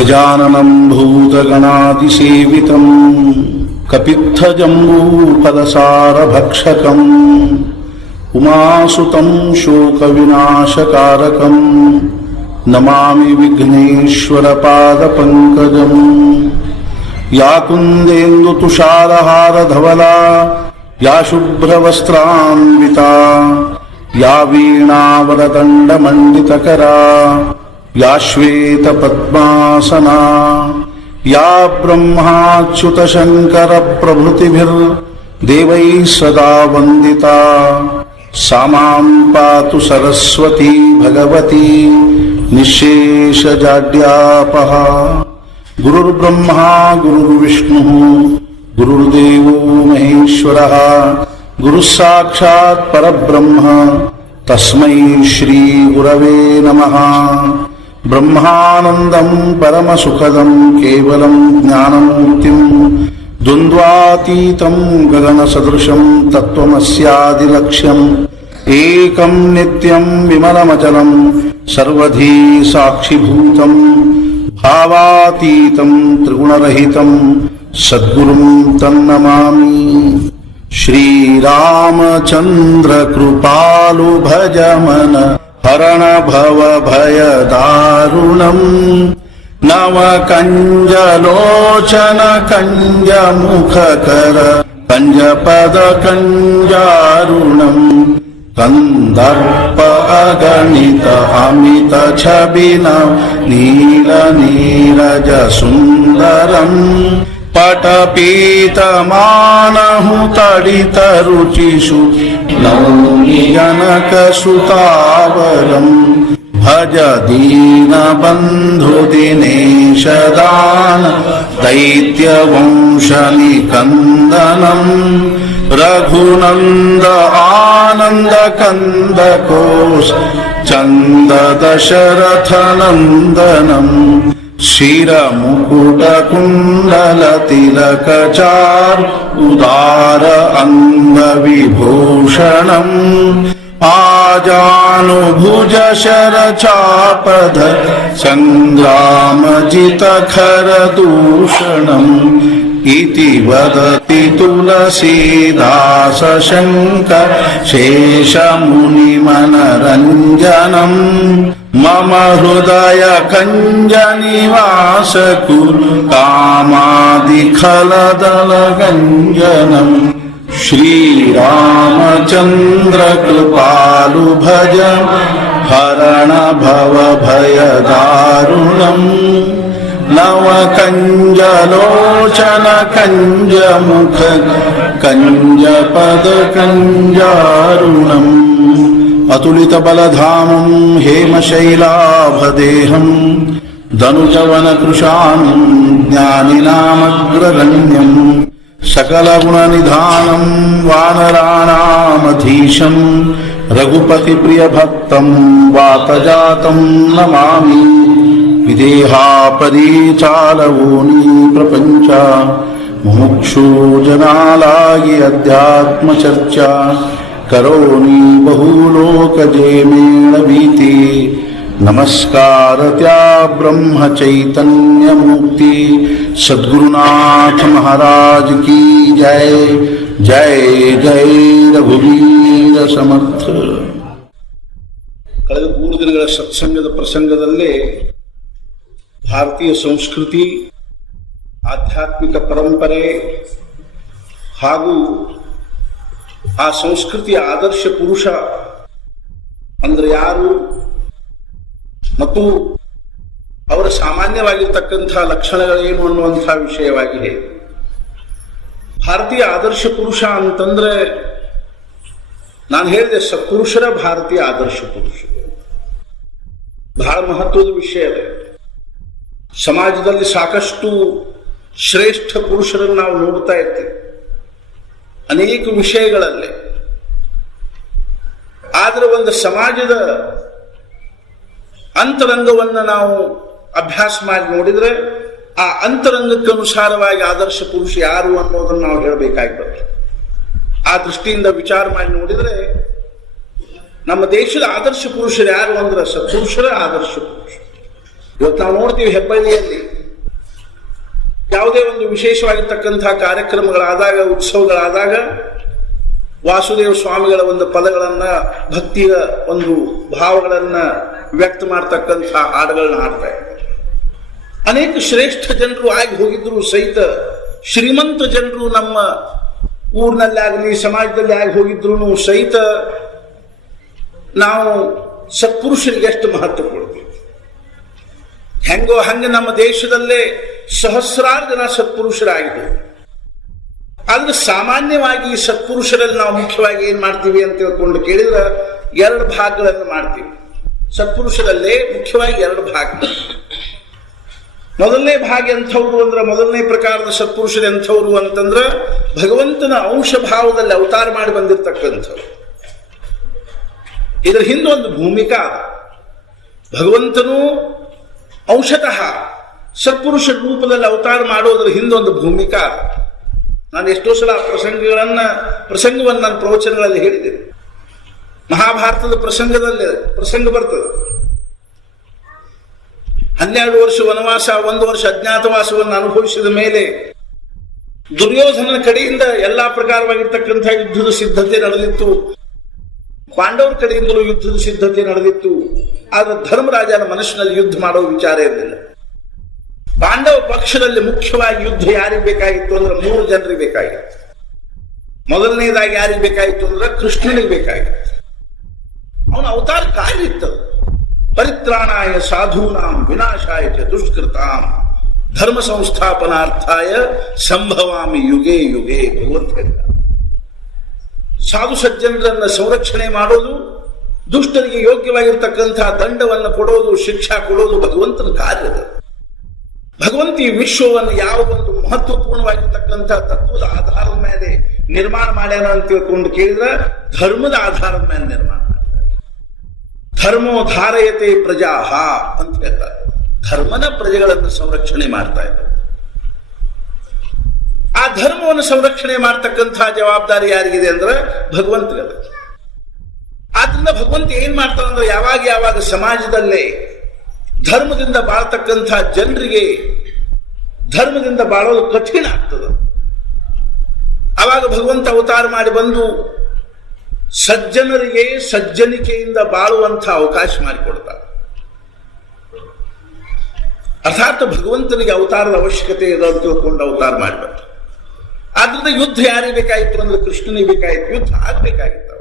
ಗಜಾನನಂ ಭೂತಗಣಾದಿಸೇವಿತಂ ಕಪಿತ್ಥಜಂಬೂಫಲಸಾರಭಕ್ಷಕಂ ಉಮಾಸುತಂ ಶೋಕವಿನಾಶಕಾರಕಂ ನಮಾಮಿ ವಿಘ್ನೇಶ್ವರಪಾದಪಂಕಜಂ ಯಾ ಕುಂದೇಂದು ತುಷಾರಹಾರಧವಲಾ ಯಾ ಶುಭ್ರವಸ್ತ್ರಾನ್ವಿತಾ ಯಾ ವೀಣಾವರದಂಡಮಂಡಿತಕರಾ ಯಾ ಶ್ವೇತಪದ್ಮಾಸನಾ ಯಾ ಬ್ರಹ್ಮಾಚ್ಯುತಶಂಕರಪ್ರಭೃತಿಭಿರ್ದೇವೈಃ ಸದಾ ವಂದಿತಾ ಸಾ ಮಾಂ ಪಾತು ಸರಸ್ವತೀ ಭಗವತಿ ನಿಶ್ಶೇಷಜಾಡ್ಯಾಪಃ. ಗುರುರ್ಬ್ರಹ್ಮಾ ಗುರುರ್ವಿಷ್ಣುಃ ಗುರುರ್ದೇವೋ ಮಹೇಶ್ವರಃ ಗುರುಃ ಸಾಕ್ಷಾತ್ ಪರಬ್ರಹ್ಮ ತಸ್ಮೈ ಶ್ರೀ ಗುರವೇ ನಮಃ. ಬ್ರಹ್ಮಾನಂದಂ ಪರಮಸುಖದಂ ಕೇವಲಂ ಜ್ಞಾನಮೂರ್ತಿಂ ದ್ವಂದ್ವಾತೀತಂ ಗಗನಸದೃಶಂ ತತ್ವಮಸ್ಯಾದಿಲಕ್ಷ್ಯಂ ಏಕಂ ನಿತ್ಯಂ ವಿಮಲಮಚಲಂ ಸರ್ವಧೀ ಸಾಕ್ಷಿಭೂತಂ ಭಾವಾತೀತಂ ತ್ರಿಗುಣರಹಿತಂ ಸದ್ಗುರುಂ ತನ್ನಮಾಮಿ. ಶ್ರೀರಾಮಚಂದ್ರ ಕೃಪಾಲು ಭಜಮನ ಹರಣ ಭವ ಭಯ ದಾರುಣಂ ನವ ಕಂಜಲೋಚನ ಕಂಜ ಮುಖಕರ ಕಂಜಪದ ಕಂಜಾರುಣಂ ಕಂದರ್ಪ ಅಗಣಿತ ಅಮಿತ ಛಬಿನ ನೀಲ ನೀರಜ ಸುಂದರಂ ಪಟಪೀತಮಾನಹು ತಡಿತ ರುಚಿಷು ನೌಮಿ ಜನಕ ಸುತಾವರಂ ಭಜ ದೀನ ಬಂಧು ದಿನೇಶ ದಾನ ದೈತ್ಯ ವಂಶ ನಿಕಂದನಂ ರಘುನಂದ ಆನಂದ ಕಂದ ಕೋಶ ಚಂದ ದಶರಥ ನಂದನಂ ಶಿರ ಮುಕುಟ ಕುಂಡಲ ತಿಲಕ ಚಾರು ಉದಾರ ಅಂಗ ವಿಭೂಷಣಂ ಆಜಾನುಭುಜ ಶರ ಚಾಪಧ ಸಂಗ್ರಾಮ ಜಿತ ಖರ ದೂಷಣಂ ಇತಿ ವದತಿ ತುಳಸೀದಾಸ ಶಂಕರ ಶೇಷ ಮುನಿ ಮನರಂಜನಂ ಮಮ ಹೃದಯ ಕಂಜ ನಿವಾಸ ಕುರು ಕಾಮಾದಿ ಖಲದಲ ಗಂಜನಂ. ಶ್ರೀರಾಮಚಂದ್ರ ಕೃಪಾಲು ಭಜ ಹರಣ ಭವ ಭಯ ದಾರುಣಂ ನವ ಕಂಜಲೋಚನ ಕಂಜ ಮುಖ ಕಂಜ ಪದ ಕಂಜಾರುಣಂ ಅತುಲಿತ ಬಲಧಾಮಂ ಹೇಮಶೈಲಾಭದೇಹಂ ಧನುಜವನ ಕೃಶಾನಂ ಜ್ಞಾನಿನಾಮಗ್ರಗಣ್ಯಂ ಸಕಲ ಗುಣ ನಿಧಾನಂ ವಾನರಾಣಾಮಧೀಶಂ ರಘುಪತಿ ಪ್ರಿಯ ಭಕ್ತಂ ವಾತಜಾತಂ ನಮಾಮಿ. ವಿದೇಹಾಪದಿ ಚಾಲವೋನಿ ಪ್ರಪಂಚ ಮುಮುಕ್ಷು ಜನಾಲಾಗಿ ಅಧ್ಯಾತ್ಮ ಚರ್ಚಾ ಕರೋನಿ ಬಹುಲೋಕ ಜೇಮೇಣ ಭೀತಿ ನಮಸ್ಕಾರ ತ್ಯಾ ಬ್ರಹ್ಮ ಚೈತನ್ಯ ಮುಕ್ತಿ ಸದ್ಗುರುನಾಥ ಮಹಾರಾಜ್ ಕಿ ಜೈ. ಜೈ ಜೈ ರಘುವೀರ ಸಮರ್ಥ. ಕಳೆದ 3 ದಿನಗಳ ಸತ್ಸಂಗದ ಪ್ರಸಂಗದಲ್ಲೇ ಭಾರತೀಯ ಸಂಸ್ಕೃತಿ, ಆಧ್ಯಾತ್ಮಿಕ ಪರಂಪರೆ ಹಾಗೂ ಆ ಸಂಸ್ಕೃತಿಯ ಆದರ್ಶ ಪುರುಷ ಅಂದ್ರೆ ಯಾರು ಮತ್ತು ಅವರ ಸಾಮಾನ್ಯವಾಗಿರ್ತಕ್ಕಂಥ ಲಕ್ಷಣಗಳೇನು ಅನ್ನುವಂತಹ ವಿಷಯವಾಗಿದೆ. ಭಾರತೀಯ ಆದರ್ಶ ಪುರುಷ ಅಂತಂದ್ರೆ ನಾನು ಹೇಳಿದೆ ಸತ್ಪುರುಷರ ಭಾರತೀಯ ಆದರ್ಶ ಪುರುಷ ಬಹಳ ಮಹತ್ವದ ವಿಷಯ ಇದೆ. ಸಮಾಜದಲ್ಲಿ ಸಾಕಷ್ಟು ಶ್ರೇಷ್ಠ ಪುರುಷರನ್ನು ನಾವು ನೋಡ್ತಾ ಇರ್ತೀವಿ ಅನೇಕ ವಿಷಯಗಳಲ್ಲಿ. ಆದರೆ ಒಂದು ಸಮಾಜದ ಅಂತರಂಗವನ್ನು ನಾವು ಅಭ್ಯಾಸ ಮಾಡಿ ನೋಡಿದ್ರೆ ಆ ಅಂತರಂಗಕ್ಕನುಸಾರವಾಗಿ ಆದರ್ಶ ಪುರುಷ ಯಾರು ಅನ್ನೋದನ್ನು ನಾವು ಹೇಳಬೇಕಾಗ್ತದೆ. ಆ ದೃಷ್ಟಿಯಿಂದ ವಿಚಾರ ಮಾಡಿ ನೋಡಿದ್ರೆ ನಮ್ಮ ದೇಶದ ಆದರ್ಶ ಪುರುಷರು ಯಾರು ಅಂದ್ರೆ ಸತ್ಪುರುಷರ ಆದರ್ಶ ಪುರುಷ. ಇವತ್ತು ನಾವು ನೋಡ್ತೀವಿ ಹೆಬ್ಬಳ್ಳಿಯಲ್ಲಿ ವಿಶೇಷವಾಗಿರ್ತಕ್ಕಂತಹ ಕಾರ್ಯಕ್ರಮಗಳಾದಾಗ, ಉತ್ಸವಗಳಾದಾಗ ವಾಸುದೇವ ಸ್ವಾಮಿಗಳ ಒಂದು ಪದಗಳನ್ನ, ಭಕ್ತಿಯ ಒಂದು ಭಾವಗಳನ್ನ ವ್ಯಕ್ತ ಮಾಡ್ತಕ್ಕಂಥ ಹಾಡುಗಳನ್ನ ಹಾಡ್ತಾ ಇದ್ದಾರೆ. ಅನೇಕ ಶ್ರೇಷ್ಠ ಜನರು ಆಗಿ ಹೋಗಿದ್ರು ಸಹಿತ, ಶ್ರೀಮಂತ ಜನರು ನಮ್ಮ ಊರಿನಲ್ಲಿ ಆಗಲಿ ಸಮಾಜದಲ್ಲಿ ಆಗಿ ಹೋಗಿದ್ರು ಸಹಿತ ನಾವು ಸತ್ಪುರುಷರಿಗೆ ಎಷ್ಟು ಮಹತ್ವ ಕೊಡ್ತೀವಿ. ಹೆಂಗೋ ಹಂಗೆ ನಮ್ಮ ದೇಶದಲ್ಲೇ ಸಹಸ್ರಾರು ಜನ ಸತ್ಪುರುಷರಾಗಿದೆ. ಆದ್ರೆ ಸಾಮಾನ್ಯವಾಗಿ ಸತ್ಪುರುಷರಲ್ಲಿ ನಾವು ಮುಖ್ಯವಾಗಿ ಏನ್ ಮಾಡ್ತೀವಿ ಅಂತ ತಿಳ್ಕೊಂಡು ಕೇಳಿದ್ರೆ ಎರಡು ಭಾಗಗಳನ್ನು ಮಾಡ್ತೀವಿ. ಸತ್ಪುರುಷರಲ್ಲೇ ಮುಖ್ಯವಾಗಿ ಎರಡು ಭಾಗ. ಮೊದಲನೇ ಭಾಗ ಎಂಥವ್ರು ಅಂದ್ರೆ, ಮೊದಲನೇ ಪ್ರಕಾರದ ಸತ್ಪುರುಷರು ಎಂಥವ್ರು ಅಂತಂದ್ರೆ ಭಗವಂತನ ಅಂಶ ಭಾವದಲ್ಲಿ ಅವತಾರ ಮಾಡಿ ಬಂದಿರತಕ್ಕಂಥವ್ರು. ಇದರ ಹಿಂದೊಂದು ಭೂಮಿಕಾ ಅದ. ಭಗವಂತನು ಅಂಶತಃ ಸತ್ಪುರುಷ ರೂಪದಲ್ಲಿ ಅವತಾರ ಮಾಡೋದ್ರ ಹಿಂದೊಂದು ಭೂಮಿಕಾ ಅದ. ನಾನು ಎಷ್ಟೋ ಸಲ ಪ್ರಸಂಗವನ್ನು ನನ್ನ ಪ್ರವಚನಗಳಲ್ಲಿ ಹೇಳಿದ್ದೇನೆ. ಮಹಾಭಾರತದ ಪ್ರಸಂಗ ಬರ್ತದೆ. 12 ವರ್ಷ ವನವಾಸ, 1 ವರ್ಷ ಅಜ್ಞಾತವಾಸವನ್ನು ಅನುಭವಿಸಿದ ಮೇಲೆ ದುರ್ಯೋಧನನ ಕಡೆಯಿಂದ ಎಲ್ಲಾ ಪ್ರಕಾರವಾಗಿರ್ತಕ್ಕಂಥ ಯುದ್ಧದ ಸಿದ್ಧತೆ ನಡೆದಿತ್ತು. ಪಾಂಡವರ ಕಡೆಯಿಂದಲೂ ಯುದ್ಧದ ಸಿದ್ಧತೆ ನಡೆದಿತ್ತು. ಆದ್ರೆ ಧರ್ಮರಾಜನ ಮನಸ್ಸಿನಲ್ಲಿ ಯುದ್ಧ ಮಾಡೋ ವಿಚಾರ ಇರಲಿಲ್ಲ. ಪಾಂಡವ ಪಕ್ಷದಲ್ಲಿ ಮುಖ್ಯವಾಗಿ ಯುದ್ಧ ಯಾರಿಗೆ ಬೇಕಾಗಿತ್ತು ಅಂದ್ರೆ 3 ಜನರಿಗೆ ಬೇಕಾಗಿತ್ತು. ಮೊದಲನೇದಾಗಿ ಯಾರಿಗೆ ಬೇಕಾಗಿತ್ತು ಅಂದ್ರೆ ಕೃಷ್ಣನಿಗೆ ಬೇಕಾಗಿತ್ತು. ಅವನ ಅವತಾರ ಕಾರ್ಯ ಇತ್ತು. ಪರಿತ್ರಾಣಾಯ ಸಾಧೂನಾಂ ವಿನಾಶಾಯ ಚ ದುಷ್ಕೃತಾಂ ಧರ್ಮ ಸಂಸ್ಥಾಪನಾರ್ಥಾಯ ಸಂಭವಾಮಿ ಯುಗೇ ಯುಗೇ. ಭಗವಂತ ಸಾಧು ಸಜ್ಜನರನ್ನ ಸಂರಕ್ಷಣೆ ಮಾಡೋದು, ದುಷ್ಟರಿಗೆ ಯೋಗ್ಯವಾಗಿರ್ತಕ್ಕಂತಹ ದಂಡವನ್ನು ಕೊಡೋದು, ಶಿಕ್ಷಾ ಕೊಡೋದು ಭಗವಂತನ ಕಾರ್ಯದ. ಭಗವಂತ ಈ ವಿಶ್ವವನ್ನು ಯಾವ ಒಂದು ಮಹತ್ವಪೂರ್ಣವಾಗಿರ್ತಕ್ಕಂಥ ತತ್ವದ ಆಧಾರದ ಮೇಲೆ ನಿರ್ಮಾಣ ಮಾಡ್ಯಾನ ಅಂತ ತಿಳ್ಕೊಂಡು ಕೇಳಿದ್ರೆ ಧರ್ಮದ ಆಧಾರದ ಮೇಲೆ ನಿರ್ಮಾಣ ಮಾಡಿದ್ದಾರೆ. ಧರ್ಮೋ ಧಾರಯತೆ ಪ್ರಜಾಹ ಅಂತ ಹೇಳ್ತಾರೆ. ಧರ್ಮದ ಪ್ರಜೆಗಳನ್ನು ಸಂರಕ್ಷಣೆ ಮಾಡ್ತಾ ಇದ್ದಾರೆ. ಆ ಧರ್ಮವನ್ನು ಸಂರಕ್ಷಣೆ ಮಾಡ್ತಕ್ಕಂತಹ ಜವಾಬ್ದಾರಿ ಯಾರಿಗಿದೆ ಅಂದ್ರೆ ಭಗವಂತನಿಗೆ. ಆದ್ರಿಂದ ಭಗವಂತ ಏನ್ ಮಾಡ್ತಾನಂದ್ರೆ ಯಾವಾಗ ಸಮಾಜದಲ್ಲೇ ಧರ್ಮದಿಂದ ಬಾಳ್ತಕ್ಕಂಥ ಜನರಿಗೆ ಧರ್ಮದಿಂದ ಬಾಳೋದು ಕಠಿಣ ಆಗ್ತದೆ, ಆವಾಗ ಭಗವಂತ ಅವತಾರ ಮಾಡಿ ಬಂದು ಸಜ್ಜನರಿಗೆ ಸಜ್ಜನಿಕೆಯಿಂದ ಬಾಳುವಂಥ ಅವಕಾಶ ಮಾಡಿಕೊಡ್ತಾರೆ. ಅರ್ಥಾತ್ ಭಗವಂತನಿಗೆ ಅವತಾರದ ಅವಶ್ಯಕತೆ ಇದೆ ಅಂತ ತಿಳ್ಕೊಂಡು ಅವತಾರ ಮಾಡಬೇಕು. ಆದ್ರಿಂದ ಯುದ್ಧ ಯಾರಿಗೆ ಬೇಕಾಗಿತ್ತು ಅಂದ್ರೆ ಕೃಷ್ಣನಿಗೆ ಬೇಕಾಗಿತ್ತು. ಯುದ್ಧ ಆಗ್ಬೇಕಾಗಿತ್ತವ.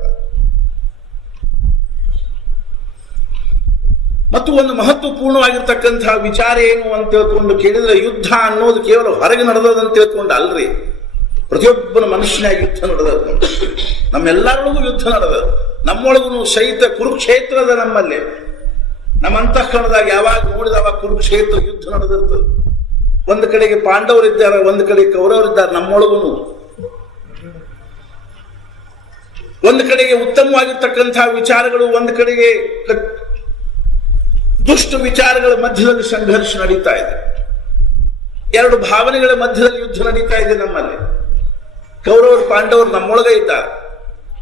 ಮತ್ತು ಒಂದು ಮಹತ್ವಪೂರ್ಣವಾಗಿರ್ತಕ್ಕಂತಹ ವಿಚಾರ ಏನು ಅಂತ ತಿಳ್ಕೊಂಡು ಕೇಳಿದ್ರೆ, ಯುದ್ಧ ಅನ್ನೋದು ಕೇವಲ ಹೊರಗೆ ನಡೆದದಂತ ತಿಳ್ಕೊಂಡು ಅಲ್ರಿ, ಪ್ರತಿಯೊಬ್ಬನ ಮನುಷ್ಯನಾಗ ಯುದ್ಧ ನಡೆದ. ನಮ್ಮೆಲ್ಲರೊಳಗೂ ಯುದ್ಧ ನಡೆದ. ನಮ್ಮೊಳಗೂ ಸಹಿತ ಕುರುಕ್ಷೇತ್ರದ ನಮ್ಮಲ್ಲಿ ನಮ್ಮ ಅಂತಃಕರಣದಾಗ ಯಾವಾಗ ನೋಡಿದವಾಗ ಕುರುಕ್ಷೇತ್ರ ಯುದ್ಧ ನಡೆದಿರ್ತದೆ. ಒಂದು ಕಡೆಗೆ ಪಾಂಡವರಿದ್ದಾರೆ, ಒಂದು ಕಡೆ ಕೌರವರಿದ್ದಾರೆ. ನಮ್ಮೊಳಗೂ ಒಂದು ಕಡೆಗೆ ಉತ್ತಮವಾಗಿರ್ತಕ್ಕಂತಹ ವಿಚಾರಗಳು, ಒಂದು ಕಡೆಗೆ ದುಷ್ಟ ವಿಚಾರಗಳ ಮಧ್ಯದಲ್ಲಿ ಸಂಘರ್ಷ ನಡೀತಾ ಇದೆ. ಎರಡು ಭಾವನೆಗಳ ಮಧ್ಯದಲ್ಲಿ ಯುದ್ಧ ನಡೀತಾ ಇದೆ ನಮ್ಮಲ್ಲಿ. ಕೌರವರು ಪಾಂಡವರು ನಮ್ಮೊಳಗೆ ಇದ್ದಾರೆ,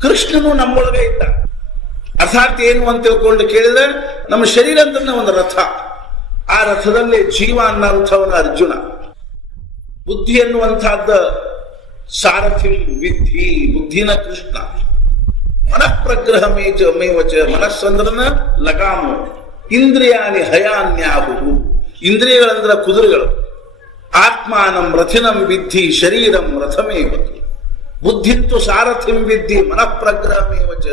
ಕೃಷ್ಣನು ನಮ್ಮೊಳಗೆ ಇದ್ದ. ಅರ್ಥಾತ್ ಏನು ಅಂತ ತಿಳ್ಕೊಂಡು ಕೇಳಿದ್ರೆ, ನಮ್ಮ ಶರೀರ ಅಂದ್ರೆ ಒಂದು ರಥ. ಆ ರಥದಲ್ಲಿ ಜೀವ ಅನ್ನುವಂಥವನ ಅರ್ಜುನ, ಬುದ್ಧಿ ಎನ್ನುವಂತಹದ್ದ ಸಾರಥಿ ವಿಧಿ, ಬುದ್ಧಿನ ಕೃಷ್ಣ. ಮನಃಪ್ರಗ್ರಹ ಮೇವಚ, ಮನಸ್ಸಂದ್ರನ ಲಗಾಮು, ಇಂದ್ರಿಯಾನಿ ಹಯಾನ್ಯಾಹು. ಇಂದ್ರಿಯಗಳಂದ್ರ ಕುದುರೆಗಳು. ಆತ್ಮಾನಂ ರಥಿನಂ ವಿದ್ಧಿ ಶರೀರಂ ರಥಮೇವತು. ಬುದ್ಧಿಂತು ಸಾರಥಿಂ ವಿದ್ಧಿ ಮನಃಪ್ರಗ್ರಹಮೇವಚ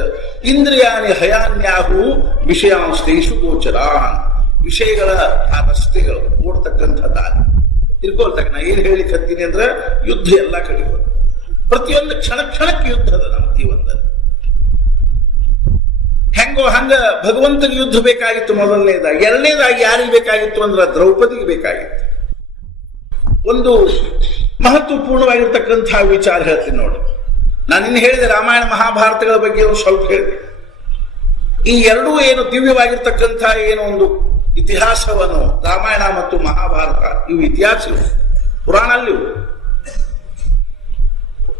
ಇಂದ್ರಿಯಾನಿ ಹಯಾನ್ಯಾಹು ವಿಷಯಾಂಸ್ತೇಷು ಗೋಚರಾನ್. ವಿಷಯಗಳ ಆ ರಸ್ತೆಗಳು ಓಡ್ತಕ್ಕಂಥ ದಾರಿ ತಿಳ್ಕೊಳ್ತಕ್ಕ. ನಾ ಏನ್ ಹೇಳಿ ಕತ್ತೀನಿ ಅಂದ್ರೆ, ಯುದ್ಧ ಎಲ್ಲ ಕಡೆ ಪ್ರತಿಯೊಂದು ಕ್ಷಣಕ್ಕೆ ಯುದ್ಧದ ನಮ್ಮ ಜೀವನದಲ್ಲಿ. ಹೆಂಗೋ ಹಂಗ ಭಗವಂತನಿಗೆ ಯುದ್ಧ ಬೇಕಾಗಿತ್ತು ಮೊದಲನೇದಾಗಿ. ಎರಡನೇದಾಗಿ ಯಾರಿಗೆ ಬೇಕಾಗಿತ್ತು ಅಂದ್ರೆ ದ್ರೌಪದಿಗೆ ಬೇಕಾಗಿತ್ತು. ಒಂದು ಮಹತ್ವಪೂರ್ಣವಾಗಿರ್ತಕ್ಕಂತಹ ವಿಚಾರ ಹೇಳ್ತೀನಿ ನೋಡಿ. ನಾನಿನ್ನು ಹೇಳಿದೆ ರಾಮಾಯಣ ಮಹಾಭಾರತಗಳ ಬಗ್ಗೆ ಒಂದು ಸ್ವಲ್ಪ ಹೇಳಿದೆ. ಈ ಎರಡೂ ಏನು ದಿವ್ಯವಾಗಿರ್ತಕ್ಕಂತಹ ಏನು ಒಂದು ಇತಿಹಾಸವನ್ನು, ರಾಮಾಯಣ ಮತ್ತು ಮಹಾಭಾರತ ಇವು ಇತಿಹಾಸಗಳು, ಪುರಾಣಲ್ಲಿವು.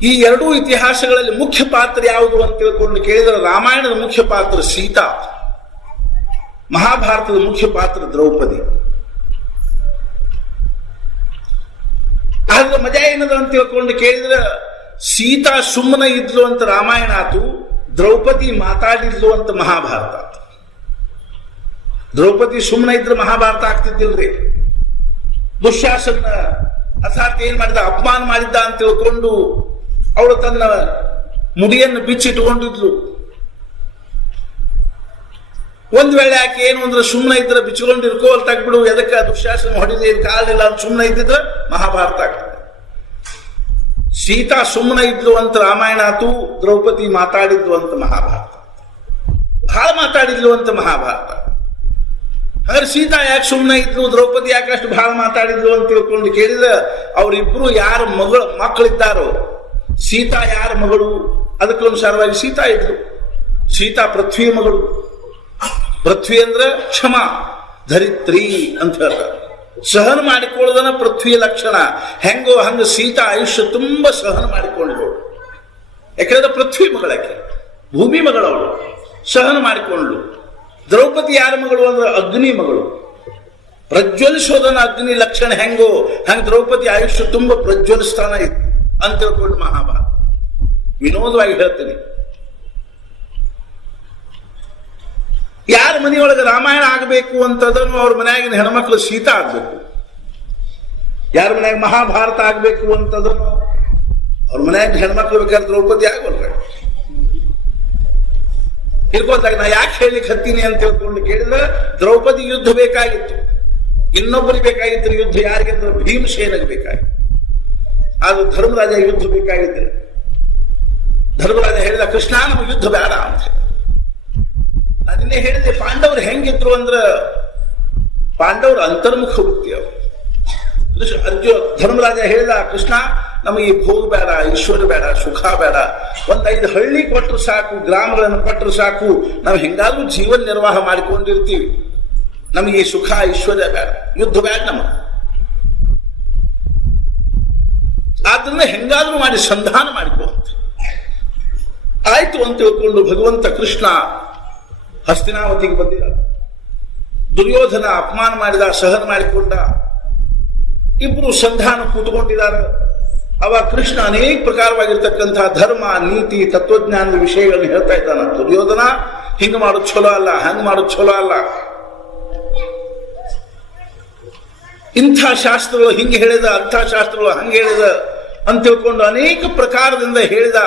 ಈ ಎರಡೂ ಇತಿಹಾಸಗಳಲ್ಲಿ ಮುಖ್ಯ ಪಾತ್ರ ಯಾವುದು ಅಂತ ತಿಳ್ಕೊಂಡು ಕೇಳಿದರೆ, ರಾಮಾಯಣದ ಮುಖ್ಯ ಪಾತ್ರ ಸೀತಾ, ಮಹಾಭಾರತದ ಮುಖ್ಯ ಪಾತ್ರ ದ್ರೌಪದಿ. ಆದ್ರೆ ಅದ್ರ ಮಜಾ ಏನದ ಅಂತ ತಿಳ್ಕೊಂಡು ಕೇಳಿದ್ರೆ ಸೀತಾ ಸುಮ್ಮನೆ ಇದ್ಲು ಅಂತ ರಾಮಾಯಣ ಆತು, ದ್ರೌಪದಿ ಮಾತಾಡಿದ್ಲು ಅಂತ ಮಹಾಭಾರತ ಆತು. ದ್ರೌಪದಿ ಸುಮ್ಮನೆ ಇದ್ರೆ ಮಹಾಭಾರತ ಆಗ್ತಿದ್ದಿಲ್ರಿ. ದುಶ್ಯಾಸನ ಅರ್ಥಾತ್ ಏನ್ ಮಾಡಿದ, ಅಪಮಾನ ಮಾಡಿದ್ದ ಅಂತ ತಿಳ್ಕೊಂಡು ಅವಳು ತನ್ನ ಮುಡಿಯನ್ನು ಬಿಚ್ಚಿಟ್ಕೊಂಡಿದ್ಲು. ಒಂದ್ ವೇಳೆ ಆಕೆ ಏನು ಅಂದ್ರೆ ಸುಮ್ಮನೆ ಇದ್ರೆ ಬಿಚ್ಚಿಕೊಂಡು ಇರ್ಕೋಲ್ ತಗ್ಬಿಡು, ಎದಕ್ಕೆ ದುಶ್ಯಾಸನ ಹೊಡಿದೆ ಕಾಲಿಲ್ಲ ಅಂತ ಸುಮ್ಮನೆ ಇದ್ದಿದ್ರೆ ಮಹಾಭಾರತ ಆಗ್ತದೆ. ಸೀತಾ ಸುಮ್ಮನೆ ಇದ್ಲು ಅಂತ ರಾಮಾಯಣ ಆತು, ದ್ರೌಪದಿ ಮಾತಾಡಿದ್ಲು ಅಂತ ಮಹಾಭಾರತ, ಬಹಳ ಮಾತಾಡಿದ್ಲು ಅಂತ ಮಹಾಭಾರತ. ಹಾಗಾದ್ರೆ ಸೀತಾ ಯಾಕೆ ಸುಮ್ಮನೆ ಇದ್ಲು, ದ್ರೌಪದಿ ಯಾಕಷ್ಟು ಬಹಳ ಮಾತಾಡಿದ್ಲು ಅಂತ ತಿಳ್ಕೊಂಡು ಕೇಳಿದ್ರೆ ಅವರಿಬ್ರು ಯಾರ ಮಕ್ಕಳಿದ್ದಾರೋ, ಸೀತಾ ಯಾರ ಮಗಳು ಅದಕ್ಕನುಸಾರವಾಗಿ ಸೀತಾ ಇದ್ಲು. ಸೀತಾ ಪೃಥ್ವಿ ಮಗಳು. ಪೃಥ್ವಿ ಅಂದ್ರೆ ಕ್ಷಮ, ಧರಿತ್ರಿ ಅಂತ ಹೇಳ್ತಾರೆ. ಸಹನ ಮಾಡಿಕೊಳ್ಳೋದನ್ನ ಪೃಥ್ವಿಯ ಲಕ್ಷಣ. ಹೆಂಗೋ ಹಂಗ ಸೀತಾ ಆಯುಷ್ಯ ತುಂಬಾ ಸಹನ ಮಾಡಿಕೊಂಡ್ಳು. ಯಾಕಂದ್ರೆ ಪೃಥ್ವಿ ಮಗಳಕ್ಕೆ, ಭೂಮಿ ಮಗಳವಳು, ಸಹನ ಮಾಡಿಕೊಂಡ್ಳು. ದ್ರೌಪದಿ ಯಾರ ಮಗಳು ಅಂದ್ರೆ ಅಗ್ನಿ ಮಗಳು. ಪ್ರಜ್ವಲಿಸೋದನ್ನ ಅಗ್ನಿ ಲಕ್ಷಣ ಹೆಂಗೋ ಹಂಗ ದ್ರೌಪದಿ ಆಯುಷ್ಯ ತುಂಬಾ ಪ್ರಜ್ವಲಿಸ್ತಾನ ಇತ್ತು ಅಂತ ತಿಳ್ಕೊಂಡು ಮಹಾಭಾರತ. ವಿನೋದವಾಗಿ ಹೇಳ್ತೀನಿ, ಯಾರ ಮನೆಯೊಳಗೆ ರಾಮಾಯಣ ಆಗಬೇಕು ಅಂತದನ್ನು ಅವ್ರ ಮನೆಯಾಗಿನ ಹೆಣ್ಮಕ್ಳು ಸೀತಾ ಆಗ್ಬೇಕು. ಯಾರ ಮನ್ಯಾಗ ಮಹಾಭಾರತ ಆಗ್ಬೇಕು ಅಂತದನ್ನು ಅವ್ರ ಮನ್ಯಾಗಿನ ಹೆಣ್ಮಕ್ಳು ಬೇಕಾದ್ರೆ ದ್ರೌಪದಿ ಆಗೋಲ್ರ. ಇರ್ಕೊಂಡಾಗ ನಾ ಯಾಕೆ ಹೇಳಿಕ್ ಹತ್ತೀನಿ ಅಂತ ತಿಳ್ಕೊಂಡು ಕೇಳಿದ್ರೆ ದ್ರೌಪದಿ ಯುದ್ಧ ಬೇಕಾಗಿತ್ತು, ಇನ್ನೊಬ್ಬರಿಗೆ ಬೇಕಾಗಿತ್ತು ಯುದ್ಧ. ಯಾರಿಗೆಂದ್ರೆ ಭೀಮಸೇನಿಗೆ ಬೇಕಾಗಿತ್ತು. ಅದು ಧರ್ಮರಾಜ ಯುದ್ಧ ಬೇಕಾಗಿತ್ತು. ಧರ್ಮರಾಜ ಹೇಳಿದ, ಕೃಷ್ಣ ನಮಗೆ ಯುದ್ಧ ಬೇಡ ಅಂತ. ಅದನ್ನೇ ಹೇಳಿದೆ, ಪಾಂಡವರು ಹೆಂಗಿದ್ರು ಅಂದ್ರ ಪಾಂಡವರು ಅಂತರ್ಮುಖ ವೃತ್ತಿ ಅವರು. ಧರ್ಮರಾಜ ಹೇಳಿದ, ಕೃಷ್ಣ ನಮಗೆ ಈ ಭೋಗ ಬೇಡ, ಈಶ್ವರ ಬೇಡ, ಸುಖ ಬೇಡ, ಒಂದ್ 5 ಹಳ್ಳಿ ಕೊಟ್ಟರು ಸಾಕು, ಗ್ರಾಮಗಳನ್ನು ಕೊಟ್ಟರು ಸಾಕು, ನಾವು ಹೆಂಗಾದ್ರೂ ಜೀವನ ನಿರ್ವಾಹ ಮಾಡಿಕೊಂಡಿರ್ತೀವಿ, ನಮಗೆ ಈ ಸುಖ ಐಶ್ವರ್ಯ ಬೇಡ, ಯುದ್ಧ ಬೇಡ ನಮಗೆ. ಆದ್ರಿಂದ ಹೆಂಗಾದ್ರೂ ಮಾಡಿ ಸಂಧಾನ ಮಾಡಿಕುವಂತ ಆಯ್ತು ಅಂತ ತಿಳ್ಕೊಂಡು ಭಗವಂತ ಕೃಷ್ಣ ಹಸ್ತಿನಾವತಿಗೆ ಬಂದಿದ. ದುರ್ಯೋಧನ ಅಪಮಾನ ಮಾಡಿದ, ಸಹನ ಮಾಡಿಕೊಂಡ. ಇಬ್ರು ಸಂಧಾನ ಕೂತ್ಕೊಂಡಿದ್ದಾರೆ. ಅವ ಕೃಷ್ಣ ಅನೇಕ ಪ್ರಕಾರವಾಗಿರ್ತಕ್ಕಂತಹ ಧರ್ಮ, ನೀತಿ, ತತ್ವಜ್ಞಾನದ ವಿಷಯಗಳನ್ನು ಹೇಳ್ತಾ ಇದ್ದಾನ. ದುರ್ಯೋಧನ ಹಿಂಗ ಮಾಡೋದು ಚಲೋ ಅಲ್ಲ, ಹಂಗ ಮಾಡೋದು ಚಲೋ ಅಲ್ಲ, ಇಂಥ ಶಾಸ್ತ್ರಗಳು ಹಿಂಗೆ ಹೇಳಿದ, ಅಂಥ ಶಾಸ್ತ್ರಗಳು ಹಂಗೆ ಹೇಳಿದ ಅಂತ ತಿಳ್ಕೊಂಡು ಅನೇಕ ಪ್ರಕಾರದಿಂದ ಹೇಳಿದ.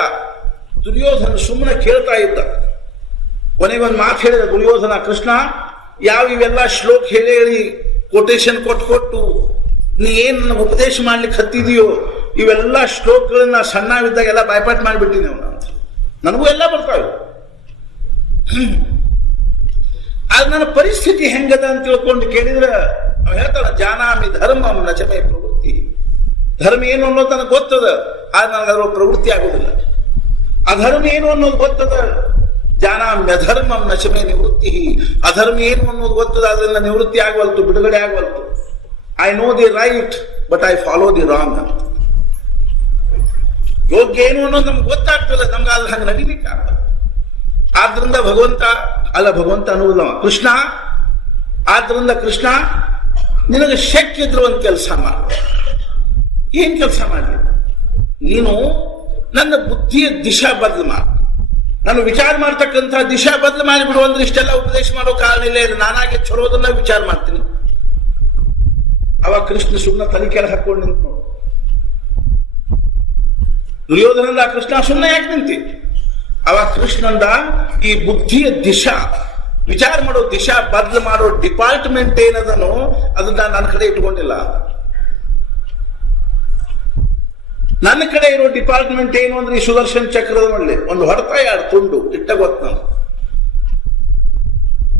ದುರ್ಯೋಧನ ಸುಮ್ಮನೆ ಕೇಳ್ತಾ ಇದ್ದ. ಕೊನೆಗೊಂದು ಮಾತು ಹೇಳಿದ ದುರ್ಯೋಧನ, ಕೃಷ್ಣ ಯಾವ ಇವೆಲ್ಲ ಶ್ಲೋಕ ಹೇಳಿ ಹೇಳಿ ಕೊಟೇಶನ್ ಕೊಟ್ಟು ನೀ ಏನ್ ನನಗೆ ಉಪದೇಶ ಮಾಡ್ಲಿಕ್ಕೆ ಹತ್ತಿದೆಯೋ ಇವೆಲ್ಲ ಶ್ಲೋಕಗಳನ್ನ ಸಣ್ಣವಿದ್ದಾಗ ಎಲ್ಲ ಬಾಯ್ಪಾಟ್ ಮಾಡಿಬಿಟ್ಟಿನಿ ಅವನ ಅಂತ. ನನಗೂ ಎಲ್ಲ ಬರ್ತಾವೆ. ಆದ್ರೆ ನನ್ನ ಪರಿಸ್ಥಿತಿ ಹೆಂಗದ ಅಂತ ತಿಳ್ಕೊಂಡು ಕೇಳಿದ್ರೆ ಅವ ಹೇಳ್ತಾನ, ಜಾನಾಮಿ ಧರ್ಮಂ ನಚಮೆ ಪ್ರವೃತ್ತಿ. ಧರ್ಮ ಏನು ಅನ್ನೋದು ನನಗೆ ಗೊತ್ತದ, ಆದ್ರೆ ನನಗೆ ಅದರ ಪ್ರವೃತ್ತಿ ಆಗುದಿಲ್ಲ. ಅಧರ್ಮ ಏನು ಅನ್ನೋದು ಗೊತ್ತದ, ಜಾನಾಮ್ಯ ಧರ್ಮಂ ನಚಮೆ ನಿವೃತ್ತಿ. ಅಧರ್ಮ ಏನು ಅನ್ನೋದು ಗೊತ್ತದ, ಅದರಿಂದ ನಿವೃತ್ತಿ ಆಗವಲ್ತು, ಬಿಡುಗಡೆ ಆಗವಲ್ತು. I know the right but I follow the wrong ಅಂತ. ಯೋಗ್ಯ ಏನು ಅನ್ನೋದು ನಮ್ಗೆ ಗೊತ್ತಾಗ್ತದೆ, ನಮ್ಗೆ ಆದ್ರೆ ಹಂಗೆ ನಡೀಲಿಕ್ಕೆ ಆಗಲ್ಲ. ಆದ್ರಿಂದ ಭಗವಂತ ಅನ್ನುವುದಿಲ್ಲ ಕೃಷ್ಣ. ಆದ್ರಿಂದ ಕೃಷ್ಣ ನಿನಗೆ ಶಕ್ತಿ ಇದ್ರು ಒಂದು ಕೆಲಸ ಮಾಡ. ಏನ್ ಕೆಲಸ ಮಾಡಲಿ? ನೀನು ನನ್ನ ಬುದ್ಧಿಯ ದಿಶಾ ಬದಲು ಮಾಡ. ನಾನು ವಿಚಾರ ಮಾಡ್ತಕ್ಕಂಥ ದಿಶಾ ಬದಲು ಮಾಡಿಬಿಡು ಅಂದ್ರೆ ಇಷ್ಟೆಲ್ಲ ಉಪದೇಶ ಮಾಡೋ ಕಾರಣ ಇಲ್ಲ. ನಾನಾಗೆ ಚಲೋದನ್ನ ವಿಚಾರ ಮಾಡ್ತೀನಿ. ಅವಾಗ ಕೃಷ್ಣ ಸುಮ್ಮನೆ ತನಿಖೆಲ್ಲ ಹಾಕೊಂಡು ನಿಂತು ನೋಡು. ದುರ್ಯೋಧನಂದ ಕೃಷ್ಣ ಸುಮ್ಮನೆ ಯಾಕೆ ನಿಂತಿ? ಅವಾಗ ಕೃಷ್ಣಂದ ಈ ಬುದ್ಧಿಯ ದಿಶಾ, ವಿಚಾರ ಮಾಡೋ ದಿಶಾ ಬದಲು ಮಾಡೋ ಡಿಪಾರ್ಟ್ಮೆಂಟ್ ಏನದನೋ ಅದನ್ನ ನನ್ನ ಕಡೆ ಇಟ್ಕೊಂಡಿಲ್ಲ. ನನ್ನ ಕಡೆ ಇರೋ ಡಿಪಾರ್ಟ್ಮೆಂಟ್ ಏನು ಅಂದ್ರೆ ಈ ಸುದರ್ಶನ್ ಚಕ್ರದ ಮೇಲೆ ಒಂದು ಹೊರತ 2 ತುಂಡು ಇಟ್ಟ ಗೊತ್ತ. ನಾನು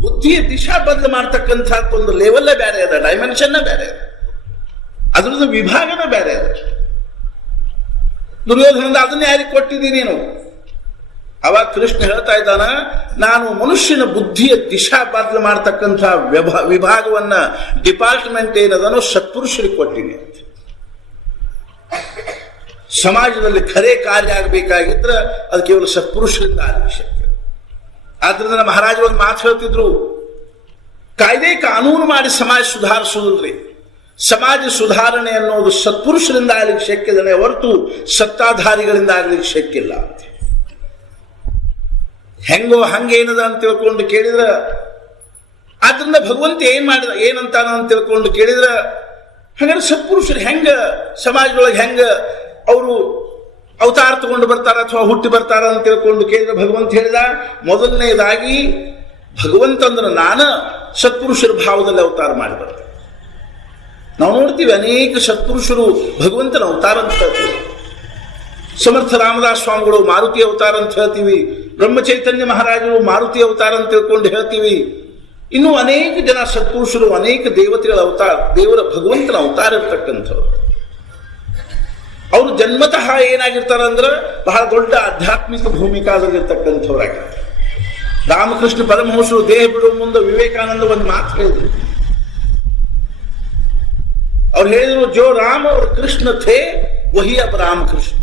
ಬುದ್ಧಿಯ ದಿಶಾ ಬದಲು ಮಾಡ್ತಕ್ಕಂಥ ಒಂದು ಲೆವೆಲ್ಲೇ ಬೇರೆ ಅದ, ಡೈಮೆನ್ಷನ್ ಬೇರೆ ಅದ, ಅದ್ರದ್ದು ವಿಭಾಗನೇ ಬೇರೆ ಅದ. ದುರ್ಯೋಧನದ ಅದನ್ನ ಯಾರಿಗೆ ಕೊಟ್ಟಿದ್ದೀನಿ ನೀನು? ಅವಾಗ ಕೃಷ್ಣ ಹೇಳ್ತಾ ಇದ್ದಾನ, ನಾನು ಮನುಷ್ಯನ ಬುದ್ಧಿಯ ದಿಶಾ ಬದಲು ಮಾಡ್ತಕ್ಕಂಥ ವಿಭಾಗವನ್ನ, ಡಿಪಾರ್ಟ್ಮೆಂಟ್ ಏನದನೋ ಸತ್ಪುರುಷರಿಗೆ ಕೊಟ್ಟಿನಿ ಅಂತ. ಸಮಾಜದಲ್ಲಿ ಖರೆ ಕಾರ್ಯ ಆಗಬೇಕಾಗಿದ್ರೆ ಅದು ಕೇವಲ ಸತ್ಪುರುಷರಿಂದ ಆಗಬೇಕು. ಆದ್ರಿಂದ ಮಹಾರಾಜರು ಒಂದು ಮಾತು ಹೇಳ್ತಿದ್ರು, ಕಾಯ್ದೆ ಕಾನೂನು ಮಾಡಿ ಸಮಾಜ ಸುಧಾರಿಸುವುದಿಲ್ರಿ, ಸಮಾಜ ಸುಧಾರಣೆ ಅನ್ನೋದು ಸತ್ಪುರುಷರಿಂದ ಆಗ್ಲಿಕ್ಕೆ ಶಕ್ಯದನೆ ಹೊರತು ಸತ್ತಾಧಾರಿಗಳಿಂದ ಆಗ್ಲಿಕ್ಕೆ ಶಕ್ಕಿಲ್ಲ. ಹೆಂಗೋ ಹಂಗೇನದ ಅಂತ ತಿಳ್ಕೊಂಡು ಕೇಳಿದ್ರ, ಆದ್ರಿಂದ ಭಗವಂತ ಏನ್ ಮಾಡಿದ ಏನಂತಾನ ಅಂತ ತಿಳ್ಕೊಂಡು ಕೇಳಿದ್ರ, ಹಾಗಾದ್ರೆ ಸತ್ಪುರುಷರು ಹೆಂಗ ಸಮಾಜದೊಳಗೆ ಹೆಂಗ ಅವರು ಅವತಾರ ತಗೊಂಡು ಬರ್ತಾರ ಅಥವಾ ಹುಟ್ಟಿ ಬರ್ತಾರ ಅಂತ ತಿಳ್ಕೊಂಡು ಕೇಳಿದ್ರೆ ಭಗವಂತ ಹೇಳಿದ, ಮೊದಲನೇದಾಗಿ ಭಗವಂತ ಅಂದ್ರೆ ನಾನು ಸತ್ಪುರುಷರ ಭಾವದಲ್ಲಿ ಅವತಾರ ಮಾಡಿ ಬರ್ತೇನೆ. ನಾವು ನೋಡ್ತೀವಿ ಅನೇಕ ಸತ್ಪುರುಷರು ಭಗವಂತನ ಅವತಾರ ಅಂತ ಹೇಳ್ತೀವಿ. ಸಮರ್ಥ ರಾಮದಾಸ್ ಸ್ವಾಮಿಗಳು ಮಾರುತಿ ಅವತಾರ ಅಂತ ಹೇಳ್ತೀವಿ, ಬ್ರಹ್ಮಚೈತನ್ಯ ಮಹಾರಾಜರು ಮಾರುತಿ ಅವತಾರ ಅಂತ ತಿಳ್ಕೊಂಡು ಹೇಳ್ತೀವಿ. ಇನ್ನು ಅನೇಕ ಜನ ಸತ್ಪುರುಷರು ಅನೇಕ ದೇವತೆಗಳ ಅವತಾರ, ದೇವರ ಭಗವಂತನ ಅವತಾರ ಇರ್ತಕ್ಕಂಥವ್ರು. ಅವರು ಜನ್ಮತಃ ಏನಾಗಿರ್ತಾರ ಅಂದ್ರೆ ಬಹಳ ದೊಡ್ಡ ಆಧ್ಯಾತ್ಮಿಕ ಭೂಮಿಕಾದಲ್ಲಿರ್ತಕ್ಕಂಥವ್ರಾಗಿರ್ತಾರೆ. ರಾಮಕೃಷ್ಣ ಪರಮಹಂಸರು ದೇಹ ಬಿಡುವ ಮುಂದೆ ವಿವೇಕಾನಂದ ಒಂದು ಮಾತು ಹೇಳಿದ್ರು. ಅವ್ರು ಹೇಳಿದ್ರು, ಜೋ ರಾಮ और कृष्ण थे वही अब रामकृष्ण,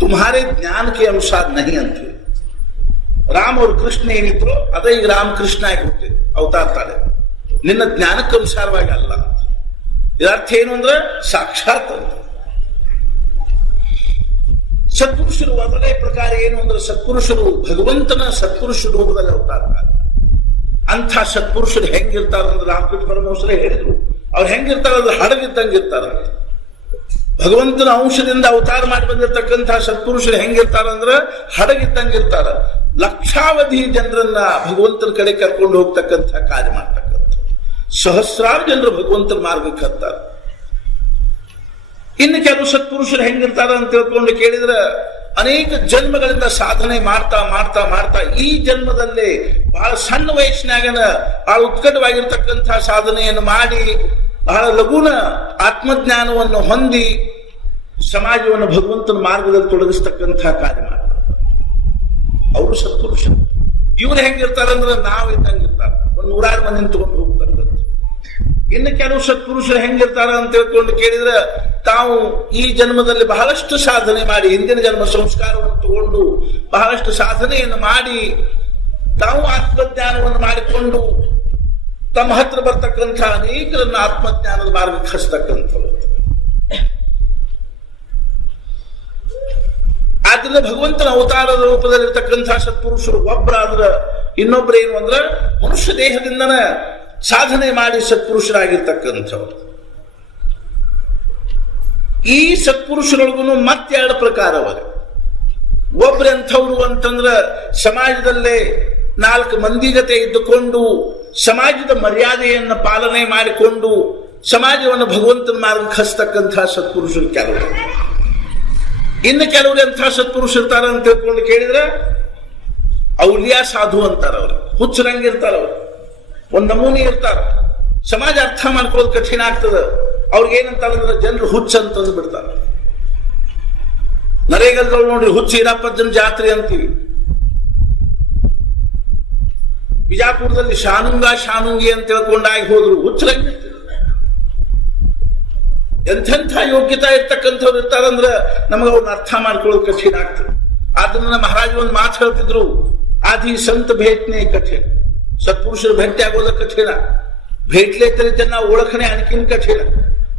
तुम्हारे ज्ञान के अनुसार नहीं ಅಂತ. ರಾಮ ಅವ್ರ ಕೃಷ್ಣ ಏನಿದ್ರು ಅದೇ ಈಗ ರಾಮಕೃಷ್ಣ ಆಗಿಬಿಟ್ಟಿದೆ ಅವತಾರ್ತಾರೆ, ನಿನ್ನ ಜ್ಞಾನಕ್ಕೆ ಅನುಸಾರವಾಗಿ ಅಲ್ಲ ಅಂತ. ಇದರ್ಥ ಏನು ಅಂದ್ರೆ ಸಾಕ್ಷಾತ್ ಅಂತ. ಸತ್ಪುರುಷರು ಮೊದಲೇ ಪ್ರಕಾರ ಏನು ಅಂದ್ರೆ ಸತ್ಪುರುಷರು ಭಗವಂತನ ಸತ್ಪುರುಷ ರೂಪದಲ್ಲಿ ಅವತಾರ. ಅಂಥ ಸತ್ಪುರುಷರು ಹೆಂಗಿರ್ತಾರಂದ್ರೆ ರಾಮಕೃಷ್ಣ ಪರಮಹಂಸರೇ ಹೇಳಿದ್ರು, ಅವ್ರು ಹೆಂಗಿರ್ತಾರಂದ್ರೆ ಹಡಗಿದ್ದಂಗಿರ್ತಾರ. ಭಗವಂತನ ಅಂಶದಿಂದ ಅವತಾರ ಮಾಡಿ ಬಂದಿರತಕ್ಕಂತಹ ಸತ್ಪುರುಷರು ಹೆಂಗಿರ್ತಾರಂದ್ರೆ ಹಡಗಿದ್ದಂಗಿರ್ತಾರ. ಲಕ್ಷಾವಧಿ ಜನರನ್ನ ಭಗವಂತನ ಕಡೆ ಕರ್ಕೊಂಡು ಹೋಗ್ತಕ್ಕಂಥ ಕಾರ್ಯ ಮಾಡ್ತಕ್ಕಂಥ ಸಹಸ್ರಾರು ಜನರು ಭಗವಂತನ ಮಾರ್ಗಕ್ಕೆ ಹತ್ತಾರ. ಇನ್ನು ಕೆಲವು ಸತ್ಪುರುಷರು ಹೆಂಗಿರ್ತಾರ ಅಂತ ತಿಳ್ಕೊಂಡು ಕೇಳಿದ್ರೆ ಅನೇಕ ಜನ್ಮಗಳಿಂದ ಸಾಧನೆ ಮಾಡ್ತಾ ಮಾಡ್ತಾ ಮಾಡ್ತಾ ಈ ಜನ್ಮದಲ್ಲಿ ಬಹಳ ಸಣ್ಣ ವಯಸ್ಸಿನಾಗನ ಬಹಳ ಉತ್ಕಟವಾಗಿರ್ತಕ್ಕಂಥ ಸಾಧನೆಯನ್ನು ಮಾಡಿ ಬಹಳ ಲಘುನ ಆತ್ಮಜ್ಞಾನವನ್ನು ಹೊಂದಿ ಸಮಾಜವನ್ನು ಭಗವಂತನ ಮಾರ್ಗದಲ್ಲಿ ತೊಡಗಿಸ್ತಕ್ಕಂಥ ಕಾರ್ಯ ಮಾಡ್ತಾರೆ. ಅವರು ಸತ್ಪುರುಷರು. ಇವ್ರು ಹೆಂಗಿರ್ತಾರಂದ್ರೆ ನಾವು ಇದ್ದಂಗಿರ್ತಾರೆ, ಒಂದು 100 ಮಂದಿನ ತಗೊಂಡು ಹೋಗ್ತಕ್ಕಂಥ. ಇನ್ನು ಕೆಲವು ಸತ್ಪುರುಷರು ಹೆಂಗಿರ್ತಾರ ಅಂತ ತಿಳ್ಕೊಂಡು ಕೇಳಿದ್ರೆ ತಾವು ಈ ಜನ್ಮದಲ್ಲಿ ಬಹಳಷ್ಟು ಸಾಧನೆ ಮಾಡಿ ಹಿಂದಿನ ಜನ್ಮ ಸಂಸ್ಕಾರವನ್ನು ತಗೊಂಡು ಬಹಳಷ್ಟು ಸಾಧನೆಯನ್ನು ಮಾಡಿ ತಾವು ಆತ್ಮಜ್ಞಾನವನ್ನು ಮಾಡಿಕೊಂಡು ತಮ್ಮ ಹತ್ರ ಬರ್ತಕ್ಕಂಥ ಅನೇಕರನ್ನ ಆತ್ಮಜ್ಞಾನದ ಮಾರ್ಗಕ್ಕೆ ಹಚ್ಚತಕ್ಕಂಥವ್ರು. ಆದ್ರಿಂದ ಭಗವಂತನ ಅವತಾರದ ರೂಪದಲ್ಲಿರ್ತಕ್ಕಂಥ ಸತ್ಪುರುಷರು ಒಬ್ಬರಾದ್ರ ಇನ್ನೊಬ್ರು ಏನು ಅಂದ್ರೆ ಮನುಷ್ಯ ದೇಹದಿಂದನ ಸಾಧನೆ ಮಾಡಿ ಸತ್ಪುರುಷರಾಗಿರ್ತಕ್ಕಂಥವ್ರು. ಈ ಸತ್ಪುರುಷರೊಳಗೂ ಮತ್ತೆರಡು ಪ್ರಕಾರವ. ಒಬ್ರೆಂಥವ್ರು ಅಂತಂದ್ರ ಸಮಾಜದಲ್ಲೇ 4 ಮಂದಿ ಜೊತೆ ಇದ್ದುಕೊಂಡು ಸಮಾಜದ ಮರ್ಯಾದೆಯನ್ನು ಪಾಲನೆ ಮಾಡಿಕೊಂಡು ಸಮಾಜವನ್ನು ಭಗವಂತನ ಮಾರ್ಗಕ್ಕೆ ಹಚ್ಚತಕ್ಕಂತಹ ಸತ್ಪುರುಷರು ಕೆಲವರು. ಇನ್ನು ಕೆಲವರು ಎಂಥ ಸತ್ಪುರುಷರು ಇರ್ತಾರ ಅಂತ ತಿಳ್ಕೊಂಡು ಕೇಳಿದ್ರೆ ಔಲಿಯಾ ಸಾಧು ಅಂತಾರ. ಅವರು ಹುಚ್ಚರಂಗಿರ್ತಾರವ್ರು, ಒಂದ್ ನಮೂನಿ ಇರ್ತಾರ. ಸಮಾಜ ಅರ್ಥ ಮಾಡ್ಕೊಳ್ಳೋದು ಕಠಿಣ ಆಗ್ತದ. ಅವ್ರಿಗೇನಂತಾರಂದ್ರೆ ಜನರು ಹುಚ್ಚ ಅಂತಂದು ಬಿಡ್ತಾರ. ನರೇಗಲ್ಗಳು ನೋಡ್ರಿ, ಹುಚ್ಚ ಹಿರಾಪಜ್ಜನ ಜಾತ್ರೆ ಅಂತೀವಿ. ಬಿಜಾಪುರದಲ್ಲಿ ಶಾನುಂಗಿ ಅಂತ ತಿಳ್ಕೊಂಡಾಗಿ ಹೋದ್ರು ಹುಚ್ಚರಂಗಿರ್ತಾರೆ. ಎಂಥೆಂಥ ಯೋಗ್ಯತಾ ಇರ್ತಕ್ಕಂಥವ್ರು ಇರ್ತಾರಂದ್ರೆ ನಮಗೆ ಅವ್ರನ್ನ ಅರ್ಥ ಮಾಡ್ಕೊಳ್ಳೋದು ಕಠಿಣ ಆಗ್ತದೆ. ಆದ್ರಿಂದ ಮಹಾರಾಜ ಒಂದು ಮಾತು ಹೇಳ್ತಿದ್ರು, ಆದಿ ಸಂತ ಭೇಟ್ನೇ ಕಠಿಣ. ಸತ್ಪುರುಷರು ಭೇಟಿ ಆಗೋದ ಕಠಿಣ, ಭೇಟ್ಲೆ ತರಿ ಜನ ಓಳಖನೆ आणखीन ಕಠಿಣ.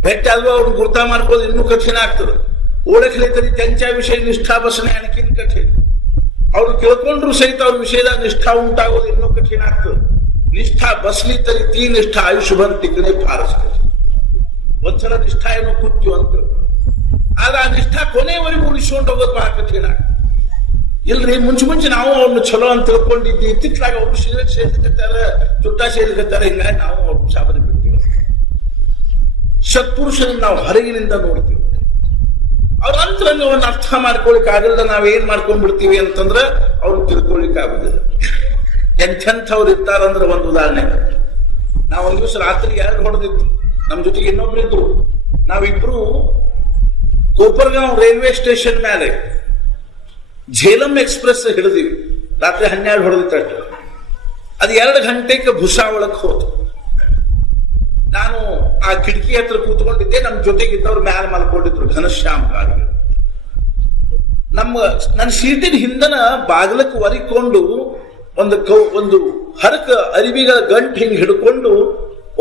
ಭೇಟಿ ಆದ್ರೂ ಅವ್ರನ್ನ ಗುರ್ತ ಮಾಡ್ಕೊಳ್ಳೋದು ಇನ್ನೂ ಕಠಿಣ ಆಗ್ತದೆ. ಓಳಖಲೆ ತರಿ त्यांच्या विषय निष्ठा बसणे आणखीन ಕಠಿಣ. ಅವ್ರು ಕೇಳ್ಕೊಂಡ್ರು ಸಹಿತ ಅವ್ರ ವಿಷಯದಾಗ ನಿಷ್ಠಾ ಉಂಟಾಗೋದು ಇನ್ನೂ ಕಠಿಣ ಆಗ್ತದೆ. ನಿಷ್ಠಾ ಬಸ್ಲಿ ತರಿ ತೀ ನಿಷ್ಠಾ ಆಯುಷ್ಯಭರ್ ಟಿಕನೆ ಫಾರಸ್ ಕಠಿಣ. ಒಂದ್ಸಲ ನಿಷ್ಠಾ ಏನೋ ಕೂತ್ಯು ಅಂತ ಆದ್ರೆ ಆ ನಿಷ್ಠಾ ಕೊನೆವರೆಗೂ ಉಳಿಸ್ಕೊಂಡು ಹೋಗೋದು ಬಹಳ ಕಠಿಣ. ಇಲ್ರಿ ಮುಂಚೆ ನಾವು ಅವ್ರನ್ನ ಚಲೋ ಅಂತ ತಿಳ್ಕೊಂಡಿದ್ವಿ, ಇತ್ತಿತ್ತಲಾಗ ಅವ್ರು ಸಿಗರೇಟ್ ಸೇರ್ಕತ್ತಾರ, ಚುಟ್ಟ ಸೇರ್ಕತ್ತಾರ, ಹಿಂಗಾಗಿ ನಾವು ಅವ್ರ ಸಾಬರಿ ಬಿಡ್ತೀವಿ. ಸತ್ಪುರುಷರನ್ನ ನಾವು ಹೊರಗಿನಿಂದ ನೋಡ್ತೀವಿ. ಅವ್ರ ಅಂತರಂಗವನ್ನು ಅರ್ಥ ಮಾಡ್ಕೊಳಿಕ್ ಆಗಲ್ಲ. ನಾವೇನ್ ಮಾಡ್ಕೊಂಡ್ಬಿಡ್ತೀವಿ ಅಂತಂದ್ರೆ ಅವ್ರು ತಿಳ್ಕೊಳಿಕ್ ಆಗುದಿಲ್ಲ. ಎಂಥವ್ರು ಇರ್ತಾರಂದ್ರೆ ಒಂದು ಉದಾಹರಣೆ, ನಾವ್ ಒಂದ್ ದಿವಸ ರಾತ್ರಿ 2 ಹೊಡೆದಿತ್ತು. ನಮ್ ಜೊತೆಗೆ ಇನ್ನೊಬ್ರು ಇದ್ರು. ನಾವಿಬ್ರು ಕೋಪರ್ಗಾಂವ್ ರೈಲ್ವೆ ಸ್ಟೇಷನ್ ಮೇಲೆ ಝೇಲಂ ಎಕ್ಸ್ಪ್ರೆಸ್ ಹಿಡಿದಿವಿ. ರಾತ್ರಿ 12 ಹೊಡೆದಿತ್ತು. ಅದು 2 ಗಂಟೆಗೆ ಭುಸಾವಳಕ್ಕೆ ಹೋತು. ನಾನು ಆ ಕಿಟಕಿ ಹತ್ರ ಕೂತ್ಕೊಂಡಿದ್ದೆ. ನಮ್ಮ ಜೊತೆಗಿದ್ದವ್ರು ಮ್ಯಾಲ ಮಲ್ಕೊಂಡಿದ್ರು, ಘನಶ್ಯಾಮ್ ಕಾಡಿಗೆ. ನನ್ನ ಸೀಟಿನ ಹಿಂದನ ಬಾಗಿಲಕ್ಕೆ ಒರಿಕೊಂಡು ಒಂದು ಹರಕ ಅರಿವಿಗಳ ಗಂಟು ಹಿಂಗ್ ಹಿಡ್ಕೊಂಡು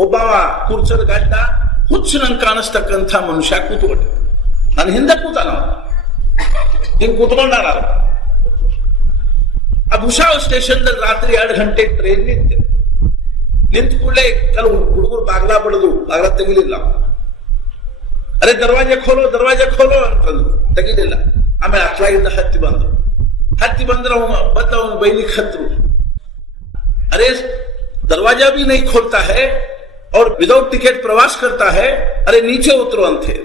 ಒಬ್ಬ ಕುರ್ಚದ ಗಡ್ಡ ಹುಚ್ಚು ನಂಗೆ ಕಾಣಿಸ್ತಕ್ಕಂಥ ಮನುಷ್ಯ ಕೂತ್ಕೊಂಡೆ. ನಾನು ಹಿಂದೆ ಕೂತಾನ, ಹಿಂಗೆ ಕೂತ್ಕೊಂಡಾರ. ಆ ಭುಸಾವಲ್ ಸ್ಟೇಷನ್ದಲ್ಲಿ ರಾತ್ರಿ 2 ಗಂಟೆ ಟ್ರೈನ್ ನಿಂತ ಕೂಡಲೇ ಕೆಲವು ಹುಡುಗರು ಬಾಗ್ಲಾ ತೆಗಿಲಿಲ್ಲ. ಅರೆ ದರ್ವಾಜೆ ಖೋಲೋ ಅಂತಂದ್ರು, ತೆಗಿಲಿಲ್ಲ. ಆಮೇಲೆ ಅಟ್ಲಾಗಿಂದ ಹತ್ತಿ ಬಂದ್ರೆ ಅವನು ಬೈಲಿಕ್ಕೆ ಹತ್ರು. अरे दरवाजा भी नहीं खोलता है और विदाउट टिकट प्रवास करता है, अरे नीचे उतरो अंते.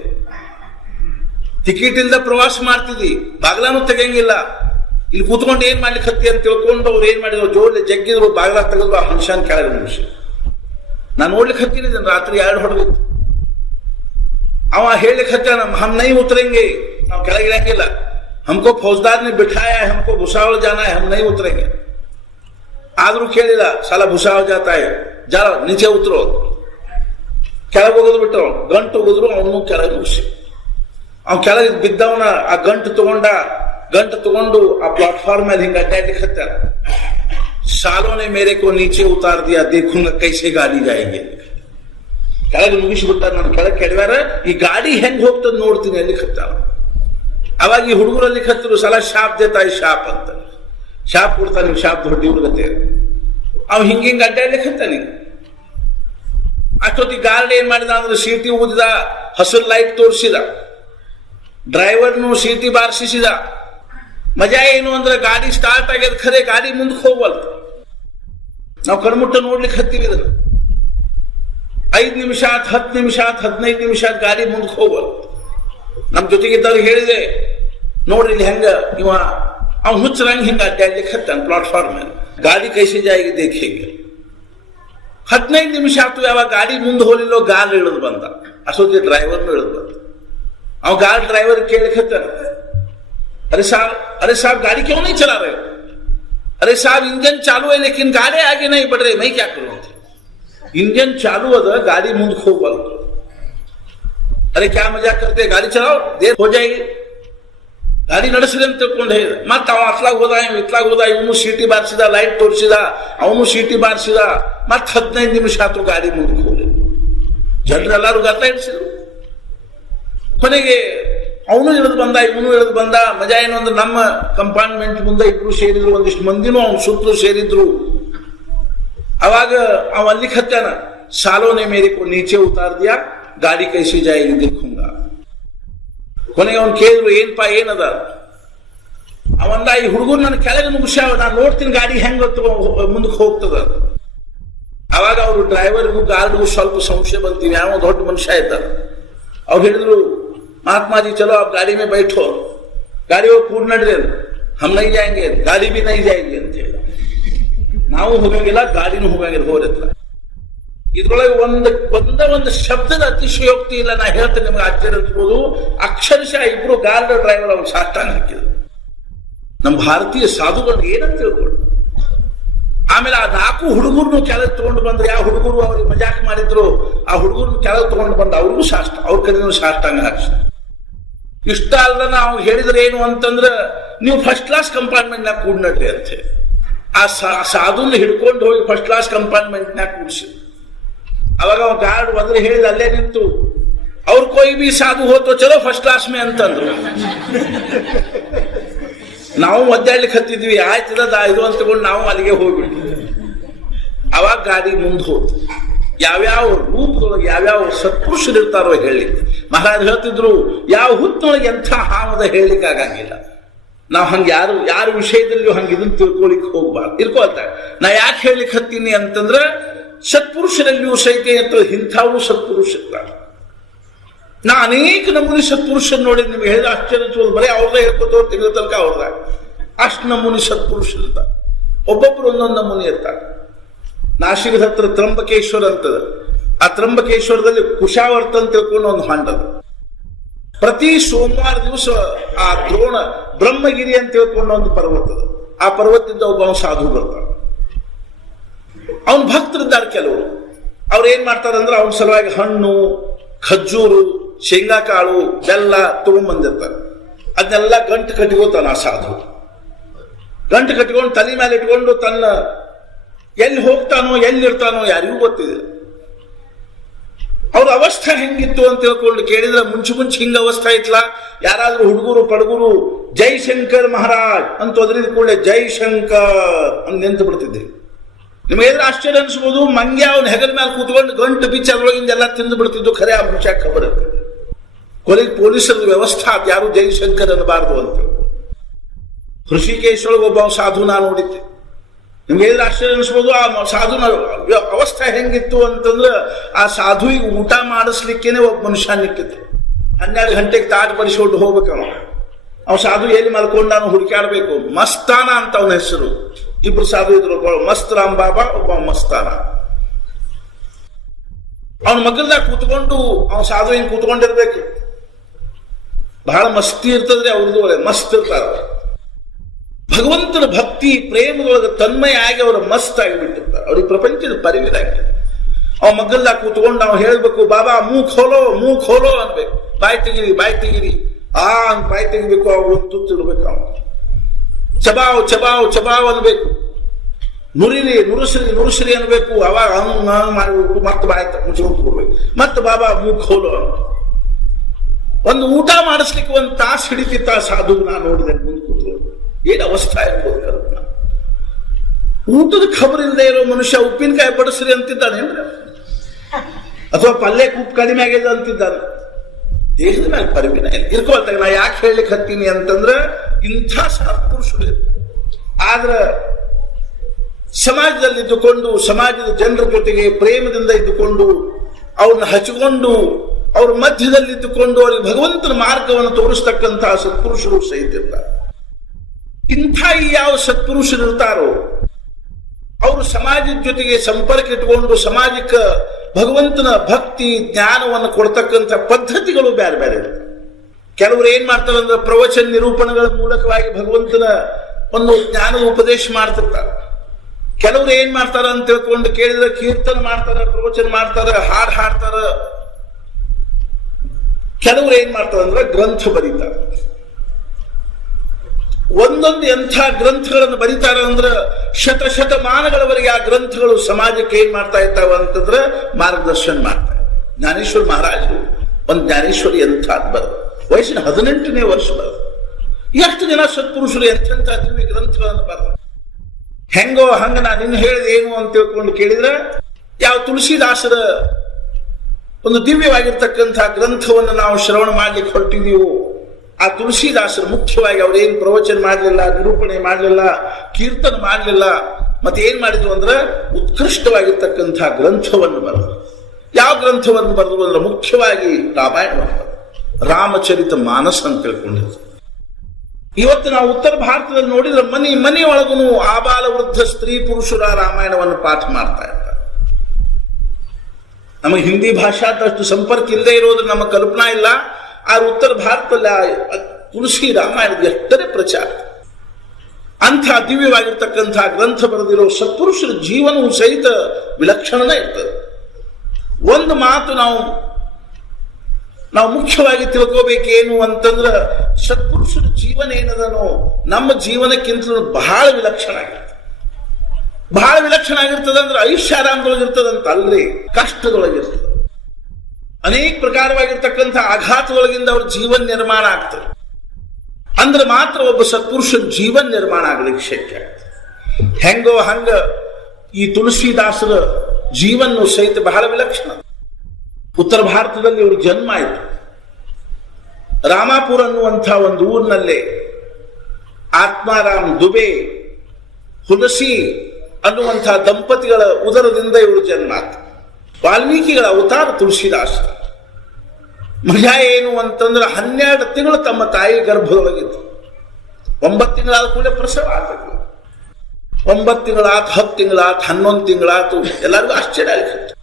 ಟಿಕೆಟ್ ಇಲ್ಲದ ಪ್ರವಾಸ ಮಾಡ್ತಿದ್ದಿ, ಬಾಗ್ಲಾನು ತೆಗಂಗಿಲ್ಲ, ಇಲ್ಲಿ ಕೂತ್ಕೊಂಡು ಏನ್ ಮಾಡ್ಲಿಕ್ಕೆ ಹತ್ತಿ ಅಂತ ತಿಳ್ಕೊಂಡು ಅವ್ರು ಏನ್ ಮಾಡಿದ್ರು, ಜೋಡ್ಲಿ ಜಗ್ಗಿದ್ರು, ಬಾಗ್ಲಾ ತೆಗೆದ್ರು, ಆ ಮನುಷ್ಯನ ಕೆಳಗೆ ಮನುಷ್ಯ. ನಾನು ನೋಡ್ಲಿಕ್ಕೆ ಹತ್ತಿನಿದ್ದೇನೆ, ರಾತ್ರಿ 2 ಹೊಡೆದಿತ್ತು. ಅವ ಹೇಳಲಿಕ್ಕೆ ಹತ್ತಾನ, ಹಮ್ ನೈ ಉತರೆಂಗೆ, ನಾವು ಕೆಳಗೆ ಇರಂಗಿಲ್ಲ, हमको फौजदार ने बिठाया है, हमको भुसावल जाना है, हम नहीं उतरेंगे. ಆದ್ರೂ ಕೇಳಿಲ್ಲ, ಸಾಲ ಭುಸಾವಲ್ ಜಾತಾ है, ಜಾರ ನೀಚೆ ಉತ್ತರೋ. ಕೆಳಗೆ ಹೋಗೋದು ಬಿಟ್ಟು ಗಂಟು ಹೋಗಿದ್ರು, ಅವನು ಕೆಳಗೆ ಉಸಿ. ಅವ್ನು ಕೆಳಗೆ ಬಿದ್ದವನ ಆ ಗಂಟು ತಗೊಂಡು ಆ ಪ್ಲಾಟ್ಫಾರ್ಮ್ ಮೇಲೆ ಹಿಂಗ ಅಡ್ಡಾಡ್ಲಿಕ್ಕೆ ಹತ್ತಾರ. ಸಾಲೋನೆ ಮೇರೆ ಕೋ ನೀಚೆ ಉತಾರ್ ದಿಯಾ, ದೇಖೂಂಗ ಕೈಸೆ ಗಾಡಿ ಜಾಯಿಗೆ. ಕೆಳಗೆ ಮುಗಿಸ್ಬಿಟ್ಟ, ನಾನು ಕೆಳಗೆ ಕೆಡವ್ಯಾರ, ಈ ಗಾಡಿ ಹೆಂಗ್ ಹೋಗ್ತದ ನೋಡ್ತೀನಿ ಅಲ್ಲಿ ಹತ್ತಾರ. ಅವಾಗ ಈ ಹುಡುಗರಲ್ಲಿ ಹತ್ತಿರು, ಸಲ ಶಾಪ್ ದೇತಾಯಿ ಶಾಪ್ ಅಂತ, ಶಾಪ್ ಕೊಡ್ತಾನೆ, ಶಾಪ್ ದೊಡ್ಡ ಹುಡುಗತೆ. ಅವ್ ಹಿಂಗ ಅಡ್ಡಾಡ್ಲಿಕ್ಕೆ ಹತ್ತಾನೆ. ಅಷ್ಟೊತ್ತಿಗೆ ಗಾರ್ಡ್ ಏನ್ ಮಾಡಿದ ಅಂದ್ರೆ ಸೀಟಿ ಊದಿದ, ಹಸಿರು ಲೈಟ್ ತೋರಿಸಿದ, ಡ್ರೈವರ್ನು ಸೀಟಿ ಬಾರಿಸಿದ. ಮಜಾ ಏನು ಅಂದ್ರೆ ಗಾಡಿ ಸ್ಟಾರ್ಟ್ ಆಗ್ಯದ, ಖರೆ ಗಾಡಿ ಮುಂದಕ್ಕೆ ಹೋಗವಲ್ತ. ನಾವು ಕಣ್ಮುಟ್ಟ ನೋಡ್ಲಿಕ್ಕೆ ಹತ್ತೀವಿ ಇದನ್ನ. 5 ನಿಮಿಷ 10 ನಿಮಿಷ 15 ನಿಮಿಷ ಗಾಡಿ ಮುಂದಕ್ಕೆ ಹೋಗವಲ್ತ. ನಮ್ ಜೊತೆಗಿದ್ದವ್ರಿಗೆ ಹೇಳಿದೆ, ನೋಡ್ರಿ ಇಲ್ಲಿ ಹೆಂಗ ಇವ ಅವ್ನು ಹುಚ್ಚರಂಗ ಹಿಂಗ ಅಡ್ಡಾಡ್ಲಿಕ್ಕೆ ಹತ್ತಾನ ಪ್ಲಾಟ್ಫಾರ್ಮ್ ಮೇಲೆ. ಗಾಡಿ ಕೈಸಿ ಜಾಯಿಗೆ ದೇಖೇಗೆ. 15 ನಿಮಿಷ ಆಯ್ತು, ಯಾವಾಗ ಗಾಡಿ ಮುಂದೆ ಹೋಲಿಲ್ಲೋ ಗಾಲ್ ಇಳಿದು ಬಂದ. ಅಷ್ಟೊತ್ತಿಗೆ ಡ್ರೈವರ್ನು ಇಳಿದು ಬಂದ. ಅವ್ ಗಾಲ್ ಡ್ರೈವರ್ ಕೇಳಲಿಕ್ಕೆ ಹತ್ತಾನ, अरे साहब गाड़ी क्यों नहीं चला रहे हो? अरे साहब इंजन चालू है लेकिन गाड़ी आगे नहीं बढ़ रही, मैं क्या करूं? इंजन चालू अद गाड़ी ಮುಂದಕ್ಕೆ ಹೋಗಲ್ಲ. अरे क्या मजाक करते, गाड़ी चलाओ, देर हो जाएगी. ಗಾಡಿ ನಡೆಸಿದೆ ಅಂತ ತಿಳ್ಕೊಂಡು ಹೇಳಿದ. ಮತ್ತೆ ಅವ ಅತ್ಲಾಗ ಹೋದ, ಇವನು ಸೀಟಿ ಬಾರಿಸಿದ, ಲೈಟ್ ತೋರಿಸಿದ, ಅವನು ಸೀಟಿ ಬಾರಿಸಿದ. ಮತ್ತೆ 15 ನಿಮಿಷ ಆಯ್ತು, ಗಾಡಿ ಮುಂದಕ್ಕೆ ಹೋಗಲಿ. ಜನರೆಲ್ಲರೂ ಗತ್ತ ಇಡಿಸಿದ್ರು. ಕೊನೆಗೆ ಅವನು ಇಳಿದು ಬಂದ, ಇವನು ಇಳಿದು ಬಂದ. ಮಜಾ ಏನು ಅಂದ್ರೆ ನಮ್ಮ ಕಂಪಾರ್ಟ್ಮೆಂಟ್ ಮುಂದೆ ಇಬ್ರು ಸೇರಿದ್ರು, ಒಂದಿಷ್ಟು ಮಂದಿನೂ ಅವನ ಸುತ್ತಲೂ ಸೇರಿದ್ರು. ಅವಾಗ ಅವ ಅಲ್ಲಿ ಹತ್ತಾನ, ಸಾಲೋನೆ ಮೇರೆ ಕೋ ನೀಚೆ ಉತಾರ್ ದಿಯಾ, ಗಾಡಿ ಕೈಸಿ ಜಾಯಿಗೆ ದೇಖೂಂಗ. ಕೊನೆಗೆ ಅವ್ನು ಕೇಳಿದ್ರು, ಏನದ? ಅವಂದ, ಈ ಹುಡುಗರು ನನ್ನ ಕೆಳಗೆ ಮುಗಿಸ್ಯಾವ, ನಾನು ನೋಡ್ತೀನಿ ಗಾಡಿ ಹೆಂಗ ಮುಂದಕ್ಕೆ ಹೋಗ್ತದ. ಅವಾಗ ಅವರು ಡ್ರೈವರ್ಗೂ ಗಾರ್ಡ್ಗೂ ಸ್ವಲ್ಪ ಸಂಶಯ ಬಂತೀವಿ, ಯಾವ ದೊಡ್ಡ ಮನುಷ್ಯ ಇದ್ದಾರ. ಅವ್ರು ಹೇಳಿದ್ರು, महात्मा जी चलो आप गाड़ी में बैठो, गाड़ी वो पूर्ण नड्रे, हम नहीं जाएंगे, गाड़ी भी नहीं जाएंगे ಅಂತ ಹೇಳಿ. ನಾವು ಹೋಗಂಗಿಲ್ಲ, ಗಾಡಿನೂ ಹೋಗಂಗಿಲ್ಲ. ಹೋರತ್ರ ಇದ್ರೊಳಗೆ ಒಂದು ಶಬ್ದದ ಅತಿಶಯೋಕ್ತಿ ಇಲ್ಲ. ನಾ ಹೇಳ್ತೇನೆ, ನಿಮ್ಗೆ ಆಶ್ಚರ್ಯ ಅನ್ಸ್ಬೋದು. ಅಕ್ಷರಶಃ ಇಬ್ರು ಗಾರ್ಡ್ ಡ್ರೈವರ್ ಅವ್ರು ಸಾಷ್ಟಾಂಗ ಹಾಕಿದ್ರು. ನಮ್ಮ ಭಾರತೀಯ ಸಾಧುಗಳನ್ನ ಏನಂತ ತಿಳ್ಕೊಂಡು. ಆಮೇಲೆ ಆ 4 ಹುಡುಗರನ್ನು ಕೆಳಗೆ ತಗೊಂಡು ಬಂದ್ರೆ, ಯಾವ ಹುಡುಗರು ಅವ್ರಿಗೆ ಮಜಾಕ್ ಮಾಡಿದ್ರು, ಆ ಹುಡುಗರನ್ನು ಕೆಳಗೆ ತಗೊಂಡು ಬಂದ, ಅವ್ರಿಗೂ ಅವ್ರ ಕಡೆನೂ ಸಾಷ್ಟಾಂಗ ಹಾಕ್ಸಿದ್ರು. ಇಷ್ಟ ಅಲ್ಲ, ನಾವು ಹೇಳಿದ್ರೆ ಏನು ಅಂತಂದ್ರೆ, ನೀವು ಫಸ್ಟ್ ಕ್ಲಾಸ್ ಕಂಪಾರ್ಟ್ಮೆಂಟ್ ನಾಗ ಕೂಡ್ನಡ್ರಿ ಅಂತ ಹೇಳಿ ಆ ಸಾಧುನ ಹಿಡ್ಕೊಂಡು ಹೋಗಿ ಫಸ್ಟ್ ಕ್ಲಾಸ್ ಕಂಪಾರ್ಟ್ಮೆಂಟ್ ನಾಗ ಕೂಡಿಸಿ. ಅವಾಗ ಅವ ಗಾರ್ಡ್ ಬಂದ್ರೆ ಹೇಳಿದ, ಅಲ್ಲೇ ನಿಂತು, ಅವ್ರ ಕೊಯ್ ಬಿ ಸಾಧು ಹೋತೋ ಚಲೋ ಫಸ್ಟ್ ಕ್ಲಾಸ್ ಮೇ ಅಂತಂದ್ರು. ನಾವು ಒದ್ದಾಡ್ಲಿಕ್ಕೆ ಹತ್ತಿದ್ವಿ, ಆಯ್ತದ ಇದು ಅಂತ ತಗೊಂಡು ನಾವು ಅಲ್ಲಿಗೆ ಹೋಗ್ಬಿಟ್ಟಿದ್ವಿ. ಅವಾಗ ಗಾಡಿ ಮುಂದೆ ಹೋತು. ಯಾವ್ಯಾವ ರೂಪದೊಳಗೆ ಯಾವ್ಯಾವ ಸತ್ಪುರುಷರು ಇರ್ತಾರೋ ಹೇಳಲಿಕ್ಕೆ ಮಹಾರಾಜ್ ಹೇಳ್ತಿದ್ರು, ಯಾವ ಹುತ್ತೊಳಗೆ ಎಂಥ ಹಾಮದ ಹೇಳಲಿಕ್ಕೆ ಆಗಂಗಿಲ್ಲ. ನಾವು ಹಂಗೆ ಯಾರ ವಿಷಯದಲ್ಲಿಯೂ ಹಂಗೆ ಇದನ್ನ ತಿಳ್ಕೊಳಿಕ್ ಹೋಗ್ಬಾರ್ದು, ಇರ್ಕೊಳ್ತಾರೆ. ನಾ ಯಾಕೆ ಹೇಳಲಿಕ್ಕೆ ಹತ್ತೀನಿ ಅಂತಂದ್ರೆ, ಸತ್ಪುರುಷರಲ್ಲಿಯೂ ಸಹಿತ ಇಂಥವ್ರು ಸತ್ಪುರುಷ ಇರ್ತಾರೆ. ನಾ ಅನೇಕ ನಮೂನಿ ಸತ್ಪುರುಷರು ನೋಡಿದ್, ನಿಮ್ಗೆ ಹೇಳಿದ ಆಶ್ಚರ್ಯ, ಬರೀ ಅವ್ರದ್ದೇ ಹೇಳ್ಕೊತವ್ರು ತೆಗೆದ ತನಕ ಅವ್ರದಾಗ ಅಷ್ಟು ನಮೂನಿ ಸತ್ಪುರುಷರು ಇರ್ತಾರೆ. ಒಬ್ಬೊಬ್ರು ಒಂದೊಂದು ನಮೂನಿ ಇರ್ತಾರೆ. ನಾಶಿಕದ ಹತ್ರ ತ್ರಂಬಕೇಶ್ವರ ಅಂತದ. ಆ ತ್ರಂಬಕೇಶ್ವರದಲ್ಲಿ ಕುಶಾವರ್ತ ಅಂತ ತಿಳ್ಕೊಂಡು ಒಂದು ಹೊಂಡದ. ಪ್ರತಿ ಸೋಮವಾರ ದಿವಸ ಆ ದ್ರೋಣ ಬ್ರಹ್ಮಗಿರಿ ಅಂತ ತಿಳ್ಕೊಂಡು ಒಂದು ಪರ್ವತದ. ಆ ಪರ್ವತದಿಂದ ಒಬ್ಬ ಸಾಧು ಬರ್ತಾನೆ. ಅವನ ಭಕ್ತರಿದ್ದಾರೆ ಕೆಲವರು. ಅವ್ರು ಏನ್ ಮಾಡ್ತಾರಂದ್ರೆ, ಅವನ ಸಲುವಾಗಿ ಹಣ್ಣು, ಖಜ್ಜೂರು, ಶೇಂಗಾಕಾಳು, ಬೆಲ್ಲ ತಗೊಂಡ್ಬಂದಿರ್ತಾರೆ. ಅದನ್ನೆಲ್ಲ ಗಂಟು ಕಟ್ಕೋತಾನ ಆ ಸಾಧು. ಗಂಟು ಕಟ್ಕೊಂಡು ತಲೆ ಮೇಲೆ ಇಟ್ಕೊಂಡು ತನ್ನ ಎಲ್ಲಿ ಹೋಗ್ತಾನೋ ಎಲ್ಲಿರ್ತಾನೋ ಯಾರಿಗೂ ಗೊತ್ತಿದೆ. ಅವ್ರ ಅವಸ್ಥೆ ಹೆಂಗಿತ್ತು ಅಂತ ತಿಳ್ಕೊಂಡು ಕೇಳಿದ್ರೆ ಮುಂಚೆ ಹಿಂಗ ಅವಸ್ಥೆ ಇತ್ಲಾ. ಯಾರಾದ್ರೂ ಹುಡುಗರು ಪಡುಗರು ಜೈಶಂಕರ್ ಮಹಾರಾಜ್ ಅಂತ ಒದರಿದ ಕೂಡಲೇ ಜೈಶಂಕರ್ ಅಂತ ನಿಂತು ಬಿಡ್ತಿದ್ದೆ. ನಿಮಗೇದ್ರೆ ಆಶ್ಚರ್ಯ ಅನ್ಸ್ಬೋದು, ಮಂಗ್ಯ ಅವ್ನ ಹೆಗಲ ಮೇಲೆ ಕೂತ್ಕೊಂಡು ಗಂಟು ಬಿಚ್ಚ ಅದ್ರೊಳಗಿಂದ ಎಲ್ಲ ತಿಂದು ಬಿಡ್ತಿದ್ದು. ಖರೆ ಆ ಮುಂಚೆ ಖಬರ್ ಇರ್ತದೆ. ಕೊನೆಗೆ ಪೊಲೀಸರ ವ್ಯವಸ್ಥೆ ಆದ ಯಾರು ಜೈಶಂಕರ್ ಅನ್ನಬಾರ್ದು ಅಂತ. ಋಷಿಕೇಶ್ ಒಳಗೆ ಒಬ್ಬ ಸಾಧು ನಾನು ನೋಡಿದ್ದೆ. ನಿಮ್ಗೆ ಏನಾದ್ರು ಆಶ್ಚರ್ಯ ಅನಿಸ್ಬೋದು, ಆ ಸಾಧುನ ಅವಸ್ಥೆ ಹೆಂಗಿತ್ತು ಅಂತಂದ್ರೆ ಆ ಸಾಧುವಿಗೆ ಊಟ ಮಾಡಿಸ್ಲಿಕ್ಕೇನೆ ಒಬ್ಬ ಮನುಷ್ಯ ನಿಕ್ಕಿತ್ತು. 12 ಗಂಟೆಗೆ ತಾಟ್ ಬಡಿಸ್ಕೊಂಡು ಹೋಗ್ಬೇಕವ. ಅವ ಸಾಧು ಎಲ್ಲಿ ಮಲ್ಕೊಂಡಾನು ಹುಡುಕಾಡ್ಬೇಕು. ಮಸ್ತಾನ ಅಂತ ಅವನ ಹೆಸರು. ಇಬ್ರು ಸಾಧು ಇದ್ರು, ಒಬ್ಬ ಮಸ್ತ್ ರಾಮ್ ಬಾಬಾ, ಒಬ್ಬ ಮಸ್ತಾನ. ಅವನ ಮಗಲ್ದಾಗ ಕೂತ್ಕೊಂಡು ಅವನ ಸಾಧು ಹಿಂಗ್ ಕೂತ್ಕೊಂಡಿರ್ಬೇಕು. ಬಹಳ ಮಸ್ತಿ ಇರ್ತದ್ರಿ ಅವ್ರದ್ದು, ಮಸ್ತ್ ಇರ್ತಾರ. ಭಗವಂತನ ಭಕ್ತಿ ಪ್ರೇಮದೊಳಗೆ ತನ್ಮಯ ಆಗಿ ಅವರು ಮಸ್ತ್ ಆಗಿಬಿಟ್ಟಿರ್ತಾರೆ. ಅವ್ರಿಗೆ ಪ್ರಪಂಚದ ಪರಿವಿದಾಗಿದೆ. ಅವ ಮಗ್ಗಲ್ದಾಗ ಕೂತ್ಕೊಂಡು ನಾವು ಹೇಳ್ಬೇಕು, ಬಾಬಾ ಮೂಕ್ ಹೋಲೋ ಅನ್ಬೇಕು. ಬಾಯಿ ತೆಗಿರಿ ಅಂತ ಬಾಯಿ ತೆಗಿಬೇಕು. ಅವು ಒಂದು ತಿಳ್ಬೇಕು. ಅವ ಚಬಾವ್ ಅನ್ಬೇಕು. ನುರುಸ್ರಿ ಅನ್ಬೇಕು. ಅವಾಗ ಮಾಡ್ಬೇಕು. ಮತ್ತೆ ಬಾಯಿ ಮುಚ್ಕೊಂಡು ಕೊಡ್ಬೇಕು. ಮತ್ತೆ ಬಾಬಾ ಮೂಕ್ ಹೋಲೋ ಅಂತ. ಒಂದು ಊಟ ಮಾಡಿಸ್ಲಿಕ್ಕೆ 1 ತಾಸು ಹಿಡಿತಿತ್ತ ಸಾಧು. ನಾನು ನೋಡಿದೆ ಮುಂದೆ ಕೂತ್ಕೊಂಡು. ಏನು ಅವಸ್ಥೆ ಇರ್ಬೋದು. ಊಟದ ಖಬರ್ ಇಲ್ಲದೆ ಇರೋ ಮನುಷ್ಯ ಉಪ್ಪಿನಕಾಯಿ ಬಡಿಸ್ರಿ ಅಂತಿದ್ದಾನೇನ್ರಿ? ಅಥವಾ ಪಲ್ಯ ಉಪ್ಪು ಕಡಿಮೆ ಆಗಿದೆ ಅಂತಿದ್ದಾನೆ? ದೇಹದ ಮೇಲೆ ಪರಿವಿನ ಇರ್ಕೊಳ್ತಾಗ. ನಾ ಯಾಕೆ ಹೇಳಲಿಕ್ಕೆ ಹತ್ತೀನಿ ಅಂತಂದ್ರೆ ಇಂಥ ಸತ್ಪುರುಷರು ಇರ್ತಾರೆ. ಆದ್ರೆ ಸಮಾಜದಲ್ಲಿ ಇದ್ದುಕೊಂಡು, ಸಮಾಜದ ಜನರ ಜೊತೆಗೆ ಪ್ರೇಮದಿಂದ ಇದ್ದುಕೊಂಡು, ಅವ್ರನ್ನ ಹಚ್ಚಿಕೊಂಡು, ಅವ್ರ ಮಧ್ಯದಲ್ಲಿ ಇದ್ದುಕೊಂಡು ಅವ್ರಿಗೆ ಭಗವಂತನ ಮಾರ್ಗವನ್ನು ತೋರಿಸ್ತಕ್ಕಂತಹ ಸತ್ಪುರುಷರು ಸಹಿತ ಇರ್ತಾರೆ. ಇಂಥ ಯಾವ ಸತ್ಪುರುಷರು ಇರ್ತಾರೋ ಅವರು ಸಮಾಜದ ಜೊತೆಗೆ ಸಂಪರ್ಕ ಇಟ್ಕೊಂಡು ಸಮಾಜಕ್ಕೆ ಭಗವಂತನ ಭಕ್ತಿ ಜ್ಞಾನವನ್ನು ಕೊಡ್ತಕ್ಕಂಥ ಪದ್ಧತಿಗಳು ಬೇರೆ ಬೇರೆ ಇರ್ತವೆ. ಕೆಲವರು ಏನ್ ಮಾಡ್ತಾರೆ ಅಂದ್ರೆ ಪ್ರವಚನ ನಿರೂಪಣೆಗಳ ಮೂಲಕವಾಗಿ ಭಗವಂತನ ಒಂದು ಜ್ಞಾನದ ಉಪದೇಶ ಮಾಡ್ತಿರ್ತಾರೆ. ಕೆಲವರು ಏನ್ ಮಾಡ್ತಾರ ಅಂತ ತಿಳ್ಕೊಂಡು ಕೇಳಿದ್ರೆ ಕೀರ್ತನ ಮಾಡ್ತಾರ, ಪ್ರವಚನ ಮಾಡ್ತಾರ, ಹಾಡು ಹಾಡ್ತಾರ. ಕೆಲವರು ಏನ್ ಮಾಡ್ತಾರ ಅಂದ್ರೆ ಗ್ರಂಥ ಬರೀತಾರೆ. ಒಂದೊಂದು ಎಂಥ ಗ್ರಂಥಗಳನ್ನು ಬರೀತಾರೆ ಅಂದ್ರೆ ಶತಮಾನಗಳವರೆಗೆ ಆ ಗ್ರಂಥಗಳು ಸಮಾಜಕ್ಕೆ ಏನ್ ಮಾಡ್ತಾ ಇರ್ತಾವ ಅಂತಂದ್ರೆ ಮಾರ್ಗದರ್ಶನ ಮಾಡ್ತಾರೆ. ಜ್ಞಾನೇಶ್ವರ ಮಹಾರಾಜರು ಒಂದು ಜ್ಞಾನೇಶ್ವರಿ ಎಂಥ ಬರೋದು, ವಯಸ್ಸಿನ 18ನೇ ವರ್ಷ ಬರೋದು. ಎಷ್ಟು ಜನ ಸತ್ಪುರುಷರು ಎಂಥ ದಿವ್ಯ ಗ್ರಂಥಗಳನ್ನು ಬರೆದ. ಹೆಂಗೋ ಹಂಗ ನಾನು ಇನ್ನು ಹೇಳಿದ ಏನು ಅಂತ ತಿಳ್ಕೊಂಡು ಕೇಳಿದ್ರೆ, ಯಾವ ತುಳಸಿದಾಸರ ಒಂದು ದಿವ್ಯವಾಗಿರ್ತಕ್ಕಂಥ ಗ್ರಂಥವನ್ನು ನಾವು ಶ್ರವಣ ಮಾಡ್ಲಿಕ್ಕೆ ಹೊರಟಿದೀವೋ, ಆ ತುಳಸಿದಾಸರು ಮುಖ್ಯವಾಗಿ ಅವ್ರೇನು ಪ್ರವಚನ ಮಾಡಲಿಲ್ಲ, ನಿರೂಪಣೆ ಮಾಡಲಿಲ್ಲ, ಕೀರ್ತನ ಮಾಡಲಿಲ್ಲ, ಮತ್ತೆ ಏನ್ ಮಾಡಿದ್ರು ಅಂದ್ರೆ ಉತ್ಕೃಷ್ಟವಾಗಿರ್ತಕ್ಕಂಥ ಗ್ರಂಥವನ್ನು ಬರೆದರು. ಯಾವ ಗ್ರಂಥವನ್ನು ಬರೆದ್ರು ಅಂದ್ರೆ ಮುಖ್ಯವಾಗಿ ರಾಮಾಯಣವನ್ನು ಬರೆದರು. ರಾಮಚರಿತ ಮಾನಸ ಅಂತ ತಿಳ್ಕೊಂಡಿದ್ರು. ಇವತ್ತು ನಾವು ಉತ್ತರ ಭಾರತದಲ್ಲಿ ನೋಡಿದ್ರೆ ಮನೆ ಒಳಗೂ ಆಬಾಲ ವೃದ್ಧ ಸ್ತ್ರೀ ಪುರುಷರ ರಾಮಾಯಣವನ್ನು ಪಾಠ ಮಾಡ್ತಾ ಇರ್ತಾರೆ. ನಮಗೆ ಹಿಂದಿ ಭಾಷಾದಷ್ಟು ಸಂಪರ್ಕ ಇಲ್ಲದೆ ಇರೋದು ನಮ್ಮ ಕಲ್ಪನಾ ಇಲ್ಲ. ಆ ಉತ್ತರ ಭಾರತದಲ್ಲಿ ತುಳಸಿ ರಾಮಾಯಣದ ಎಷ್ಟರೇ ಪ್ರಚಾರ. ಅಂಥ ದಿವ್ಯವಾಗಿರ್ತಕ್ಕಂಥ ಗ್ರಂಥ ಬರೆದಿರೋ ಸತ್ಪುರುಷರ ಜೀವನವು ಸಹಿತ ವಿಲಕ್ಷಣನೇ ಇರ್ತದೆ. ಒಂದು ಮಾತು ನಾವು ಮುಖ್ಯವಾಗಿ ತಿಳ್ಕೋಬೇಕೇನು ಅಂತಂದ್ರೆ, ಸತ್ಪುರುಷರ ಜೀವನ ಏನದನೋ ನಮ್ಮ ಜೀವನಕ್ಕಿಂತಲೂ ಬಹಳ ವಿಲಕ್ಷಣ ಆಗಿರ್ತದೆ. ಬಹಳ ವಿಲಕ್ಷಣ ಆಗಿರ್ತದೆ ಅಂದ್ರೆ ಐಷಾರಾಮದೊಳಗಿರ್ತದಂತ ಅಲ್ಲೇ ಕಷ್ಟದೊಳಗಿರ್ತದೆ. ಅನೇಕ ಪ್ರಕಾರವಾಗಿರ್ತಕ್ಕಂಥ ಆಘಾತದೊಳಗಿಂದ ಅವ್ರ ಜೀವನ ನಿರ್ಮಾಣ ಆಗ್ತದೆ. ಅಂದ್ರೆ ಮಾತ್ರ ಒಬ್ಬ ಸತ್ಪುರುಷನ ಜೀವನ ನಿರ್ಮಾಣ ಆಗ್ಲಿಕ್ಕೆ ಶಕ್ಯ ಆಗ್ತದೆ. ಹೆಂಗೋ ಹಂಗ ಈ ತುಳಸಿದಾಸರ ಜೀವನ ಸಹಿತ ಬಹಳ ವಿಲಕ್ಷಣ. ಉತ್ತರ ಭಾರತದಲ್ಲಿ ಇವ್ರ ಜನ್ಮ ಆಯಿತು. ರಾಮಾಪುರ ಅನ್ನುವಂಥ ಒಂದು ಊರಿನಲ್ಲೇ ಆತ್ಮಾರಾಮ್ ದುಬೆ, ಹುಲಸಿ ಅನ್ನುವಂಥ ದಂಪತಿಗಳ ಉದರದಿಂದ ಇವರು ಜನ್ಮ ಆಯ್ತು. ವಾಲ್ಮೀಕಿಗಳ ಅವತಾರ ತುಳಸಿದಾಸ. ಮಜಾ ಏನು ಅಂತಂದ್ರೆ 12 ತಿಂಗಳು ತಮ್ಮ ತಾಯಿ ಗರ್ಭದೊಳಗಿತ್ತು. 9 ತಿಂಗಳಾದ ಕೂಡಲೇ ಪ್ರಸವ ಆಗಬೇಕು. 9 ತಿಂಗಳಾತು, 10 ತಿಂಗಳಾತು, 11 ತಿಂಗಳಾತು. ಎಲ್ಲರಿಗೂ ಆಶ್ಚರ್ಯ ಆಗಿತ್ತು.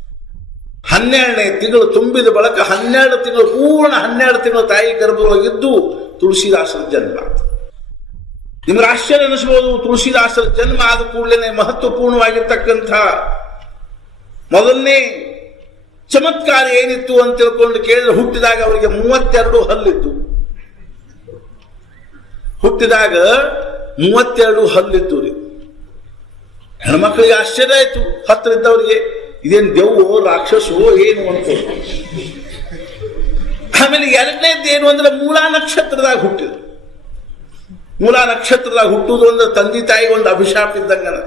12ನೇ ತಿಂಗಳು ತುಂಬಿದ ಬಳಕ 12 ತಿಂಗಳು ಪೂರ್ಣ 12 ತಿಂಗಳು ತಾಯಿ ಗರ್ಭದೊಳಗಿದ್ದು ತುಳಸಿದಾಸರ ಜನ್ಮ. ನಿಮ್ಗೆ ಆಶ್ಚರ್ಯ ಅನಿಸ್ಬೋದು. ತುಳಸಿದಾಸರ ಜನ್ಮ ಆದ ಕೂಡಲೇ ಮಹತ್ವಪೂರ್ಣವಾಗಿರ್ತಕ್ಕಂಥ ಮೊದಲನೇ ಚಮತ್ಕಾರ ಏನಿತ್ತು ಅಂತ ತಿಳ್ಕೊಂಡು ಕೇಳಿದ್ರೆ, ಹುಟ್ಟಿದಾಗ ಅವರಿಗೆ 32 ಹಲ್ಲಿದ್ದು. ಹುಟ್ಟಿದಾಗ 32 ಹಲ್ಲಿದ್ದು ರೀ. ಹೆಣ್ಮಕ್ಳಿಗೆ ಆಶ್ಚರ್ಯ ಆಯ್ತು. ಹತ್ತಿರದವರಿಗೆ ಇದೇನು ದೆವ್ವೋ ರಾಕ್ಷಸೋ ಏನು ಅಂತ. ಆಮೇಲೆ ಎರಡನೇದ್ದು ಏನು ಅಂದ್ರೆ ಮೂಲಾ ನಕ್ಷತ್ರದಾಗ ಹುಟ್ಟಿದ್ರು. ಮೂಲಾ ನಕ್ಷತ್ರದಾಗ ಹುಟ್ಟುವುದು ಅಂದ್ರೆ ತಂದೆ ತಾಯಿಗೆ ಒಂದು ಅಭಿಶಾಪ ಇದ್ದಂಗನ.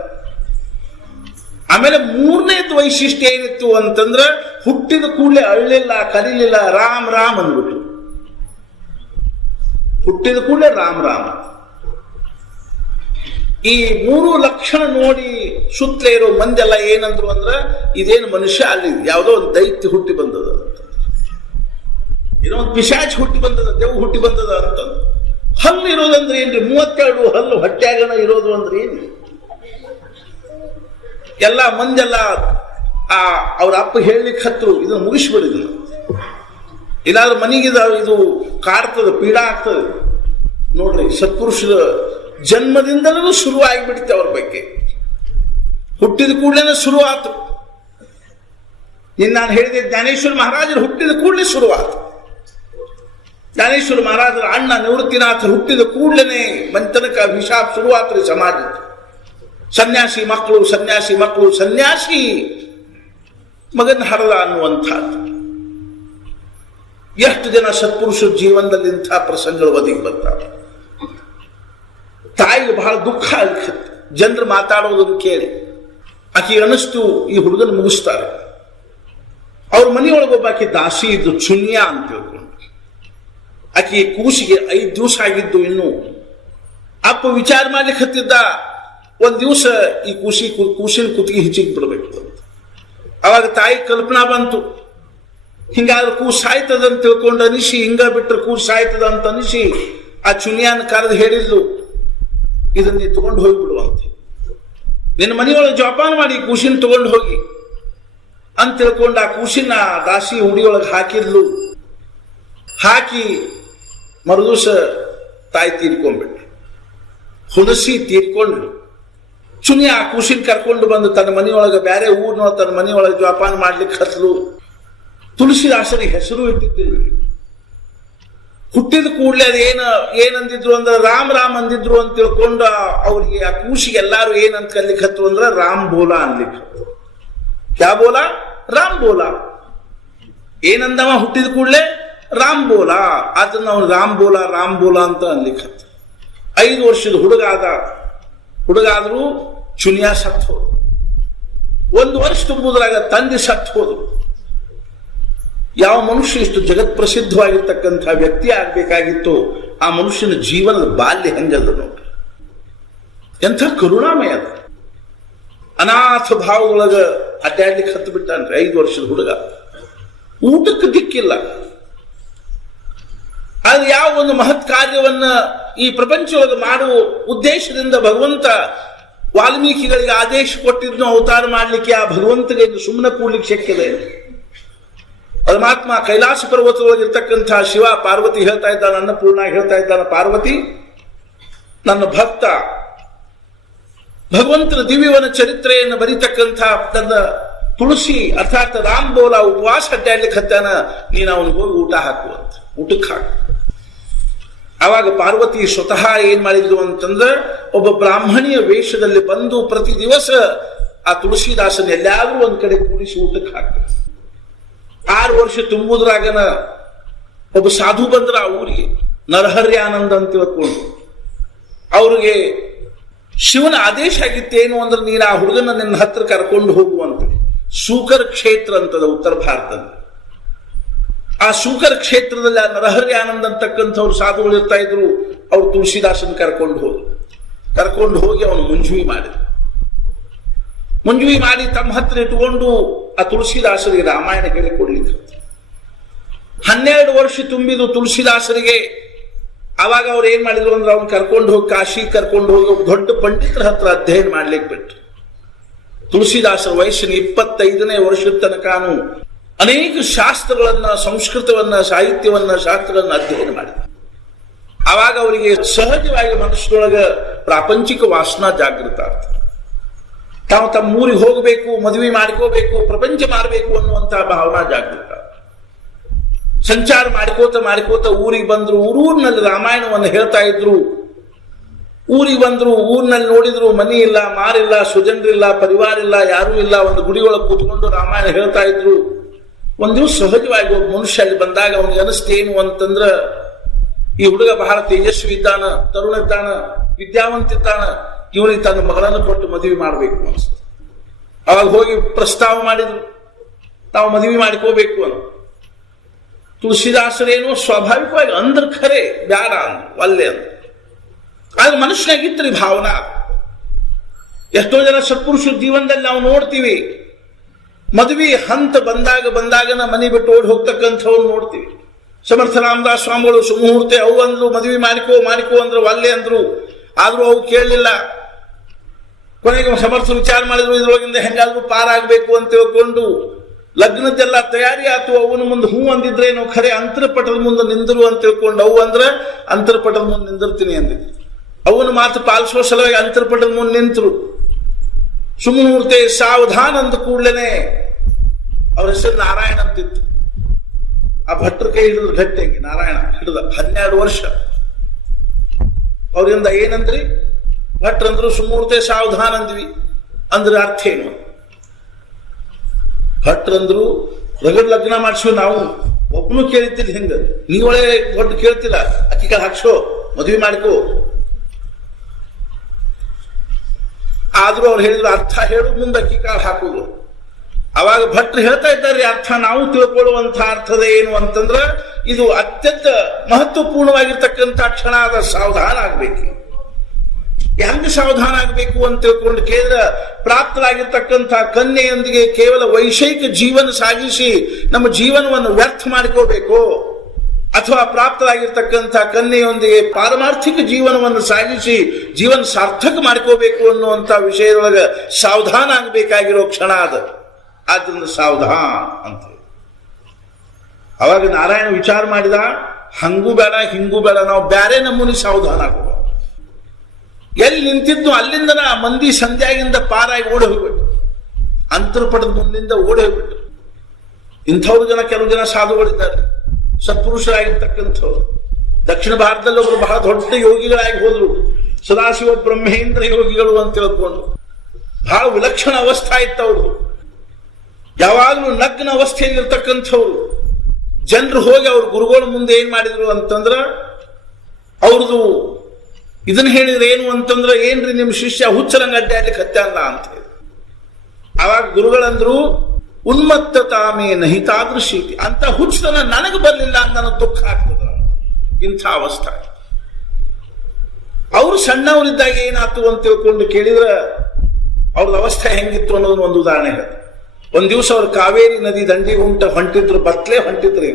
ಆಮೇಲೆ ಮೂರನೇದು ವೈಶಿಷ್ಟ್ಯ ಏನಿತ್ತು ಅಂತಂದ್ರೆ ಹುಟ್ಟಿದ ಕೂಡಲೇ ಅಳ್ಳಿಲ್ಲ, ಕರೀಲಿಲ್ಲ, ರಾಮ್ ರಾಮ್ ಅಂದ್ಬಿಟ್ಟು. ಹುಟ್ಟಿದ ಕೂಡಲೇ ರಾಮ್ ರಾಮ್. ಈ ಮೂರು ಲಕ್ಷಣ ನೋಡಿ ಸುತ್ತಲೇ ಇರೋ ಮಂದೆಲ್ಲ ಏನಂದ್ರು ಅಂದ್ರ ಇದೇನು ಮನುಷ್ಯ ಅಲ್ಲಿ ಯಾವುದೋ ಒಂದು ದೈತ್ಯ ಹುಟ್ಟಿ ಬಂದದ ಅಂತ, ಏನೋ ಒಂದು ಪಿಶಾಚ್ ಹುಟ್ಟಿ ಬಂದದ, ದೇವ್ ಹುಟ್ಟಿ ಬಂದದ ಅಂತ. ಹಲ್ಲು ಇರೋದಂದ್ರೆ ಏನ್ರಿ? 32 ಹಲ್ಲು ಹೊಟ್ಟೆಗಣ ಇರೋದು ಅಂದ್ರೆ ಏನು? ಎಲ್ಲ ಮಂದೆಲ್ಲ ಅವ್ರ ಅಪ್ಪ ಹೇಳಲಿಕ್ಕೆ ಹತ್ತು ಇದನ್ನು ಮುಗಿಸ್ಬಿಡಿದ್ರು. ಇಲ್ಲಾದ್ರೆ ಮನೆಗಿದ ಇದು ಕಾಡ್ತದ, ಪೀಡಾ ಆಗ್ತದೆ. ನೋಡ್ರಿ, ಸತ್ಪುರುಷರ ಜನ್ಮದಿಂದಲೂ ಶುರು ಆಗಿಬಿಡುತ್ತೆ ಅವ್ರ ಬಗ್ಗೆ. ಹುಟ್ಟಿದ ಕೂಡಲೇ ಶುರು ಆತು. ನಾನು ಹೇಳಿದೆ, ಜ್ಞಾನೇಶ್ವರ ಮಹಾರಾಜರು ಹುಟ್ಟಿದ ಕೂಡಲೇ ಶುರುವಾತು. ಜ್ಞಾನೇಶ್ವರ ಮಹಾರಾಜರ ಅಣ್ಣ ನಿವೃತ್ತಿನಾಥರು ಹುಟ್ಟಿದ ಕೂಡಲೇ ಮಂತನಕ ಅಭಿಶಾಪ ಶುರುವಾತ್ರಿ ಸಮಾಜದ. ಸನ್ಯಾಸಿ ಮಕ್ಕಳು, ಸನ್ಯಾಸಿ ಮಕ್ಕಳು, ಸನ್ಯಾಸಿ ಮಗನ ಹರದ ಅನ್ನುವಂಥದ್ದು. ಎಷ್ಟು ಜನ ಸತ್ಪುರುಷರ ಜೀವನದಲ್ಲಿ ಇಂಥ ಪ್ರಸಂಗಗಳು ಒದಗಿ ಬರ್ತಾವೆ. ತಾಯಿಗೆ ಬಹಳ ದುಃಖ ಆಗ್ತದೆ ಜನರು ಮಾತಾಡೋದನ್ನು ಕೇಳಿ. ಆಕೆ ಅನಿಸ್ತು ಈ ಹುಡುಗನ ಮುಗಿಸ್ತಾರೆ. ಅವ್ರ ಮನೆಯೊಳಗೊಬ್ಬಾಕಿ ದಾಸಿ ಇದ್ದು, ಚುನ್ಯಾ ಅಂತ ತಿಳ್ಕೊಂಡು. ಆಕೆ ಕೂಸಿಗೆ 5 ದಿವಸ ಆಗಿದ್ದು. ಇನ್ನು ಅಪ್ಪ ವಿಚಾರ ಮಾಡ್ಲಿಕ್ಕೆ ಹತ್ತಿದ್ದ, ಒಂದ್ ದಿವಸ ಈ ಕೂಸಿನ ಕುತ್ತಿಗೆ ಹಿಚ್ಚಿಗೆ ಬಿಡಬೇಕು ಅಂತ. ಅವಾಗ ತಾಯಿ ಕಲ್ಪನಾ ಬಂತು, ಹಿಂಗಾದ್ರೆ ಕೂಸು ಸಾಯ್ತದ ಅಂತ ತಿಳ್ಕೊಂಡು ಅನಿಸಿ, ಹಿಂಗ ಬಿಟ್ರೆ ಕೂಸು ಸಾಯ್ತದ ಅಂತ ಅನಿಸಿ ಆ ಚುನ್ಯಾನ ಕರೆದು ಹೇಳಿದ್ಲು, ಇದನ್ನ ತಗೊಂಡು ಹೋಗಿಬಿಡುವಂತೆ, ನಿನ್ನ ಮನೆಯೊಳಗೆ ಜೋಪಾನ ಮಾಡಿ ಕೂಸಿನ ತಗೊಂಡು ಹೋಗಿ ಅಂತ ತಿಳ್ಕೊಂಡು ಆ ಕೂಸಿನ ದಾಸಿ ಉಡಿಯೊಳಗೆ ಹಾಕಿದ್ಲು. ಹಾಕಿ ಮರುದಿವಸ ತಾಯಿ ತೀರ್ಕೊಂಡ್ಬಿಟ್ರು. ಹುಣಸಿ ತೀರ್ಕೊಂಡ್ಲು. ಚುನಿ ಆ ಕೂಸಿನ ಕರ್ಕೊಂಡು ಬಂದು ತನ್ನ ಮನೆಯೊಳಗೆ, ಬೇರೆ ಊರ್ನ ತನ್ನ ಮನೆಯೊಳಗೆ ಜೋಪಾನ ಮಾಡ್ಲಿಕ್ಕೆ ಹತ್ಲು. ತುಳಸಿದಾಸರಿಗೆ ಹೆಸರು ಇಟ್ಟಿದ್ದಿಲ್ಲ. ಹುಟ್ಟಿದ ಕೂಡಲೇ ಅದು ಏನಂದಿದ್ರು ಅಂದ್ರೆ ರಾಮ್ ರಾಮ್ ಅಂದಿದ್ರು ಅಂತ ತಿಳ್ಕೊಂಡು ಅವ್ರಿಗೆ ಆ ಕೂಸಿಗೆ ಎಲ್ಲಾರು ಏನಂತ ಕಲಿಕ್ ಹತ್ರು ಅಂದ್ರೆ ರಾಮ್ ಬೋಲಾ ಅನ್ಲಿಕ್ಕೆ. ಕ್ಯಾ ಬೋಲಾ? ರಾಮ್ ಬೋಲಾ. ಏನಂದವ ಹುಟ್ಟಿದ ಕೂಡಲೇ? ರಾಮ್ ಬೋಲಾ. ಅದನ್ನ ಅವನು ರಾಮ್ ಬೋಲಾ ಅಂತ ಅನ್ಲಿಕ್ಕೆ ಹತ್ತ. 5 ವರ್ಷದ ಹುಡುಗಾದ್ರೂ ಚುನಿಯಾ ಸತ್ತು ಹೋದ್ರು. 1 ವರ್ಷ ತುಂಬುದ್ರಾಗ ತಂದೆ ಸತ್ತು ಹೋದ್ರು. ಯಾವ ಮನುಷ್ಯ ಇಷ್ಟು ಜಗತ್ ಪ್ರಸಿದ್ಧವಾಗಿರ್ತಕ್ಕಂಥ ವ್ಯಕ್ತಿ ಆಗ್ಬೇಕಾಗಿತ್ತು, ಆ ಮನುಷ್ಯನ ಜೀವನದ ಬಾಲ್ಯ ಹೆಂಗದ ನೋಡ್ರಿ. ಎಂಥ ಕರುಣಾಮಯ ಅದ. ಅನಾಥ ಭಾವದೊಳಗ ಅಡ್ಡಾಡ್ಲಿಕ್ಕೆ ಹತ್ತು ಬಿಟ್ಟಾನ್ರಿ 5 ವರ್ಷದ ಹುಡುಗ. ಊಟಕ್ಕೆ ದಿಕ್ಕಿಲ್ಲ. ಅದು ಯಾವ ಒಂದು ಮಹತ್ ಕಾರ್ಯವನ್ನ ಈ ಪ್ರಪಂಚದೊಳಗೆ ಮಾಡುವ ಉದ್ದೇಶದಿಂದ ಭಗವಂತ ವಾಲ್ಮೀಕಿಗಳಿಗೆ ಆದೇಶ ಕೊಟ್ಟಿದ್ನು ಅವತಾರ ಮಾಡ್ಲಿಕ್ಕೆ. ಆ ಭಗವಂತಗೆ ಸುಮ್ಮನೆ ಕೂಡ್ಲಿಕ್ಕೆ ಶಕ್ಯದೆ? ಪರಮಾತ್ಮ ಕೈಲಾಸ ಪರ್ವತದೊಳಗಿರ್ತಕ್ಕಂಥ ಶಿವ ಪಾರ್ವತಿ ಹೇಳ್ತಾ ಇದ್ದಾನೆ, ಅನ್ನಪೂರ್ಣ ಹೇಳ್ತಾ ಇದ್ದಾನೆ, ಪಾರ್ವತಿ ನನ್ನ ಭಕ್ತ ಭಗವಂತನ ದಿವ್ಯವನ ಚರಿತ್ರೆಯನ್ನು ಬರೀತಕ್ಕಂಥ ನನ್ನ ತುಳಸಿ ಅರ್ಥಾತ್ ರಾಮ್ ಬೋಲಾ ಉಪವಾಸ ಅಡ್ಡಾಡ್ಲಿಕ್ಕೆ ಹತ್ತಾನ, ನೀನು ಅವನಿಗೆ ಹೋಗಿ ಊಟ ಹಾಕುವಂತ. ಊಟಕ್ಕೆ ಹಾಕು. ಆವಾಗ ಪಾರ್ವತಿ ಸ್ವತಃ ಏನ್ ಮಾಡಿದ್ರು ಅಂತಂದ್ರೆ, ಒಬ್ಬ ಬ್ರಾಹ್ಮಣಿಯ ವೇಷದಲ್ಲಿ ಬಂದು ಪ್ರತಿ ದಿವಸ ಆ ತುಳಸಿದಾಸನ ಎಲ್ಲಾದ್ರೂ ಒಂದ್ ಕಡೆ ಕೂಡಿಸಿ ಊಟಕ್ಕೆ ಹಾಕ್ತಾರೆ. 6 ವರ್ಷ ತುಂಬುದ್ರಾಗನ ಒಬ್ಬ ಸಾಧು ಬಂದ್ರ ಆ ಊರಿಗೆ, ನರಹರ್ಯಾನಂದ ಅಂತ ತಿಳ್ಕೊಂಡು. ಅವ್ರಿಗೆ ಶಿವನ ಆದೇಶ ಆಗಿತ್ತೇನು ಅಂದ್ರೆ, ನೀನು ಆ ಹುಡುಗನ ನಿನ್ನ ಹತ್ರ ಕರ್ಕೊಂಡು ಹೋಗುವಂತ. ಸೂಕರ್ ಕ್ಷೇತ್ರ ಅಂತದ ಉತ್ತರ ಭಾರತದಲ್ಲಿ. ಆ ಸೂಕರ್ ಕ್ಷೇತ್ರದಲ್ಲಿ ಆ ನರಹರ್ಯಾನಂದ ಅಂತಕ್ಕಂಥವ್ರು ಸಾಧುಗಳು ಇರ್ತಾ ಇದ್ರು. ಅವ್ರು ತುಳಸಿದಾಸನ ಕರ್ಕೊಂಡು ಹೋಗಿ ಅವನು ಮುಂಜುವಿ ಮಾಡಿ ತಮ್ಮ ಹತ್ರ ಇಟ್ಕೊಂಡು ಆ ತುಳಸಿದಾಸರಿಗೆ ರಾಮಾಯಣ ಹೇಳಿಕೊಡ್ಲಿಕ್ಕೆ. 12 ವರ್ಷ ತುಂಬಿದು ತುಳಸಿದಾಸರಿಗೆ. ಅವಾಗ ಅವ್ರು ಏನ್ ಮಾಡಿದ್ರು ಅಂದ್ರೆ, ಅವ್ನು ಕರ್ಕೊಂಡು ಹೋಗಿ ಕಾಶಿ ಕರ್ಕೊಂಡು ಹೋಗಿ ಒಬ್ಬ ದೊಡ್ಡ ಪಂಡಿತರ ಹತ್ರ ಅಧ್ಯಯನ ಮಾಡ್ಲಿಕ್ಕೆ ಬಿಟ್ಟು. ತುಳಸಿದಾಸರ ವಯಸ್ಸಿನ 25ನೇ ವರ್ಷದ ತನಕನೂ ಅನೇಕ ಶಾಸ್ತ್ರಗಳನ್ನ, ಸಂಸ್ಕೃತವನ್ನ, ಸಾಹಿತ್ಯವನ್ನ, ಶಾಸ್ತ್ರಗಳನ್ನ ಅಧ್ಯಯನ ಮಾಡಿದ. ಆವಾಗ ಅವರಿಗೆ ಸಹಜವಾಗಿ ಮನಸ್ಸಿನೊಳಗ ಪ್ರಾಪಂಚಿಕ ವಾಸನಾ ಜಾಗೃತ ಆಗ್ತದೆ. ತಾವು ತಮ್ಮ ಊರಿಗೆ ಹೋಗಬೇಕು, ಮದುವೆ ಮಾಡ್ಕೋಬೇಕು, ಪ್ರಪಂಚ ಮಾಡಬೇಕು ಅನ್ನುವಂತಹ ಭಾವನಾ ಜಾಗೃತ. ಸಂಚಾರ ಮಾಡ್ಕೋತ ಊರಿಗೆ ಬಂದ್ರು. ಊರೂರಿನಲ್ಲಿ ರಾಮಾಯಣವನ್ನು ಹೇಳ್ತಾ ಇದ್ರು. ಊರಿಗೆ ಬಂದ್ರು, ಊರಿನಲ್ಲಿ ನೋಡಿದ್ರು ಮನಿ ಇಲ್ಲ, ಮಾರಿಲ್ಲ, ಸುಜನರಿಲ್ಲ, ಪರಿವಾರ ಇಲ್ಲ, ಯಾರೂ ಇಲ್ಲ. ಒಂದು ಗುಡಿಯೊಳಗೆ ಕೂತ್ಕೊಂಡು ರಾಮಾಯಣ ಹೇಳ್ತಾ ಇದ್ರು. ಒಂದ್ ದಿವಸ ಸಹಜವಾಗಿ ಒಬ್ಬ ಮನುಷ್ಯ ಅಲ್ಲಿ ಬಂದಾಗ ಅವನಿಗೆ ಅನಿಸ್ತೇನು ಅಂತಂದ್ರ, ಈ ಹುಡುಗ ಬಹಳ ತೇಜಸ್ವಿ ಇದ್ದಾನ, ತರುಣ ಇದ್ದಾನ, ವಿದ್ಯಾವಂತ ಇದ್ದಾನ, ಇವನಿಗೆ ತನ್ನ ಮಗಳನ್ನು ಕೊಟ್ಟು ಮದುವೆ ಮಾಡಬೇಕು ಅನಿಸ್ತು. ಅವಾಗ ಹೋಗಿ ಪ್ರಸ್ತಾವ ಮಾಡಿದ್ರು, ತಾವು ಮದುವೆ ಮಾಡಿಕೋಬೇಕು ಅಂತ. ತುಳಸಿದಾಸರೇನು ಸ್ವಾಭಾವಿಕವಾಗಿ ಅಂದ್ರ ಖರೆ, ಬ್ಯಾಡ ಅಂದ್ರು, ಒಲ್ಲೆ ಅಂದ್ರು. ಆದ್ರೆ ಮನುಷ್ಯನಾಗಿತ್ತು ಭಾವನಾ. ಎಷ್ಟೋ ಜನ ಸತ್ಪುರುಷರ ಜೀವನದಲ್ಲಿ ನಾವು ನೋಡ್ತೀವಿ, ಮದುವೆ ಹಂತ ಬಂದಾಗನ ಮನೆ ಬಿಟ್ಟು ಓಡಿ ಹೋಗ್ತಕ್ಕಂಥವ್ರು ನೋಡ್ತೀವಿ. ಸಮರ್ಥ ರಾಮದಾಸ್ ಸ್ವಾಮಿಗಳು ಸುಮುಹೂರ್ತೆ ಅವು ಅಂದ್ರು, ಮದುವೆ ಮಾಡಿಕೋ ಅಂದ್ರು, ಒಲ್ಲೆ ಅಂದ್ರು. ಆದ್ರೂ ಅವು ಕೇಳಲಿಲ್ಲ. ಕೊನೆಗೆ ಸಮರ್ಥ ವಿಚಾರ ಮಾಡಿದ್ರು, ಇದ್ರೊಳಗಿಂದ ಹೆಂಗಾದ್ರೂ ಪಾರಾಗಬೇಕು ಅಂತ ತಿಳ್ಕೊಂಡು ಲಗ್ನದ್ದೆಲ್ಲ ತಯಾರಿ ಆತು. ಅವನ ಮುಂದೆ ಹೂ ಅಂದಿದ್ರೆ ನಾವು ಖರೆ ಅಂತರಪಟದ ಮುಂದೆ ನಿಂದರು ಅಂತ ತಿಳ್ಕೊಂಡು ಅವು ಅಂದ್ರೆ ಅಂತರಪಟದ ಮುಂದೆ ನಿಂದಿರ್ತೀನಿ ಅಂದಿದ್ರು. ಅವನ ಮಾತು ಪಾಲಿಸುವ ಸಲುವಾಗಿ ಅಂತರಪಟದ ಮುಂದೆ ನಿಂತರು. ಸುಮುಹೂರ್ತೆ ಸಾವಧಾನ ಅಂದ ಕೂಡ್ಲೇನೆ ಅವ್ರ ಹೆಸರು ನಾರಾಯಣ ಅಂತಿತ್ತು. ಆ ಭಟ್ರ ಕೈ ಹಿಡಿದ್ರು ಗಟ್ಟಿಯಾಗಿ, ನಾರಾಯಣ ಹಿಡಿದ 12 ವರ್ಷ. ಅವರಿಂದ ಏನಂದ್ರಿ? ಭಟ್ರಂದ್ರು ಸುಮೂರ್ತೆ ಸಾವಧಾನ ಅಂದ್ವಿ. ಅಂದ್ರೆ ಅರ್ಥ ಏನು? ಭಟ್ರಂದ್ರು ರಗಡ್ ಲಗ್ನ ಮಾಡಿಸು, ನಾವು ಒಬ್ಬನು ಕೇಳಿದ್ದಿಲ್ಲ ಹಿಂಗ, ನೀವೊಳೆ ದೊಡ್ಡ ಕೇಳ್ತಿಲ್ಲ, ಅಕ್ಕಿ ಕಾಳು ಹಾಕ್ಸೋ, ಮದುವೆ ಮಾಡಿಕೋ. ಆದ್ರೂ ಅವ್ರು ಹೇಳಿದ್ರು ಅರ್ಥ ಹೇಳು, ಮುಂದೆ ಅಕ್ಕಿ ಕಾಳು ಹಾಕುದು. ಅವಾಗ ಭಟ್ರು ಹೇಳ್ತಾ ಇದ್ದಾರೆ ಅರ್ಥ, ನಾವು ತಿಳ್ಕೊಳ್ಳುವಂತ ಅರ್ಥದ ಏನು ಅಂತಂದ್ರ, ಇದು ಅತ್ಯಂತ ಮಹತ್ವಪೂರ್ಣವಾಗಿರ್ತಕ್ಕಂಥ ಕ್ಷಣ ಆದ. ಸಾವಧಾನ ಆಗ್ಬೇಕು. ಹೆಂಗ ಸಾವಧಾನ ಆಗ್ಬೇಕು ಅಂತ ತಿಳ್ಕೊಂಡು ಕೇಳಿದ್ರೆ, ಪ್ರಾಪ್ತರಾಗಿರ್ತಕ್ಕಂಥ ಕನ್ಯೆಯೊಂದಿಗೆ ಕೇವಲ ವೈಷಯಿಕ ಜೀವನ ಸಾಗಿಸಿ ನಮ್ಮ ಜೀವನವನ್ನು ವ್ಯರ್ಥ ಮಾಡಿಕೋಬೇಕು, ಅಥವಾ ಪ್ರಾಪ್ತರಾಗಿರ್ತಕ್ಕಂಥ ಕನ್ಯೆಯೊಂದಿಗೆ ಪಾರಮಾರ್ಥಿಕ ಜೀವನವನ್ನು ಸಾಗಿಸಿ ಜೀವನ ಸಾರ್ಥಕ ಮಾಡ್ಕೋಬೇಕು ಅನ್ನುವಂಥ ವಿಷಯದೊಳಗೆ ಸಾವಧಾನ ಆಗಬೇಕಾಗಿರೋ ಕ್ಷಣ ಅದ. ಆದ್ರಿಂದ ಸಾವಧಾನ ಅಂತ. ಅವಾಗ ನಾರಾಯಣ ವಿಚಾರ ಮಾಡಿದ, ಹಂಗೂ ಬೇಡ ಹಿಂಗೂ ಬೇಡ, ನಾವು ಬ್ಯಾರೆ ನಮೂನಿ ಸಾವಧಾನ ಆಗುವ. ಎಲ್ಲಿ ನಿಂತಿದ್ದು ಅಲ್ಲಿಂದ ಮಂದಿ ಸಂಧ್ಯಾಗಿಂದ ಪಾರಾಗಿ ಓಡಿ ಹೋಗ್ಬಿಟ್ಟು, ಅಂತರ್ಪಟದ ಮುಂದಿಂದ ಓಡಿ ಹೋಗ್ಬಿಟ್ಟು. ಇಂಥವ್ರು ಕೆಲವು ಜನ ಸಾಧುಗಳಿದ್ದಾರೆ, ಸತ್ಪುರುಷರಾಗಿರ್ತಕ್ಕಂಥವ್ರು. ದಕ್ಷಿಣ ಭಾರತದಲ್ಲಿ ಒಬ್ರು ಬಹಳ ದೊಡ್ಡ ಯೋಗಿಗಳಾಗಿ ಹೋದ್ರು, ಸದಾಶಿವ ಬ್ರಹ್ಮೇಂದ್ರ ಯೋಗಿಗಳು ಅಂತ ತಿಳ್ಕೊಂಡು. ಬಹಳ ವಿಲಕ್ಷಣ ಅವಸ್ಥೆ ಇತ್ತು ಅವ್ರದ್ದು. ಯಾವಾಗಲೂ ನಗ್ನ ಅವಸ್ಥೆಯಲ್ಲಿ ಇರ್ತಕ್ಕಂಥವ್ರು. ಜನರು ಹೋಗಿ ಅವ್ರ ಗುರುಗಳ ಮುಂದೆ ಏನ್ ಮಾಡಿದ್ರು ಅಂತಂದ್ರ, ಅವ್ರದ್ದು ಇದನ್ನ ಹೇಳಿದ್ರೆ ಏನು ಅಂತಂದ್ರ, ಏನ್ರಿ ನಿಮ್ ಶಿಷ್ಯ ಹುಚ್ಚರಂಗ ಅಡ್ಡಾಡ್ಲಿಕ್ಕೆ ಹತ್ಯಾನ ಅಂತ ಹೇಳಿ. ಅವಾಗ ಗುರುಗಳಂದ್ರು, ಉನ್ಮತ್ತತಾಮೇ ನಹಿತಾದೃಶೀತಿ, ಅಂತ ಹುಚ್ಚತನ ನನಗೆ ಬರಲಿಲ್ಲ ಅಂತ ನನಗೆ ದುಃಖ ಆಗ್ತದ. ಇಂಥ ಅವಸ್ಥೆ. ಅವರು ಸಣ್ಣವರಿದ್ದಾಗ ಏನಾಯ್ತು ಅಂತ ತಿಳ್ಕೊಂಡು ಕೇಳಿದ್ರೆ ಅವ್ರದ್ದು ಅವಸ್ಥೆ ಹೆಂಗಿತ್ತು ಅನ್ನೋದನ್ನ ಒಂದು ಉದಾಹರಣೆ ಹೇಳ್ತಾರೆ. ಒಂದ್ ದಿವಸ ಅವ್ರು ಕಾವೇರಿ ನದಿ ದಂಡಿ ಹೊಂಟಿದ್ರು, ಬತ್ಲೆ ಹೊಂಟಿದ್ರಿ.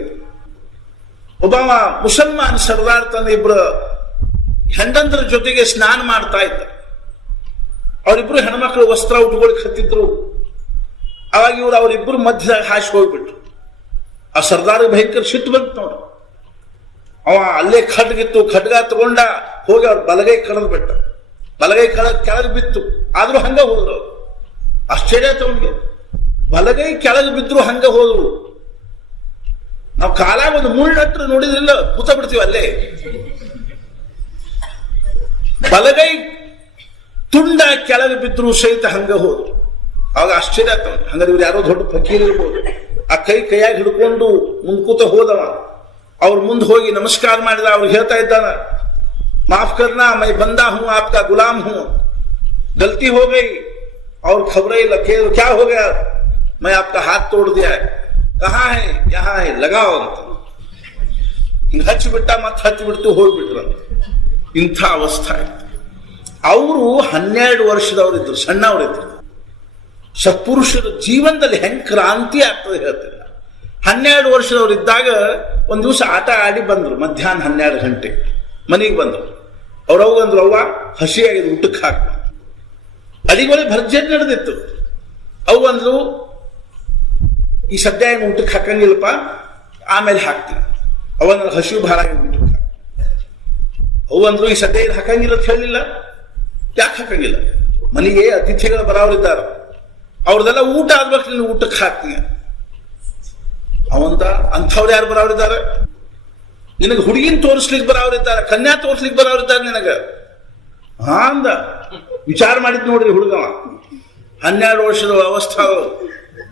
ಒಬ್ಬ ಮುಸಲ್ಮಾನ್ ಸರ್ದಾರ್ ತನ್ನ ಇಬ್ರು ಹೆಂಡಂದ್ರ ಜೊತೆಗೆ ಸ್ನಾನ ಮಾಡ್ತಾ ಇದ್ದ. ಅವರಿಬ್ರು ಹೆಣ್ಮಕ್ಳು ವಸ್ತ್ರ ಉಟ್ಕೊಳಕ್ ಹತ್ತಿದ್ರು. ಅವಾಗ ಇವ್ರು ಅವರಿಬ್ರು ಮಧ್ಯದಾಗ ಹಾಸಿ ಹೋಗ್ಬಿಟ್ರು. ಆ ಸರ್ದಾರ್ ಭಯಂಕರ ಸಿಟ್ಟು ಬಂತು ನೋಡು. ಅವ ಅಲ್ಲೇ ಖಡ್ಗಿತ್ತು, ಖಡ್ಗ ತಗೊಂಡ ಹೋಗಿ ಅವ್ರ ಬಲಗೈ ಕಳೆದು ಬಿಟ್ಟ. ಬಲಗೈ ಕೆಳಗೆ ಬಿತ್ತು, ಆದ್ರೂ ಹಂಗ ಹೋದ್ರು ಅವ್ರು. ಆಶ್ಚರ್ಯ ಆಯ್ತು ಅವನಿಗೆ. ಬಲಗೈ ಕೆಳಗೆ ಬಿದ್ರು ಹಂಗ ಹೋದ್ರು. ನಾವು ಕಾಲಾಗ ಒಂದು ಮುಳ್ಳಟ್ರು ನೋಡಿದ್ರಿಲ್ಲ, ಕೂತ ಬಿಡ್ತೀವಿ ಅಲ್ಲೇ. ಬಲಗೈ ತುಂಡ ಕೆಳಗೆ ಬಿದ್ರು ಸಹಿತ ಹಂಗ ಹೋದ್ರು. ಅವಾಗ ಆಶ್ಚರ್ಯ ಆಯ್ತು. ಹಂಗಾರೆ ಇವ್ರು ಯಾರೋ ದೊಡ್ಡ ಫಕೀರ್ ಇರ್ಬೋದು. ಆ ಕೈಯಾಗಿ ಹಿಡ್ಕೊಂಡು ಮುಂದ್ಕೂತ ಹೋದವ. ಅವ್ರ ಮುಂದೆ ಹೋಗಿ ನಮಸ್ಕಾರ ಮಾಡಿದ. ಅವ್ರಿಗೆ ಹೇಳ್ತಾ ಇದ್ದಾನ, ಮಾಫ್ ಕರ್ನಾ, ಮೈ ಬಂದಾ ಹೂಂ, ಆಪ್ಕಾ ಗುಲಾಮ್ ಹೂಂ, ಗಲ್ತಿ ಹೋ ಗई. और खबर ही लगे, क्या हो गया? मैं आपका हाथ तोड़ दिया है. कहाँ है? यहाँ है, लगाओ ಅಂತ ಹಿಂಗ ಹಚ್ಚಿಬಿಟ್ಟ. ಮತ್ತೆ ಹಚ್ಚಿಬಿಡ್ತು, ಹೋಗ್ಬಿಟ್ರಂತ. ಇಂಥ ಅವಸ್ಥೆ ಆಯ್ತು. ಅವರು 12 ವರ್ಷದವರಿದ್ರು, ಸಣ್ಣವರಿದ್ರು. ಸತ್ಪುರುಷರ ಜೀವನದಲ್ಲಿ ಹೆಂಗ್ ಕ್ರಾಂತಿ ಆಗ್ತದೆ ಹೇಳ್ತಿಲ್ಲ. 12 ವರ್ಷದವರಿದ್ದಾಗ ಒಂದ್ ದಿವಸ ಆಟ ಆಡಿ ಬಂದ್ರು. ಮಧ್ಯಾಹ್ನ 12 ಗಂಟೆ ಮನೆಗೆ ಬಂದ್ರು. ಅವ್ರವ್ವಂದ್ರು, ಅವ್ವ ಹಸಿಯಾಗಿದೆ, ಊಟಕ್ಕೆ ಹಾಕ. ಅಡಿಗೊಳೆ ಭರ್ಜರಿ ನಡೆದಿತ್ತು. ಅವು ಅಂದ್ರು, ಈ ಸದ್ಯ ಏನು ಊಟಕ್ಕೆ ಹಾಕಂಗಿಲ್ಲಪ್ಪ, ಆಮೇಲೆ ಹಾಕ್ತೀನಿ. ಅವನ ಹಸಿವು ಭಾರ ಊಟಕ್ಕೆ ಹಾಕ. ಅವು ಅಂದ್ರು, ಈ ಸದ್ಯ ಏನು ಹಾಕಂಗಿಲ್ಲ ಅಂತ ಹೇಳಿಲ್ಲ. ಯಾಕೆ ಹಾಕಂಗಿಲ್ಲ? ಮನೆಗೆ ಅತಿಥಿಗಳು ಬರೋರಿದ್ದಾರೆ, ಅವ್ರದೆಲ್ಲ ಊಟ ಆದ್ಬೇಕು, ನೀನು ಊಟಕ್ಕೆ ಹಾಕ್ತೀನಿ. ಅವಂತ ಅಂಥವ್ರು ಯಾರು ಬರೋರಿದ್ದಾರೆ? ನಿನಗೆ ಹುಡುಗಿನ ತೋರಿಸ್ಲಿಕ್ಕೆ ಬರೋರಿದ್ದಾರೆ, ಕನ್ಯಾ ತೋರಿಸ್ಲಿಕ್ಕೆ ಬರೋರಿದ್ದಾರೆ ನಿನಗ. ಹಾ ಅಂದ. ವಿಚಾರ ಮಾಡಿದ್ ನೋಡ್ರಿ ಹುಡುಗವ, 12 ವರ್ಷದ ಅವಸ್ಥಾ.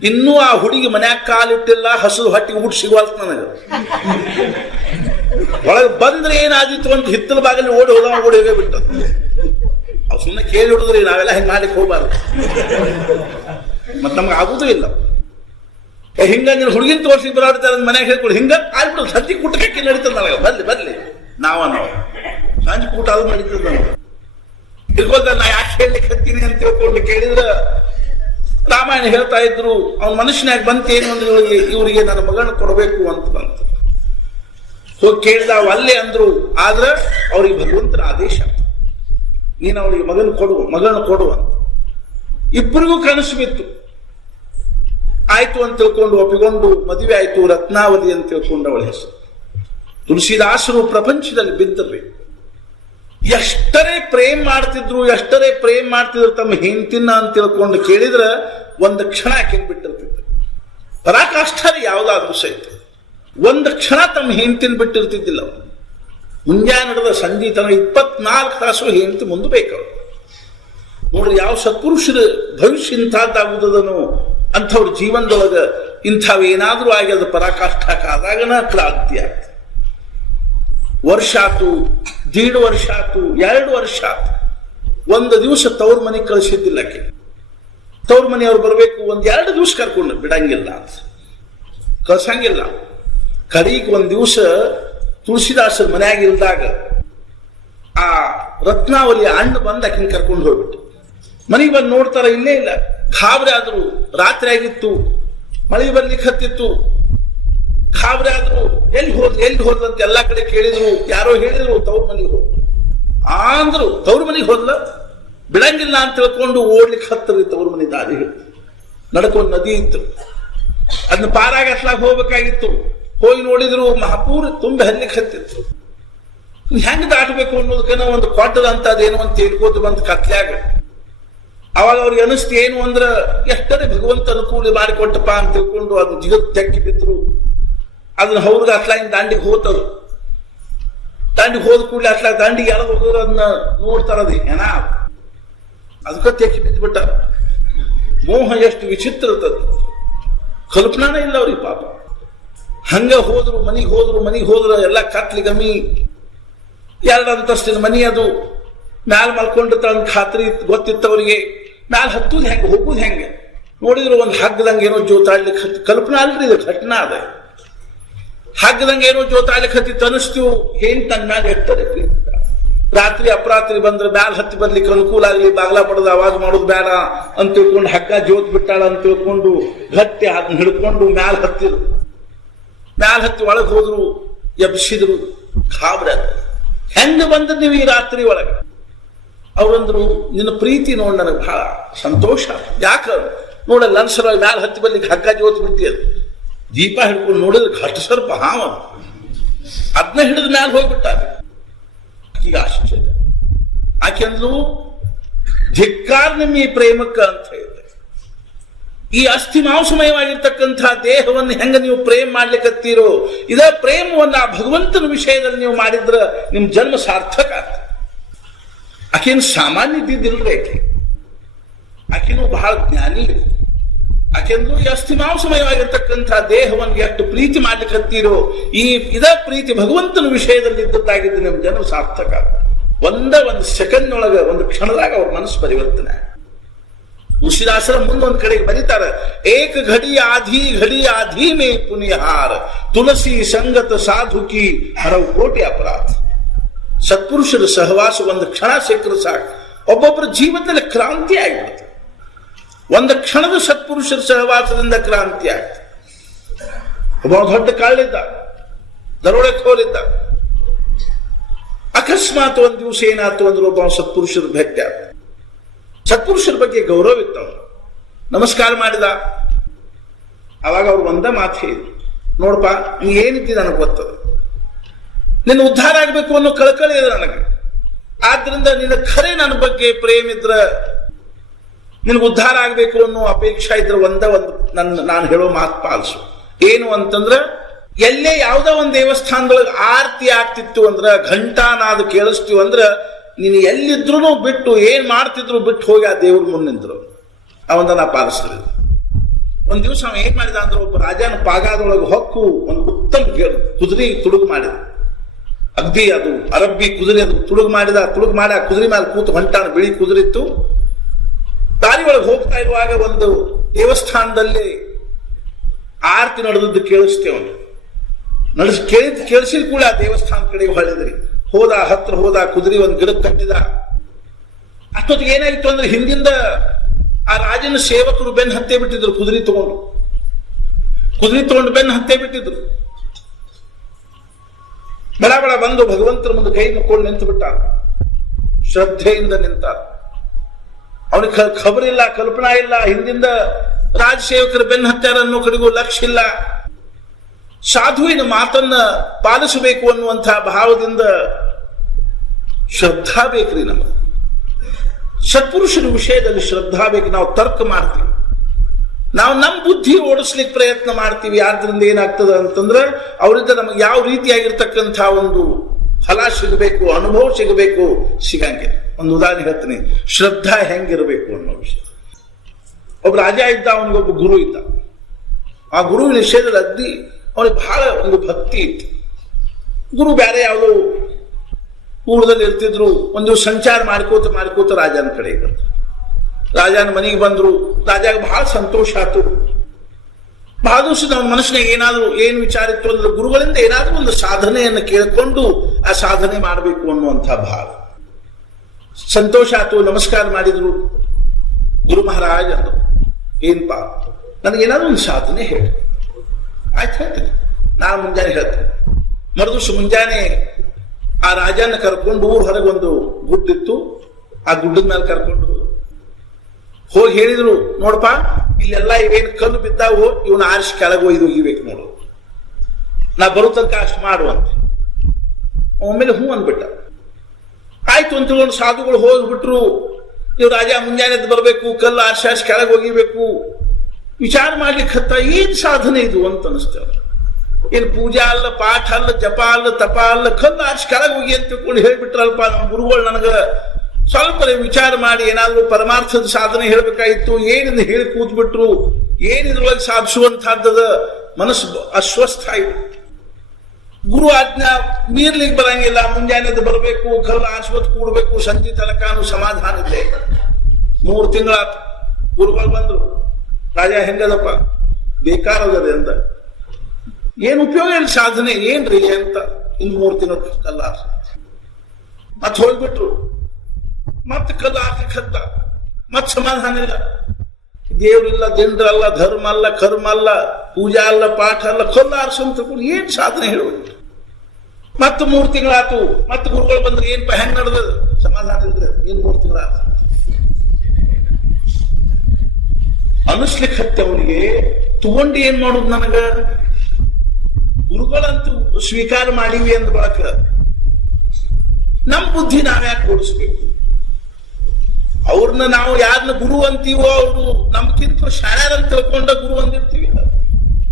ಇನ್ನೂ ಆ ಹುಡುಗಿ ಮನ್ಯಾಗ ಕಾಲಿಟ್ಟಿಲ್ಲ, ಹಸು ಹೊಟ್ಟಿಗೆ ಊಟ ಸಿಗುವಲ್ತ ನನಗೆ. ಒಳಗೆ ಬಂದ್ರೆ ಏನಾದಿತ್ತು ಅಂತ ಹಿತ್ತಲ ಬಾಗಲಿ ಓಡಿ ಹೋಗೇ ಬಿಟ್ಟ. ಅವ್ ಸುಮ್ಮನೆ ಕೇಳಿ ಹುಡುಗ್ರಿ, ನಾವೆಲ್ಲ ಹಿಂಗೆ ಮಾಡ್ಲಿಕ್ಕೆ ಹೋಗ್ಬಾರ್ದು, ಮತ್ ನಮ್ಗೆ ಆಗುದೂ ಇಲ್ಲ. ಹಿಂಗ ನೀನು ಹುಡುಗಿನ ತೋರ್ಸಿ ಬರಾಡ್ತಾರೆ ಮನ್ಯಾಗ ಹೇಳ್ಕೊಡಿ, ಹಿಂಗ ಆಗ್ಬಿಡು. ಸಂಜೆ ಕೂಟಕ್ಕೆ ನಡೀತದ ನನಗೆ, ಬರ್ಲಿ ನಾವು ಸಂಜೆ ಕೂಟ ಅದು ನಡೀತದ ನನಗೆ. ತಿಳ್ಕೊಳ್ತಾರೆ ನಾ ಯಾಕೆ ಹೇಳಲಿಕ್ಕೆ ಹತ್ತೀನಿ ಅಂತ ತಿಳ್ಕೊಂಡು ಕೇಳಿದ್ರ ರಾಮಾಯಣ ಹೇಳ್ತಾ ಇದ್ರು. ಅವ್ನ ಮನುಷ್ಯನಾಗ ಬಂತೇನು ಅಂದ್ರೆ ಇವರಿಗೆ ನನ್ನ ಮಗನ ಕೊಡಬೇಕು ಅಂತ ಬಂತು. ಹೋಗಿ ಕೇಳಿದ, ಅಲ್ಲೇ ಅಂದ್ರು. ಆದ್ರೆ ಅವ್ರಿಗೆ ಭಗವಂತನ ಆದೇಶ, ನೀನು ಅವರಿಗೆ ಮಗನ ಕೊಡು ಅಂತ. ಇಬ್ಬರಿಗೂ ಕನಸು ಬಿತ್ತು. ಆಯ್ತು ಅಂತ ತಿಳ್ಕೊಂಡು ಒಪ್ಪಿಕೊಂಡು ಮದುವೆ ಆಯ್ತು. ರತ್ನಾವತಿ ಅಂತ ತಿಳ್ಕೊಂಡು ಅವಳ ಹೆಸರು. ತುಳಸಿದಾಸರು ಪ್ರಪಂಚದಲ್ಲಿ ಬಿದ್ದರು. ಎಷ್ಟರೇ ಪ್ರೇಮ್ ಮಾಡ್ತಿದ್ರು ತಮ್ಮ ಹೆಂಡತಿನ ಅಂತ ತಿಳ್ಕೊಂಡು ಕೇಳಿದ್ರ ಒಂದು ಕ್ಷಣ ಆಕೆ ಬಿಟ್ಟಿರ್ತಿದ್ರು. ಪರಾಕಾಷ್ಠರಿ ಯಾವ್ದಾದ್ರು ಸಹಿತ ಒಂದು ಕ್ಷಣ ತಮ್ಮ ಹೆಂಡತಿನ ಬಿಟ್ಟಿರ್ತಿದ್ದಿಲ್ಲ. ಮುಂಜಾನೆ ನಡೆದ ಸಂಜೆ ತನಕ 24 ತಾಸು ಹೆಂಡತಿ ಮುಂದೆ ಬೇಕವ್ರು. ನೋಡ್ರಿ ಯಾವ ಸತ್ಪುರುಷರ ಭವಿಷ್ಯ ಇಂಥದ್ದಾಗುವುದನ್ನು, ಅಂಥವ್ರ ಜೀವನದೊಳಗ ಇಂಥವೇನಾದ್ರೂ ಆಗಿ ಅದು ಪರಾಕಾಷ್ಠಕ್ಕಾದಾಗನ ಕ್ರಾಂತಿ ಆಗ್ತದೆ. ವರ್ಷ ಆತು, 1.5 ವರ್ಷ ಆತು, 2 ವರ್ಷ ಆತು. ಒಂದು ದಿವಸ ತವ್ರ ಮನೆಗೆ ಕಳಿಸಿದ್ದಿಲ್ಲ ಆಕೆ. ತವ್ರ ಮನೆಯವ್ರು ಬರಬೇಕು, 1-2 ದಿವಸ ಕರ್ಕೊಂಡು ಬಿಡಂಗಿಲ್ಲ ಅಂತ, ಕಳ್ಸಂಗಿಲ್ಲ. ಕಡೆಗೆ ಒಂದು ದಿವಸ ತುಳಸಿದಾಸರ ಮನೆಯಾಗ ಇಲ್ದಾಗ ಆ ರತ್ನಾವಲಿ ಅಣ್ಣ ಬಂದು ಆಕಿನ ಕರ್ಕೊಂಡು ಹೋಗ್ಬಿಟ್ಟು ಮನೆಗೆ ಬಂದು ನೋಡ್ತಾರ, ಇಲ್ಲೇ ಇಲ್ಲ. ಗಾಬರಿ ಆದ್ರು. ರಾತ್ರಿ ಆಗಿತ್ತು, ಮಳೆ ಬರ್ಲಿಕ್ಕೆ ಹತ್ತಿತ್ತು. ಗಾಬರಿ ಆದ್ರು. ಎಲ್ಲಿ ಹೋದ್ರಂತ ಎಲ್ಲಾ ಕಡೆ ಕೇಳಿದ್ರು. ಯಾರೋ ಹೇಳಿದ್ರು ತವ್ರ ಮನೆಗೆ ಹೋದ್ ಅಂದ್ರು. ತವ್ರ ಮನೆಗೆ ಹೋದ್ಲ, ಬಿಡಂಗಿಲ್ಲ ಅಂತ ತಿಳ್ಕೊಂಡು ಓಡ್ಲಿಕ್ಕೆ ಹತ್ತರಿ. ತವ್ರ ಮನೆ ದಾರಿ ನಡ್ಕೊಂಡು ನದಿ ಇತ್ತು, ಅದನ್ನ ಪಾರಾಗ ಅಷ್ಟಾಗ ಹೋಗ್ಬೇಕಾಗಿತ್ತು. ಹೋಗಿ ನೋಡಿದ್ರು ಮಹಾಪೂರ್ ತುಂಬಿ ಹಲ್ಲಿಕ್ಕೆ ಹತ್ತಿತ್ತು. ಹೆಂಗ್ ದಾಟಬೇಕು ಅನ್ನೋದಕ್ಕೇನೋ ಒಂದು ಕೊಟ್ಟದ ಅಂತ ಅದೇನೋ ಅಂತ ತಿಳ್ಕೋದು ಬಂದು ಕತ್ಲ್ಯಾಗ. ಅವಾಗ ಅವ್ರಿಗೆ ಅನಿಸ್ತು ಏನು ಅಂದ್ರ, ಎಷ್ಟರೇ ಭಗವಂತ ಅನುಕೂಲ ಮಾಡಿಕೊಟ್ಟಪ್ಪ ಅಂತ ತಿಳ್ಕೊಂಡು ಅದು ಜಿಗತ್ ತೆಕ್ಕಿ ಬಿದ್ರು. ಅದನ್ನ ಅವ್ರಿಗೆ ಅಟ್ಲಾಗಿನ ದಾಂಡಿಗೆ ಹೋತರು. ದಾಂಡಿಗೆ ಹೋದ ಕೂಡಲೇ ಅಟ್ಲಾಗ ದಾಂಡಿಗೆ ಯಾರು ಹೋಗೋರು ಅದನ್ನ ನೋಡ್ತಾರದು ಏನ, ಅದಕ್ಕೆ ತೆಕ್ಕಿ ಬಿದ್ದುಬಿಟ್ಟ. ಮೋಹ ಎಷ್ಟು ವಿಚಿತ್ರ ಇರ್ತದ, ಕಲ್ಪನಾನೇ ಇಲ್ಲ ಅವ್ರಿಗೆ ಪಾಪ. ಹಂಗ ಹೋದ್ರು, ಮನಿಗೆ ಹೋದ್ರು ಎಲ್ಲ ಕತ್ಲಿ ಗಮಿ. 2 ಅಂತಸ್ತಿನ ಮನಿ ಅದು. ಮ್ಯಾಲ ಮಲ್ಕೊಂಡಿರ್ತಾಳ ಖಾತ್ರಿ ಗೊತ್ತಿತ್ತವರಿಗೆ. ಮ್ಯಾಲ ಹತ್ತುದು ಹೆಂಗೆ, ಹೋಗುದು ಹೆಂಗೆ ನೋಡಿದ್ರು ಒಂದು ಹಗ್ಗದಂಗೆ ಏನೋ ಜೋತಾಡ್ಲಿಕ್ಕೆ ಹತ್ತಿ. ಕಲ್ಪನಾ ಅಲ್ರಿ ಇದು, ಘಟನಾ ಅದ. ಹಗ್ಗದಂಗೆ ಏನೋ ಜೋತಾಡ್ಲಿಕ್ಕೆ ಹತ್ತಿತ್ತು ಅನಿಸ್ತೀವು. ಏನ್ ತನ್ನ ಮ್ಯಾಲ ಇರ್ತಾರೆ. ರಾತ್ರಿ ಅಪರಾತ್ರಿ ಬಂದ್ರೆ ಮ್ಯಾಲ ಹತ್ತಿ ಬರ್ಲಿಕ್ಕೆ ಅನುಕೂಲ ಆಗಲಿ, ಬಾಗ್ಲ ಪಡೆದ ಆವಾಜ್ ಮಾಡೋದು ಬೇಡ ಅಂತ ತಿಳ್ಕೊಂಡು ಹಗ್ಗ ಜೋತ್ ಬಿಟ್ಟಾಳ ಅಂತ ತಿಳ್ಕೊಂಡು ಗಟ್ಟಿ ಅದನ್ನ ಹಿಡ್ಕೊಂಡು ಮ್ಯಾಲ ಹತ್ತಿ ಒಳಗೆ ಹೋದ್ರು. ಎಬ್ಸಿದ್ರು. ಗಾಬರಿ ಹೆಂಗ ಬಂದ ನೀವು ಈ ರಾತ್ರಿ ಒಳಗೆ? ಅವ್ರಂದ್ರು, ನಿನ್ನ ಪ್ರೀತಿ ನೋಡ್ ನನಗೆ ಬಹಳ ಸಂತೋಷ. ಯಾಕ ನೋಡಲ್ಲ ಅನ್ಸರ ಮ್ಯಾಲ ಹತ್ತಿ ಬರ್ಲಿಕ್ಕೆ ಹಗ್ಗ ಜೋತ್ ಬಿಟ್ಟಿಯದು. ದೀಪ ಹಿಡ್ಕೊಂಡು ನೋಡಿದ್ರೆ ಘಟ ಸರ್ಪ ಹಾವ, ಅದನ್ನ ಹಿಡಿದು ಮ್ಯಾಲ ಹೋಗ್ಬಿಟ್ಟಾರೆ. ಈಗ ಆಶ್ಚರ್ಯ. ಆಕೆ ಅಂದ್ಲು, ಧಿಕ್ಕಾರ ನಿಮ್ಮ ಈ ಪ್ರೇಮಕ್ಕ ಅಂತ ಹೇಳಿದೆ. ಈ ಅಸ್ಥಿ ಮಾಂಸಮಯವಾಗಿರ್ತಕ್ಕಂಥ ದೇಹವನ್ನು ಹೆಂಗ ನೀವು ಪ್ರೇಮ ಮಾಡ್ಲಿಕ್ಕತ್ತೀರೋ, ಇದ ಪ್ರೇಮವನ್ನ ಆ ಭಗವಂತನ ವಿಷಯದಲ್ಲಿ ನೀವು ಮಾಡಿದ್ರ ನಿಮ್ ಜನ್ಮ ಸಾರ್ಥಕ ಆಗ್ತದೆ. ಆಕೆನು ಸಾಮಾನ್ಯ ಇದ್ದಿದ್ದಿಲ್ರಿ. ಆಕೆನು ಬಹಳ ಜ್ಞಾನಿ. ಆಕೆಂದು ಈ ಅಸ್ಥಿ ಮಾಂಸಮಯವಾಗಿರ್ತಕ್ಕಂಥ ದೇಹವನ್ನು ಎಷ್ಟು ಪ್ರೀತಿ ಮಾಡ್ಲಿಕ್ಕತ್ತೀರೋ, ಇದ ಪ್ರೀತಿ ಭಗವಂತನ ವಿಷಯದಲ್ಲಿ ಇದ್ದದ್ದಾಗಿದ್ದು ನಿಮ್ ಜನ್ಮ ಸಾರ್ಥಕ. ಒಂದು ಸೆಕೆಂಡ್ ಒಳಗ, ಒಂದು ಕ್ಷಣದಾಗ ಅವ್ರ ಮನಸ್ಸು ಪರಿವರ್ತನೆ. ತುಳಸಿದಾಸರ ಮುಂದೊಂದು ಕಡೆಗೆ ಬರೀತಾರೆ, ಏಕ ಘಡಿ ಆಧಿ ಮೇ ಪುನಿಹಾರ, ತುಳಸಿ ಸಂಗತ ಸಾಧುಕಿ ಹರವು ಕೋಟಿ ಅಪರಾಧ. ಸತ್ಪುರುಷರ ಸಹವಾಸ ಒಂದು ಕ್ಷಣ ಸಿಕ್ಕರು ಸಾಕು, ಒಬ್ಬೊಬ್ಬರ ಜೀವನದಲ್ಲಿ ಕ್ರಾಂತಿ ಆಗಿಬಿಡುತ್ತೆ. ಒಂದು ಕ್ಷಣದ ಸತ್ಪುರುಷರ ಸಹವಾಸದಿಂದ ಕ್ರಾಂತಿ ಆಗ್ತದೆ. ಒಬ್ಬ ದೊಡ್ಡ ಕಳ್ಳಿದ್ದ, ದರೋಡೆಖೋರಿದ್ದ. ಅಕಸ್ಮಾತ್ ಒಂದ್ ದಿವಸ ಏನಾಯ್ತು ಅಂದ್ರೆ ಒಬ್ಬ ಸತ್ಪುರುಷರ ಭೇಟಿ ಆದ. ಸತ್ಪುರುಷರ ಬಗ್ಗೆ ಗೌರವ ಇತ್ತವನು. ನಮಸ್ಕಾರ ಮಾಡಿದ. ಅವಾಗ ಅವ್ರು ಒಂದ ಮಾತು ಹೇಳಿದ್ರು, ನೋಡಪ್ಪ ನೀ ಏನಿದ್ದಿ ನನಗೆ ಗೊತ್ತದ, ನಿನ್ನ ಉದ್ಧಾರ ಆಗ್ಬೇಕು ಅನ್ನೋ ಕಳಕಳಿ ಇದೆ ನನಗೆ. ಆದ್ರಿಂದ ನಿನ್ನ ಖರೆ ನನ್ನ ಬಗ್ಗೆ ಪ್ರೇಮ ಇದ್ರ, ನಿನಗೆ ಉದ್ಧಾರ ಆಗ್ಬೇಕು ಅನ್ನೋ ಅಪೇಕ್ಷೆ ಇದ್ರೆ ಒಂದು ನಾನು ಹೇಳೋ ಮಾತು ಪಾಲಿಸು. ಏನು ಅಂತಂದ್ರ, ಎಲ್ಲೇ ಯಾವುದೋ ಒಂದು ದೇವಸ್ಥಾನದೊಳಗೆ ಆರತಿ ಆಗ್ತಿತ್ತು ಅಂದ್ರ, ಘಂಟಾನಾದ ಕೇಳಿಸ್ತೀವಿ ಅಂದ್ರ ನೀನು ಎಲ್ಲಿದ್ರು ಬಿಟ್ಟು ಏನ್ ಮಾಡ್ತಿದ್ರು ಬಿಟ್ಟು ಹೋಗಿ ಆ ದೇವ್ರ ಮುಂದಿಂದ್ರು ಅವಂದ ನಾ ಪಾಲಿಸ್ಲಿಲ್ಲ. ಒಂದ್ ದಿವಸ ಅವ ಏನ್ ಮಾಡಿದ ಅಂದ್ರೆ ಒಬ್ಬ ರಾಜನ ಪಾಗಾದೊಳಗೆ ಹೊಕ್ಕು ಒಂದು ಉತ್ತಮ ಕುದುರೆ ತುಡುಗು ಮಾಡಿದ. ಅಗ್ದಿ ಅದು ಅರಬ್ಬಿ ಕುದುರೆ ಅದು ತುಡುಗು ಮಾಡಿ ಆ ಕುದುರೆ ಮೇಲೆ ಕೂತು ಹೊಂಟಾನ. ಬಿಳಿ ಕುದುರೆ ಇತ್ತು. ದಾರಿ ಒಳಗೆ ಹೋಗ್ತಾ ಇರುವಾಗ ಒಂದು ದೇವಸ್ಥಾನದಲ್ಲಿ ಆರತಿ ನಡೆದದ್ದು ಕೇಳಿಸ್ತೇವನು. ಕೇಳಿಸಿದ ಕೂಡ ಆ ದೇವಸ್ಥಾನ ಕಡೆಗೆ ಹೊಳಿದ್ರಿ ಹತ್ರ ಹೋದ ಕುದುರೆ ಒಂದು ಗಿಡಕ್ಕೆ ಕಟ್ಟಿದ. ಅಷ್ಟೊತ್ತಿಗೆ ಏನಾಯ್ತು ಅಂದ್ರೆ ಹಿಂದಿಂದ ಆ ರಾಜನ ಸೇವಕರು ಬೆನ್ನು ಹತ್ತೇ ಬಿಟ್ಟಿದ್ರು. ಕುದುರೆ ತಗೊಂಡು ಬೆನ್ನು ಹತ್ತೇ ಬಿಟ್ಟಿದ್ರು. ಬಡ ಬಂದು ಭಗವಂತರ ಮುಂದೆ ಕೈ ಮುಕ್ಕೊಂಡು ನಿಂತು ಬಿಟ್ಟ. ಶ್ರದ್ಧೆಯಿಂದ ನಿಂತಾರ. ಅವನಿಗೆ ಖಬರಿಲ್ಲ, ಕಲ್ಪನಾ ಇಲ್ಲ. ಹಿಂದಿಂದ ರಾಜ ಸೇವಕರು ಬೆನ್ನು ಹತ್ತಾರ ಅನ್ನೋ ಕಡೆಗೂ ಲಕ್ಷ್ಯ ಇಲ್ಲ. ಸಾಧುವಿನ ಮಾತನ್ನ ಪಾಲಿಸಬೇಕು ಅನ್ನುವಂತಹ ಭಾವದಿಂದ ಶ್ರದ್ಧಾ ಬೇಕ್ರಿ. ನಮಗೆ ಸತ್ಪುರುಷರ ವಿಷಯದಲ್ಲಿ ಶ್ರದ್ಧಾ ಬೇಕು. ನಾವು ತರ್ಕ ಮಾಡ್ತೀವಿ, ನಾವು ನಮ್ಮ ಬುದ್ಧಿ ಓಡಿಸ್ಲಿಕ್ಕೆ ಪ್ರಯತ್ನ ಮಾಡ್ತೀವಿ. ಆದ್ರಿಂದ ಏನಾಗ್ತದೆ ಅಂತಂದ್ರೆ ಅವರಿಂದ ನಮಗೆ ಯಾವ ರೀತಿಯಾಗಿರ್ತಕ್ಕಂಥ ಒಂದು ಫಲ ಸಿಗಬೇಕು, ಅನುಭವ ಸಿಗಬೇಕು, ಸಿಗಂಗೆ. ಒಂದು ಉದಾಹರಣೆ ಹೇಳ್ತೀನಿ, ಶ್ರದ್ಧಾ ಹೆಂಗಿರಬೇಕು ಅನ್ನೋ ವಿಷಯ. ಒಬ್ಬ ರಾಜ ಇದ್ದ, ಅವನಿಗೊಬ್ಬ ಗುರು ಇದ್ದ. ಆ ಗುರುವಿನ ವಿಷಯದಲ್ಲಿ ಅದ್ದಿ ಅವನಿಗೆ ಬಹಳ ಒಂದು ಭಕ್ತಿ ಇತ್ತು. ಗುರು ಬೇರೆ ಯಾವುದೋ ಊರದಲ್ಲಿ ಇರ್ತಿದ್ರು. ಒಂದು ಸಂಚಾರ ಮಾಡ್ಕೋತ ರಾಜನ ಕಡೆ ಬರ್ತಾರೆ. ರಾಜನ ಮನೆಗೆ ಬಂದ್ರು. ರಾಜಾಗ ಬಹಳ ಸಂತೋಷ ಆಯ್ತು. ಬಹಳ ದಿವಸದ ಅವನ ಮನಸ್ಸಿನಾಗ ಏನ್ ವಿಚಾರ ಇತ್ತು ಅಂದ್ರೆ ಗುರುಗಳಿಂದ ಏನಾದ್ರೂ ಒಂದು ಸಾಧನೆಯನ್ನು ಕೇಳಿಕೊಂಡು ಆ ಸಾಧನೆ ಮಾಡಬೇಕು ಅನ್ನುವಂಥ ಭಾವ. ಸಂತೋಷ ಆಯ್ತು. ನಮಸ್ಕಾರ ಮಾಡಿದ್ರು. ಗುರು ಮಹಾರಾಜ್ ಅಂದ್ರು, ಏನ್ಪಾ ನನಗೇನಾದ್ರೂ ಒಂದು ಸಾಧನೆ ಹೇಳಿ. ಆಯ್ತು ಹೇಳ್ತೀನಿ, ನಾನು ಮುಂಜಾನೆ ಹೇಳ್ತೇನೆ. ಮರುದಿವಸ ಮುಂಜಾನೆ ಆ ರಾಜನ ಕರ್ಕೊಂಡು ಊರ್ ಹೊರಗೆ ಒಂದು ಗುಡ್ಡಿತ್ತು. ಆ ಗುಡ್ಡದ ಮೇಲೆ ಕರ್ಕೊಂಡು ಹೋಗಿ ಹೇಳಿದ್ರು, ನೋಡಪ್ಪ ಇಲ್ಲೆಲ್ಲ ಇವೇನು ಕಲ್ಲು ಬಿದ್ದಾವು, ಇವನ್ನ ಆರಿಸಿ ಕೆಳಗೆ ಒಯ್ದು ಹೋಗಿಬೇಕು ನೋಡು, ನಾ ಬರೋ ತನಕ ಅಷ್ಟು ಮಾಡುವಂತೆ. ಒಮ್ಮೆಲೆ ಹೂ ಅಂದ್ಬಿಟ್ಟ. ಆಯ್ತು ಅಂತ ಒಂದು ಸಾಧುಗಳು ಹೋಗ್ಬಿಟ್ರು. ಇವ್ ರಾಜ ಮುಂಜಾನೆ ಬರ್ಬೇಕು, ಕಲ್ಲು ಆರಿಸಿ ಕೆಳಗೆ ಒಗಿಬೇಕು. ವಿಚಾರ ಮಾಡ್ಲಿಕ್ಕೆ ಹತ್ತ ಏನ್ ಸಾಧನೆ ಇದು ಅಂತ ಅನಿಸ್ತೇವೆ. ಏನ್ ಪೂಜಾ ಅಲ್ಲ, ಪಾಠ ಅಲ್ಲ, ಜಪ ಅಲ್ಲ, ತಪ ಅಲ್ಲ, ಕಲ್ಲು ಆರಿಸಿ ಕೆಳಗೆ ಹೋಗಿ ಅಂತ ತಿಳ್ಕೊಂಡು ಹೇಳ್ಬಿಟ್ರಲ್ಪ ನಮ್ಮ ಗುರುಗಳು. ನನಗ ಸ್ವಲ್ಪ ವಿಚಾರ ಮಾಡಿ ಏನಾದ್ರೂ ಪರಮಾರ್ಥದ ಸಾಧನೆ ಹೇಳ್ಬೇಕಾಗಿತ್ತು. ಏನಿಂದ ಹೇಳಿ ಕೂತ್ಬಿಟ್ರು. ಏನಿದ್ರೊಳಗೆ ಸಾಧಿಸುವಂತಹದ್ದದ ಮನಸ್ಸು ಅಸ್ವಸ್ಥ ಆಯ್ತು. ಗುರು ಆಜ್ಞಾ ಮೀರ್ಲಿಕ್ಕೆ ಬರಂಗಿಲ್ಲ. ಮುಂಜಾನೆದ್ದು ಬರಬೇಕು, ಕಲ್ಲು ಆರಿಸ್ವತ್ ಕೂಡ್ಬೇಕು. ಸಂಜೆ ತನಕಾನು ಸಮಾಧಾನ ಇದೆ. 3 ತಿಂಗಳಾತು. ಗುರುಗಳು ಬಂದ್ರು, ರಾಜ ಹೆಂಗದಪ್ಪ, ಬೇಕಾರದದೆ ಅಂದ. ಏನ್ ಉಪಯೋಗ ಇಲ್ಲ ಸಾಧನೆ, ಏನ್ರಿ ಅಂತ. ಇನ್ನು 3 ತಿಂಗಳು ಕಲ್ಲ ಮತ್ ಹೋಗ್ಬಿಟ್ರು. ಮತ್ ಕಲ್ಲ ಹಾಕತ್ತ, ಮತ್ ಸಮಾಧಾನ ಇಲ್ಲ. ದೇವ್ರಿಲ್ಲ, ದಿಂಡ್ರಲ್ಲ, ಧರ್ಮ ಅಲ್ಲ, ಕರ್ಮ ಅಲ್ಲ, ಪೂಜಾ ಅಲ್ಲ, ಪಾಠ ಅಲ್ಲ, ಕಲ್ಲ ಆರಿಸಂತ ಏನ್ ಸಾಧನೆ ಹೇಳುವುದು. ಮತ್ 3 ತಿಂಗಳಾತು. ಮತ್ ಗುರುಗಳು ಬಂದ್ರೆ ಏನ್ಪ ಹೆಂಗ್ ನಡೆದ, ಸಮಾಧಾನ ಇದ್ರೆ ಏನ್ 3 ತಿಂಗಳಾತು ಅನಿಸ್ಲಿಕ್ಕೆ ಹತ್ತೆ. ಅವನಿಗೆ ತಗೊಂಡು ಏನ್ ಮಾಡುದು, ನನಗ ಗುರುಗಳಂತೂ ಸ್ವೀಕಾರ ಮಾಡಿವಿ ಅಂದ ಬಳಕ ನಮ್ ಬುದ್ಧಿ ನಾವ್ಯಾಕೆ ಓಡಿಸ್ಬೇಕು. ಅವ್ರನ್ನ ನಾವು ಯಾರನ್ನ ಗುರು ಅಂತೀವೋ ಅವರು ನಮ್ಗಿಂತ ಶಾಣ್ಯರಂತ ತಿಳ್ಕೊಂಡ ಗುರು ಅಂದಿರ್ತೀವಿ.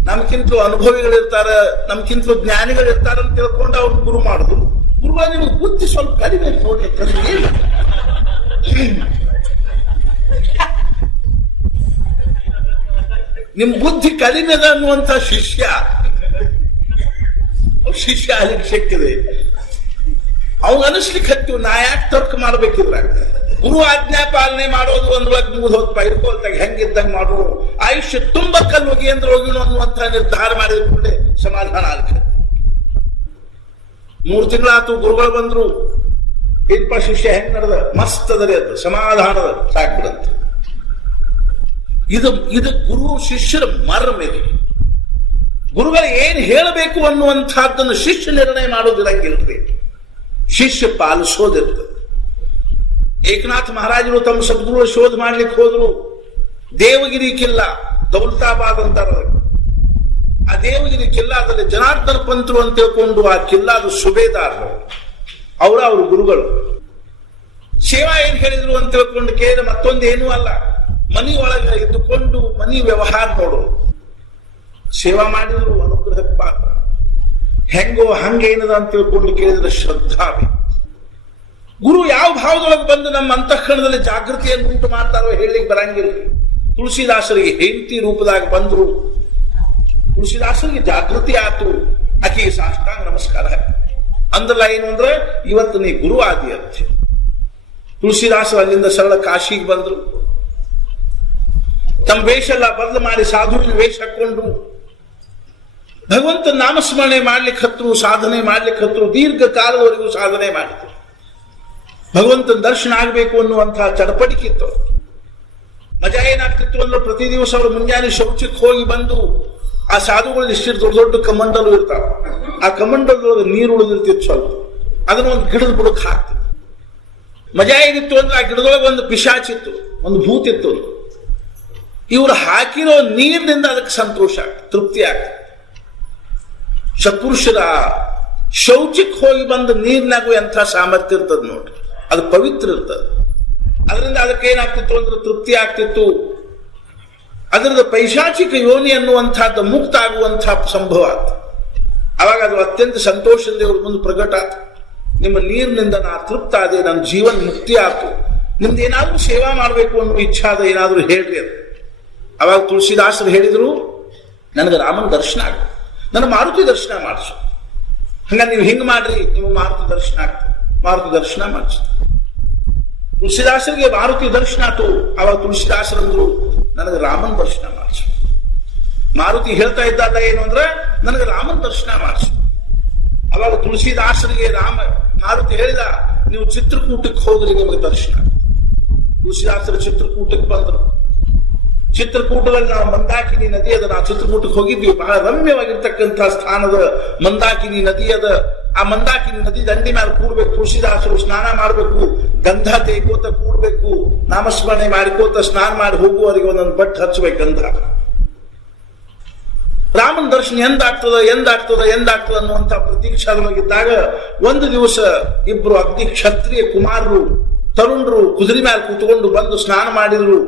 ನಮ್ಗಿಂತ ಅನುಭವಿಗಳಿರ್ತಾರ, ನಮ್ಗಿಂತ ಜ್ಞಾನಿಗಳಿರ್ತಾರ ಅಂತ ತಿಳ್ಕೊಂಡು ಅವ್ರನ್ನ ಗುರು ಮಾಡುದು. ಗುರುಗಳ ನಿಮ್ಗೆ ಬುದ್ಧಿ ಸ್ವಲ್ಪ ಕಡಿಮೆ ನೋಡ್ರಿ. ನಿಮ್ ಬುದ್ಧಿ ಕಡಿಮೆ ಅದ ಅನ್ನುವಂತ ಶಿಷ್ಯ ಆಗ್ಲಿಕ್ಕೆ ಶಕ್ತಿದೆ. ಅವಾಗ ಅನಿಸ್ಲಿಕ್ಕೆ ಹತ್ತೀವಿ, ನಾ ಯಾಕೆ ತರ್ಕ ಮಾಡ್ಬೇಕಿಲ್ಲ. ಗುರು ಆಜ್ಞಾ ಪಾಲನೆ ಮಾಡೋದು ಅಂದ್ರೊಳಗೆ ಮುಗಿದು ಹೋಗ್ತಾ ಇರ್ಕೊಳ್ತಾಗ ಹೆಂಗಿದ್ದಂಗೆ ಮಾಡೋದು. ಆಯುಷ್ಯ ತುಂಬಾ ಕಲ್ಲು ಹೋಗಿ ಅಂದ್ರೆ ಹೋಗಿನು ಅನ್ನುವಂತ ನಿರ್ಧಾರ ಮಾಡಿದ ಕೂಡಲೇ ಸಮಾಧಾನ ಆಗ್ತದೆ. 3 ತಿಂಗಳಾತು. ಗುರುಗಳು ಬಂದ್ರು, ಏನಪ್ಪ ಶಿಷ್ಯ ಹೆಂಗ್ ನಡೆದ, ಮಸ್ತ್ ಅದರಿ ಅದು, ಸಮಾಧಾನದ ಸಾಕ್ಬಿಡಂತ. ಇದು ಗುರು ಶಿಷ್ಯರ ಮರ್ಮ. ಇದು ಗುರುಗಳು ಏನ್ ಹೇಳಬೇಕು ಅನ್ನುವಂಥದ್ದನ್ನು ಶಿಷ್ಯ ನಿರ್ಣಯ ಮಾಡೋದಿರಂಗಿಲ್ರಿ, ಶಿಷ್ಯ ಪಾಲಿಸೋದಿರ್ತದೆ. ಏಕನಾಥ್ ಮಹಾರಾಜರು ತಮ್ಮ ಸದ್ಗುರು ಶೋಧ ಮಾಡ್ಲಿಕ್ಕೆ ಹೋದ್ರು. ದೇವಗಿರಿ ಕಿಲ್ಲ, ದೌಲತಾಬಾದ್ ಅಂತಾರ. ಆ ದೇವಗಿರಿ ಕಿಲ್ಲಾದಲ್ಲಿ ಜನಾರ್ದನ ಪಂತರು ಅಂತ ತಿಳ್ಕೊಂಡು ಆ ಕಿಲ್ಲಾದ ಸುಬೇದಾರರು ಅವ್ರ ಗುರುಗಳು. ಸೇವಾ ಏನ್ ಹೇಳಿದ್ರು ಅಂತ ತಿಳ್ಕೊಂಡು ಕೇಳಿದ ಮತ್ತೊಂದು ಏನೂ ಅಲ್ಲ, ಮನಿ ಒಳಗೆ ಇದ್ದುಕೊಂಡು ಮನಿ ವ್ಯವಹಾರ ನೋಡೋದು. ಸೇವಾ ಮಾಡಿದ್ರು ಅನುಗ್ರಹಕ್ಕೆ ಪಾತ್ರ. ಹೆಂಗೋ ಹಂಗೇನದ ಅಂತ ತಿಳ್ಕೊಂಡು ಕೇಳಿದ್ರೆ ಶ್ರದ್ಧಾ ಬೇಕು. ಗುರು ಯಾವ ಭಾವದೊಳಗೆ ಬಂದು ನಮ್ಮ ಅಂತಃಕರಣದಲ್ಲಿ ಜಾಗೃತಿಯನ್ನು ಉಂಟು ಮಾಡ್ತಾರೋ ಹೇಳಲಿಕ್ಕೆ ಬರಂಗಿಲ್ಲ. ತುಳಸಿದಾಸರಿಗೆ ಹೆಂಡತಿ ರೂಪದಾಗ ಬಂದ್ರು, ತುಳಸಿದಾಸರಿಗೆ ಜಾಗೃತಿ ಆತು, ಆಕೆಗೆ ಸಾಷ್ಟಾಂಗ ನಮಸ್ಕಾರ ಅಂದ್ರಲ್ಲ. ಏನು ಅಂದ್ರೆ ಇವತ್ತು ನೀ ಗುರು ಆದಿ ಅಂತ. ತುಳಸಿದಾಸರು ಅಲ್ಲಿಂದ ಸರಳ ಕಾಶಿಗೆ ಬಂದ್ರು. ತಮ್ಮ ವೇಷ ಎಲ್ಲ ಬದಲು ಮಾಡಿ ಸಾಧುವಿನ ವೇಷ ಹಾಕೊಂಡ್ರು. ಭಗವಂತ ನಾಮಸ್ಮರಣೆ ಮಾಡ್ಲಿಕ್ಕೆ ಹತ್ರು, ಸಾಧನೆ ಮಾಡ್ಲಿಕ್ಕೆ ಹತ್ರು. ದೀರ್ಘ ಕಾಲದವರೆಗೂ ಸಾಧನೆ ಮಾಡಿದ್ರು. ಭಗವಂತನ ದರ್ಶನ ಆಗಬೇಕು ಅನ್ನುವಂತಹ ಚಡಪಡಿಕಿತ್ತು. ಮಜಾ ಏನಾಗ್ತಿತ್ತು ಅಂದ್ರೆ ಪ್ರತಿ ದಿವಸ ಅವರು ಮುಂಜಾನೆ ಶೌಚಕ್ಕೆ ಹೋಗಿ ಬಂದು ಆ ಸಾಧುಗಳು ಇಷ್ಟಿಟ್ಟು ದೊಡ್ಡ ದೊಡ್ಡ ಕಮಂಡಲು ಇರ್ತಾವ. ಆ ಕಮಂಡಲದೊಳಗೆ ನೀರು ಉಳಿದಿರ್ತಿತ್ತು ಸ್ವಲ್ಪ, ಅದನ್ನ ಒಂದು ಗಿಡದ ಬುಡಕ್ಕೆ ಹಾಕ್ತಿತ್ತು. ಮಜಾ ಏನಿತ್ತು ಅಂದ್ರೆ ಆ ಗಿಡದೊಳಗೆ ಒಂದು ಪಿಶಾಚಿತ್ತು, ಒಂದು ಭೂತಿತ್ತು. ಇವರು ಹಾಕಿರೋ ನೀರಿನಿಂದ ಅದಕ್ಕೆ ಸಂತೋಷ ಆಗ್ತದೆ, ತೃಪ್ತಿ ಆಗ್ತದೆ. ಸತ್ಪುರುಷರ ಶೌಚಕ್ಕೆ ಹೋಗಿ ಬಂದ ನೀರಿನಾಗೂ ಎಂಥ ಸಾಮರ್ಥ್ಯ ಇರ್ತದೆ ನೋಡ್ರಿ, ಅದು ಪವಿತ್ರ ಇರ್ತದೆ. ಅದರಿಂದ ಅದಕ್ಕೆ ಏನಾಗ್ತಿತ್ತು ಅಂದ್ರೆ ತೃಪ್ತಿ ಆಗ್ತಿತ್ತು. ಅದರದ ಪೈಶಾಚಿಕ ಯೋನಿ ಅನ್ನುವಂಥದ್ದು ಮುಕ್ತ ಆಗುವಂತಹ ಸಂಭವ ಆಯ್ತು. ಅವಾಗ ಅದು ಅತ್ಯಂತ ಸಂತೋಷದಿಂದ ಇವ್ರ ಮುಂದೆ ಪ್ರಕಟ ಆಯ್ತು. ನಿಮ್ಮ ನೀರಿನಿಂದ ನಾ ತೃಪ್ತ ಆದೆ, ನನ್ನ ಜೀವನ ಮುಕ್ತಿ ಆಯ್ತು. ನಿಮ್ದು ಏನಾದ್ರೂ ಸೇವಾ ಮಾಡಬೇಕು ಅನ್ನೋ ಇಚ್ಛಾ ಅದ, ಏನಾದ್ರೂ ಹೇಳ್ರಿ ಅದು. ಅವಾಗ ತುಳಸಿದಾಸರು ಹೇಳಿದ್ರು, ನನಗೆ ರಾಮನ ದರ್ಶನ ಆಗ, ನನ್ನ ಮಾರುತಿ ದರ್ಶನ ಮಾಡಿಸು. ಹಂಗ ನೀವು ಹಿಂಗ್ ಮಾಡ್ರಿ, ನೀವು ಮಾರುತಿ ದರ್ಶನ ಆಗ್ತದೆ. ಮಾರುತಿ ದರ್ಶನ ಮಾಡಿಸ. ತುಳಸಿದಾಸರಿಗೆ ಮಾರುತಿ ದರ್ಶನ ಆಯ್ತು. ಅವಾಗ ತುಳಸಿದಾಸರಂದ್ರು, ನನಗೆ ರಾಮನ ದರ್ಶನ ಮಾಡಿಸು. ಮಾರುತಿ ಹೇಳ್ತಾ ಇದ್ದಲ್ಲ ಏನು ಅಂದ್ರೆ, ನನಗೆ ರಾಮನ ದರ್ಶನ ಮಾಡಿಸು. ಅವಾಗ ತುಳಸಿದಾಸರಿಗೆ ಮಾರುತಿ ಹೇಳಿದ, ನೀವು ಚಿತ್ರಕೂಟಕ್ಕೆ ಹೋಗ್ರಿ, ನಿಮಗೆ ದರ್ಶನ. ತುಳಸಿದಾಸರು ಚಿತ್ರಕೂಟಕ್ಕೆ ಬಂದರು. ಚಿತ್ರಕೂಟದಲ್ಲಿ ನಾವು ಮಂದಾಕಿನಿ ನದಿ ಅದ, ನಾವು ಚಿತ್ರಕೂಟಕ್ಕೆ ಹೋಗಿದ್ವಿ. ಬಹಳ ರಮ್ಯವಾಗಿರ್ತಕ್ಕಂಥ ಸ್ಥಾನದ ಮಂದಾಕಿನಿ ನದಿ ಅದ. ಆ ಮಂದಾಕಿನಿ ನದಿ ದಂಡಿ ಮೇಲೆ ಕೂಡ್ಬೇಕು. ತುಳಸಿದಾಸರು ಸ್ನಾನ ಮಾಡಬೇಕು, ಗಂಧ ತೇಕೋತ ಕೂಡ್ಬೇಕು, ನಾಮಸ್ಮರಣೆ ಮಾಡಿಕೋತ ಸ್ನಾನ ಮಾಡಿ ಹೋಗುವವರಿಗೆ ಒಂದೊಂದು ಬಟ್ ಹಚ್ಚಬೇಕು ಗಂಧ. ರಾಮನ ದರ್ಶನ ಎಂದಾಗ್ತದ ಅನ್ನುವಂಥ ಪ್ರತೀಕ್ಷಾದೊಳಗಿದ್ದಾಗ ಒಂದು ದಿವಸ ಇಬ್ರು ಅಗ್ನಿ ಕ್ಷತ್ರಿಯ ಕುಮಾರರು ತರುಣರು ಕುದುರೆ ಮೇಲೆ ಕೂತ್ಕೊಂಡು ಬಂದು ಸ್ನಾನ ಮಾಡಿದ್ರು.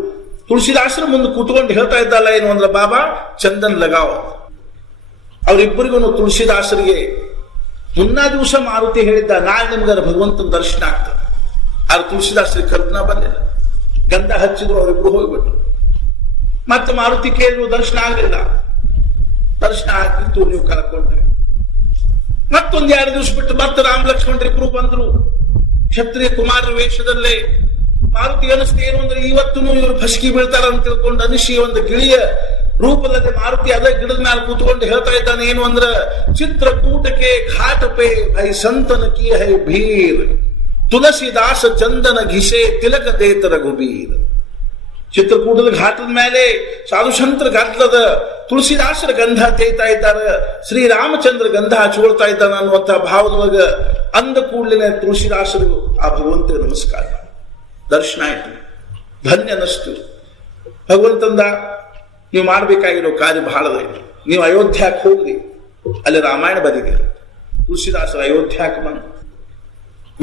ತುಳಸಿದಾಸರ ಮುಂದೆ ಕೂತ್ಕೊಂಡು ಹೇಳ್ತಾ ಇದ್ದಲ್ಲ ಏನು ಅಂದ್ರೆ, ಬಾಬಾ ಚಂದನ್ ಲಗಾವ್. ಅವರಿಬ್ಬರಿಗೂ ತುಳಸಿದಾಸರಿಗೆ ಮುನ್ನಾ ದಿವಸ ಮಾರುತಿ ಹೇಳಿದ್ದ, ನಾಳೆ ನಿಮ್ಗಾರ ಭಗವಂತನ ದರ್ಶನ ಆಗ್ತದೆ. ಆದ್ರೆ ತುಳಸಿದಾಸರಿಗೆ ಕಲ್ಪನಾ ಬಂದಿಲ್ಲ. ಗಂಧ ಹಚ್ಚಿದ್ರು, ಅವರಿಬ್ರು ಹೋಗ್ಬಿಟ್ರು. ಮತ್ತೆ ಮಾರುತಿ ಕೇಳಿದ್ರು, ದರ್ಶನ ಆಗಲಿಲ್ಲ. ದರ್ಶನ ಆಗಿತ್ತು, ನೀವು ಕಳ್ಕೊಂಡ್ರಿ. ಮತ್ತೊಂದು 2 ದಿವಸ ಬಿಟ್ಟು ಮತ್ತೆ ರಾಮ ಲಕ್ಷ್ಮಣರಿಬ್ರು ಬಂದ್ರು ಕ್ಷತ್ರಿಯ ಕುಮಾರರ ವೇಷದಲ್ಲೇ. ಮಾರುತಿ ಅನಿಸ್ತು ಏನು ಅಂದ್ರೆ, ಇವತ್ತು ಇವರು ಫಸ್ಕಿ ಬೀಳ್ತಾರ ಅಂತ ತಿಳ್ಕೊಂಡು ಅನಿಸಿ ಒಂದು ಗಿಳಿಯ ರೂಪದಲ್ಲಿ ಮಾರುತಿ ಅದೇ ಗಿಡದ ಮೇಲೆ ಕೂತ್ಕೊಂಡು ಹೇಳ್ತಾ ಇದ್ದಾನೆ ಏನು ಅಂದ್ರ, ಚಿತ್ರಕೂಟಕ್ಕೆ ಘಾಟ ಪೇ ಭೈ ಸಂತನ ಕಿ ಹೈ ಭೀರ್, ತುಳಸಿದಾಸ ಚಂದನ ಘಿಸೆ ತಿಲಕ ದೇತ ರಘುಬೀರ್. ಚಿತ್ರಕೂಟದ ಘಾಟದ ಮೇಲೆ ಸಾಧು ಸಂತರ ಗಂಟ್ಲದ ತುಳಸಿದಾಸರ ಗಂಧ ತೇಯ್ತಾ ಇದ್ದಾರೆ, ಶ್ರೀರಾಮಚಂದ್ರ ಗಂಧ ಹಚ್ಕೊಳ್ತಾ ಇದ್ದಾನ ಅನ್ನುವಂಥ ಭಾವದೊಳಗ ಅಂದ ಕೂಡಲೇ ತುಳಸಿದಾಸರು ಆ ಭಗವಂತನ ನಮಸ್ಕಾರ ದರ್ಶನ ಆಯ್ತು. ಧನ್ಯ ಅನ್ನಿಸ್ತು. ಭಗವಂತಂದ ನೀವು ಮಾಡಬೇಕಾಗಿರೋ ಕಾರ್ಯ ಬಹಳದ. ನೀವು ಅಯೋಧ್ಯಕ್ಕೆ ಹೋಗ್ರಿ, ಅಲ್ಲಿ ರಾಮಾಯಣ ಬದಿದೆ. ತುಳಸಿದಾಸರು ಅಯೋಧ್ಯಕ್ಕೆ ಬಂದು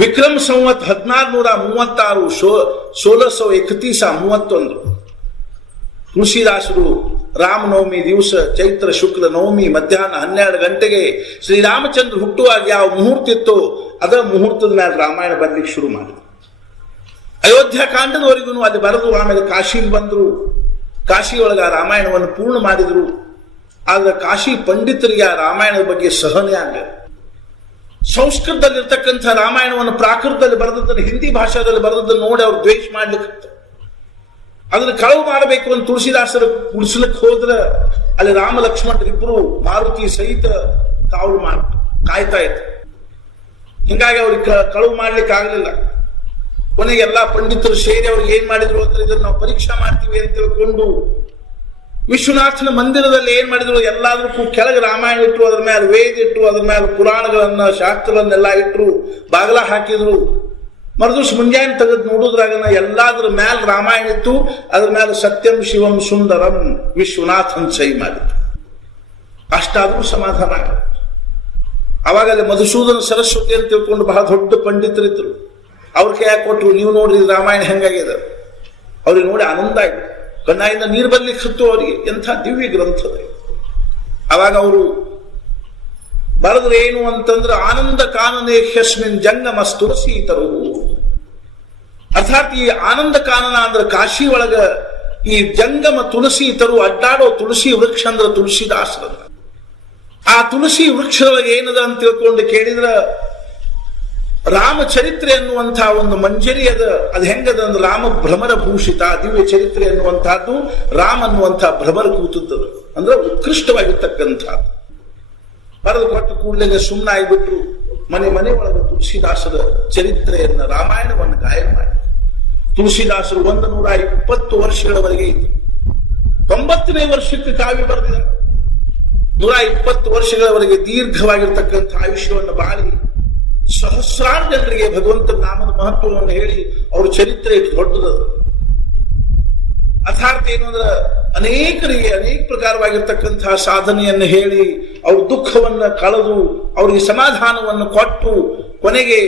ವಿಕ್ರಮ್ ಸಂವತ್ 1436 1631 ತುಳಸಿದಾಸರು ರಾಮನವಮಿ ದಿವಸ ಚೈತ್ರ ಶುಕ್ಲ ನವಮಿ ಮಧ್ಯಾಹ್ನ 12 ಗಂಟೆಗೆ ಶ್ರೀರಾಮಚಂದ್ರ ಹುಟ್ಟುವಾಗ ಯಾವ ಮುಹೂರ್ತ ಇತ್ತೋ ಅದರ ಮುಹೂರ್ತದ ಮೇಲೆ ರಾಮಾಯಣ ಬರ್ಲಿಕ್ಕೆ ಶುರು ಮಾಡಿದ್ರು. ಅಯೋಧ್ಯ ಕಾಂಡದವರೆಗೂ ಅಲ್ಲಿ ಬರೆದು ಆಮೇಲೆ ಕಾಶಿಗೆ ಬಂದರು. ಕಾಶಿಯೊಳಗ ರಾಮಾಯಣವನ್ನು ಪೂರ್ಣ ಮಾಡಿದ್ರು. ಆದ್ರೆ ಕಾಶಿ ಪಂಡಿತರಿಗೆ ಆ ರಾಮಾಯಣದ ಬಗ್ಗೆ ಸಹನೆ ಆಗ. ಸಂಸ್ಕೃತದಲ್ಲಿರ್ತಕ್ಕಂಥ ರಾಮಾಯಣವನ್ನು ಪ್ರಾಕೃತದಲ್ಲಿ ಬರೆದದ್ದನ್ನು ಹಿಂದಿ ಭಾಷಾದಲ್ಲಿ ಬರೆದದ್ದನ್ನು ನೋಡಿ ಅವ್ರು ದ್ವೇಷ ಮಾಡ್ಲಿಕ್ಕೆ, ಅದನ್ನ ಕಳವು ಮಾಡಬೇಕು ಅಂತ ತುಳಸಿದಾಸರು ಉಳಿಸ್ಲಿಕ್ಕೆ ಹೋದ್ರೆ ಅಲ್ಲಿ ರಾಮ ಲಕ್ಷ್ಮಣರಿಬ್ರು ಮಾರುತಿ ಸಹಿತ ಕಾವಲು ಕಾಯ್ತಾ ಇತ್ತು. ಹಿಂಗಾಗಿ ಅವ್ರಿಗೆ ಕಳವು ಮಾಡ್ಲಿಕ್ಕೆ ಆಗ್ಲಿಲ್ಲ. ಕೊನೆಗೆ ಎಲ್ಲಾ ಪಂಡಿತರು ಸೇರಿ ಅವ್ರಿಗೆ ಏನ್ ಮಾಡಿದ್ರು ಅಂದ್ರೆ, ಇದನ್ನ ನಾವು ಪರೀಕ್ಷಾ ಮಾಡ್ತೀವಿ ಅಂತ ತಿಳ್ಕೊಂಡು ವಿಶ್ವನಾಥನ ಮಂದಿರದಲ್ಲಿ ಏನ್ ಮಾಡಿದ್ರು, ಎಲ್ಲಾದ್ರೂ ಕೆಳಗೆ ರಾಮಾಯಣ ಇಟ್ಟರು, ಅದ್ರ ಮೇಲೆ ವೇದ ಇಟ್ಟರು, ಅದ್ರ ಮೇಲೆ ಪುರಾಣಗಳನ್ನ ಶಾಸ್ತ್ರಗಳನ್ನೆಲ್ಲ ಇಟ್ಟರು, ಬಾಗಲ ಹಾಕಿದ್ರು. ಮರುದಿವ್ಸ ಮುಂಜಾನೆ ತೆಗೆದು ನೋಡುದ್ರಾಗನ ಎಲ್ಲಾದ್ರ ಮ್ಯಾಲ ರಾಮಾಯಣ ಇತ್ತು, ಅದ್ರ ಮೇಲೆ ಸತ್ಯಂ ಶಿವಂ ಸುಂದರಂ ವಿಶ್ವನಾಥನ್ ಸಹಿ ಮಾಡಿದ್ರು. ಅಷ್ಟಾದ್ರೂ ಸಮಾಧಾನ ಆಗ. ಅವಾಗ ಅಲ್ಲಿ ಮಧುಸೂದನ ಸರಸ್ವತಿ ಅಂತ ತಿಳ್ಕೊಂಡು ಬಹಳ ದೊಡ್ಡ ಪಂಡಿತರಿದ್ರು. ಅವ್ರ ಕೈಯಾಗ ಕೊಟ್ಟರು, ನೀವು ನೋಡ್ರಿ ರಾಮಾಯಣ ಹೆಂಗಾಗಿದೆ. ಅವ್ರಿಗೆ ನೋಡಿ ಆನಂದ ಆಯ್ತು, ಕಣ್ಣಾಯಿಂದ ನೀರು ಬರ್ಲಿಕ್ಕೆ ಸುತ್ತು ಅವರಿಗೆ. ಎಂಥ ದಿವ್ಯ ಗ್ರಂಥದ. ಅವಾಗ ಅವರು ಬರೆದ್ರೆ ಏನು ಅಂತಂದ್ರೆ ಆನಂದ ಕಾನನೇ ಹ್ಯಸ್ಮಿನ್ ಜಂಗಮ ತುಳಸೀತರು. ಅರ್ಥಾತ್ ಈ ಆನಂದ ಕಾನನ ಅಂದ್ರೆ ಕಾಶಿ ಒಳಗ ಈ ಜಂಗಮ ತುಳಸೀತರು ಅಡ್ಡಾಡೋ ತುಳಸಿ ವೃಕ್ಷ ಅಂದ್ರೆ ತುಳಸಿದಾಸರ. ಆ ತುಳಸಿ ವೃಕ್ಷದೊಳಗೆ ಏನದ ಅಂತ ತಿಳ್ಕೊಂಡು ಕೇಳಿದ್ರ ರಾಮಚರಿತ್ರೆ ಅನ್ನುವಂತಹ ಒಂದು ಮಂಜರಿ ಅದ. ಅದು ಹೆಂಗದ ಅಂದ್ರೆ ರಾಮ ಭ್ರಮರ ಭೂಷಿತ ದಿವ್ಯ ಚರಿತ್ರೆ ಅನ್ನುವಂತಹದ್ದು ರಾಮ ಅನ್ನುವಂತಹ ಭ್ರಮರ ಕೂತದ್ದು ಅಂದ್ರೆ ಉತ್ಕೃಷ್ಟವಾಗಿರ್ತಕ್ಕಂಥದ್ದು. ಬರೆದು ಕೊಟ್ಟ ಕೂಡಲೇ ಸುಮ್ಮನಾಗಿಬಿಟ್ರು. ಮನೆ ಒಳಗೆ ತುಳಸಿದಾಸರ ಚರಿತ್ರೆಯನ್ನ ರಾಮಾಯಣವನ್ನು ಗಾಯನ ಮಾಡಿ ತುಳಸಿದಾಸರು 120 ವರ್ಷಗಳವರೆಗೆ ಇತ್ತು. 90ನೇ ವರ್ಷಕ್ಕೆ ಕಾವ್ಯ ಬರೆದಿದ್ದಾರೆ. 120 ವರ್ಷಗಳವರೆಗೆ ದೀರ್ಘವಾಗಿರ್ತಕ್ಕಂಥ ಆಯುಷ್ಯವನ್ನು ಬಾಳಿ ಸಹಸ್ರಾರು ಜನರಿಗೆ ಭಗವಂತನ ನಾಮದ ಮಹತ್ವವನ್ನು ಹೇಳಿ ಅವ್ರ ಚರಿತ್ರೆ ದೊಡ್ಡದು. ಅರ್ಥಾರ್ಥ ಏನು ಅಂದ್ರೆ ಅನೇಕರಿಗೆ ಅನೇಕ ಪ್ರಕಾರವಾಗಿರ್ತಕ್ಕಂತಹ ಸಾಧನೆಯನ್ನು ಹೇಳಿ ಅವ್ರ ದುಃಖವನ್ನ ಕಳೆದು ಅವರಿಗೆ ಸಮಾಧಾನವನ್ನು ಕೊಟ್ಟು ಕೊನೆಗೆ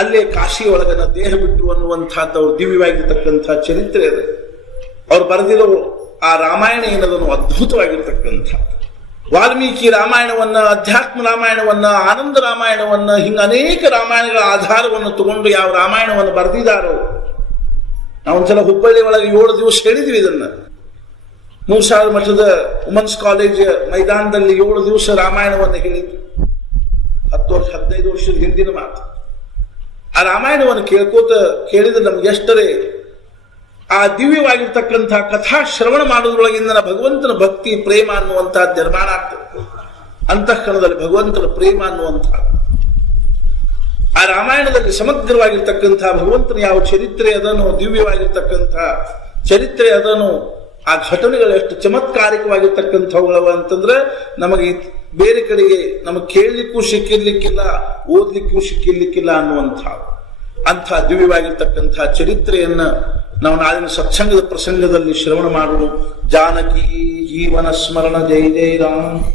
ಅಲ್ಲೇ ಕಾಶಿ ಒಳಗನ ದೇಹ ಬಿಟ್ಟು ಅನ್ನುವಂತಹದ್ದು ಅವ್ರ ದಿವ್ಯವಾಗಿರ್ತಕ್ಕಂತಹ ಚರಿತ್ರೆ ಇದೆ. ಅವ್ರು ಬರೆದಿರೋ ಆ ರಾಮಾಯಣ ಏನದನ್ನು ಅದ್ಭುತವಾಗಿರ್ತಕ್ಕಂಥ ವಾಲ್ಮೀಕಿ ರಾಮಾಯಣವನ್ನ, ಅಧ್ಯಾತ್ಮ ರಾಮಾಯಣವನ್ನ, ಆನಂದ ರಾಮಾಯಣವನ್ನ, ಹಿಂಗ ಅನೇಕ ರಾಮಾಯಣಗಳ ಆಧಾರವನ್ನು ತಗೊಂಡು ಯಾವ ರಾಮಾಯಣವನ್ನು ಬರೆದಿದ್ದಾರೋ. ನಾವೊಂದ್ಸಲ ಹುಬ್ಬಳ್ಳಿ ಒಳಗೆ 7 ದಿವಸ ಹೇಳಿದ್ವಿ ಇದನ್ನ. 3000 ಮಠದ ವುಮನ್ಸ್ ಕಾಲೇಜ್ ಮೈದಾನದಲ್ಲಿ 7 ದಿವಸ ರಾಮಾಯಣವನ್ನು ಹೇಳಿದ್ವಿ. 10 ವರ್ಷ 15 ವರ್ಷದ ಹಿಂದಿನ ಮಾತು. ಆ ರಾಮಾಯಣವನ್ನು ಕೇಳಿದ್ರೆ ನಮ್ಗೆ ಎಷ್ಟರೇ ಆ ದಿವ್ಯವಾಗಿರ್ತಕ್ಕಂತಹ ಕಥಾ ಶ್ರವಣ ಮಾಡೋದ್ರೊಳಗಿಂದ ಭಗವಂತನ ಭಕ್ತಿ ಪ್ರೇಮ ಅನ್ನುವಂತಹ ನಿರ್ಮಾಣ ಆಗ್ತದೆ. ಅಂತಃಕರಣದಲ್ಲಿ ಭಗವಂತನ ಪ್ರೇಮ ಅನ್ನುವಂತಹ ಆ ರಾಮಾಯಣದಲ್ಲಿ ಸಮಗ್ರವಾಗಿರ್ತಕ್ಕಂತಹ ಭಗವಂತನ ಯಾವ ಚರಿತ್ರೆ ಅದನ್ನು, ದಿವ್ಯವಾಗಿರ್ತಕ್ಕಂತಹ ಚರಿತ್ರೆ ಅದನ್ನು, ಆ ಘಟನೆಗಳು ಎಷ್ಟು ಚಮತ್ಕಾರಿಕವಾಗಿರ್ತಕ್ಕಂಥವುಗಳವ ಅಂತಂದ್ರೆ ನಮಗೆ ಬೇರೆ ಕಡೆಗೆ ನಮಗೆ ಕೇಳಲಿಕ್ಕೂ ಸಿಕ್ಕಿರ್ಲಿಕ್ಕಿಲ್ಲ, ಓದ್ಲಿಕ್ಕೂ ಸಿಕ್ಕಿರ್ಲಿಕ್ಕಿಲ್ಲ ಅಂಥ ದಿವ್ಯವಾಗಿರ್ತಕ್ಕಂತಹ ಚರಿತ್ರೆಯನ್ನ ನಾವು ನಾಳಿನ ಸತ್ಸಂಗದ ಪ್ರಸಂಗದಲ್ಲಿ ಶ್ರವಣ ಮಾಡೋಣ. ಜಾನಕಿ ಜೀವನ ಸ್ಮರಣ ಜೈ ಜೈ ರಾಮ್.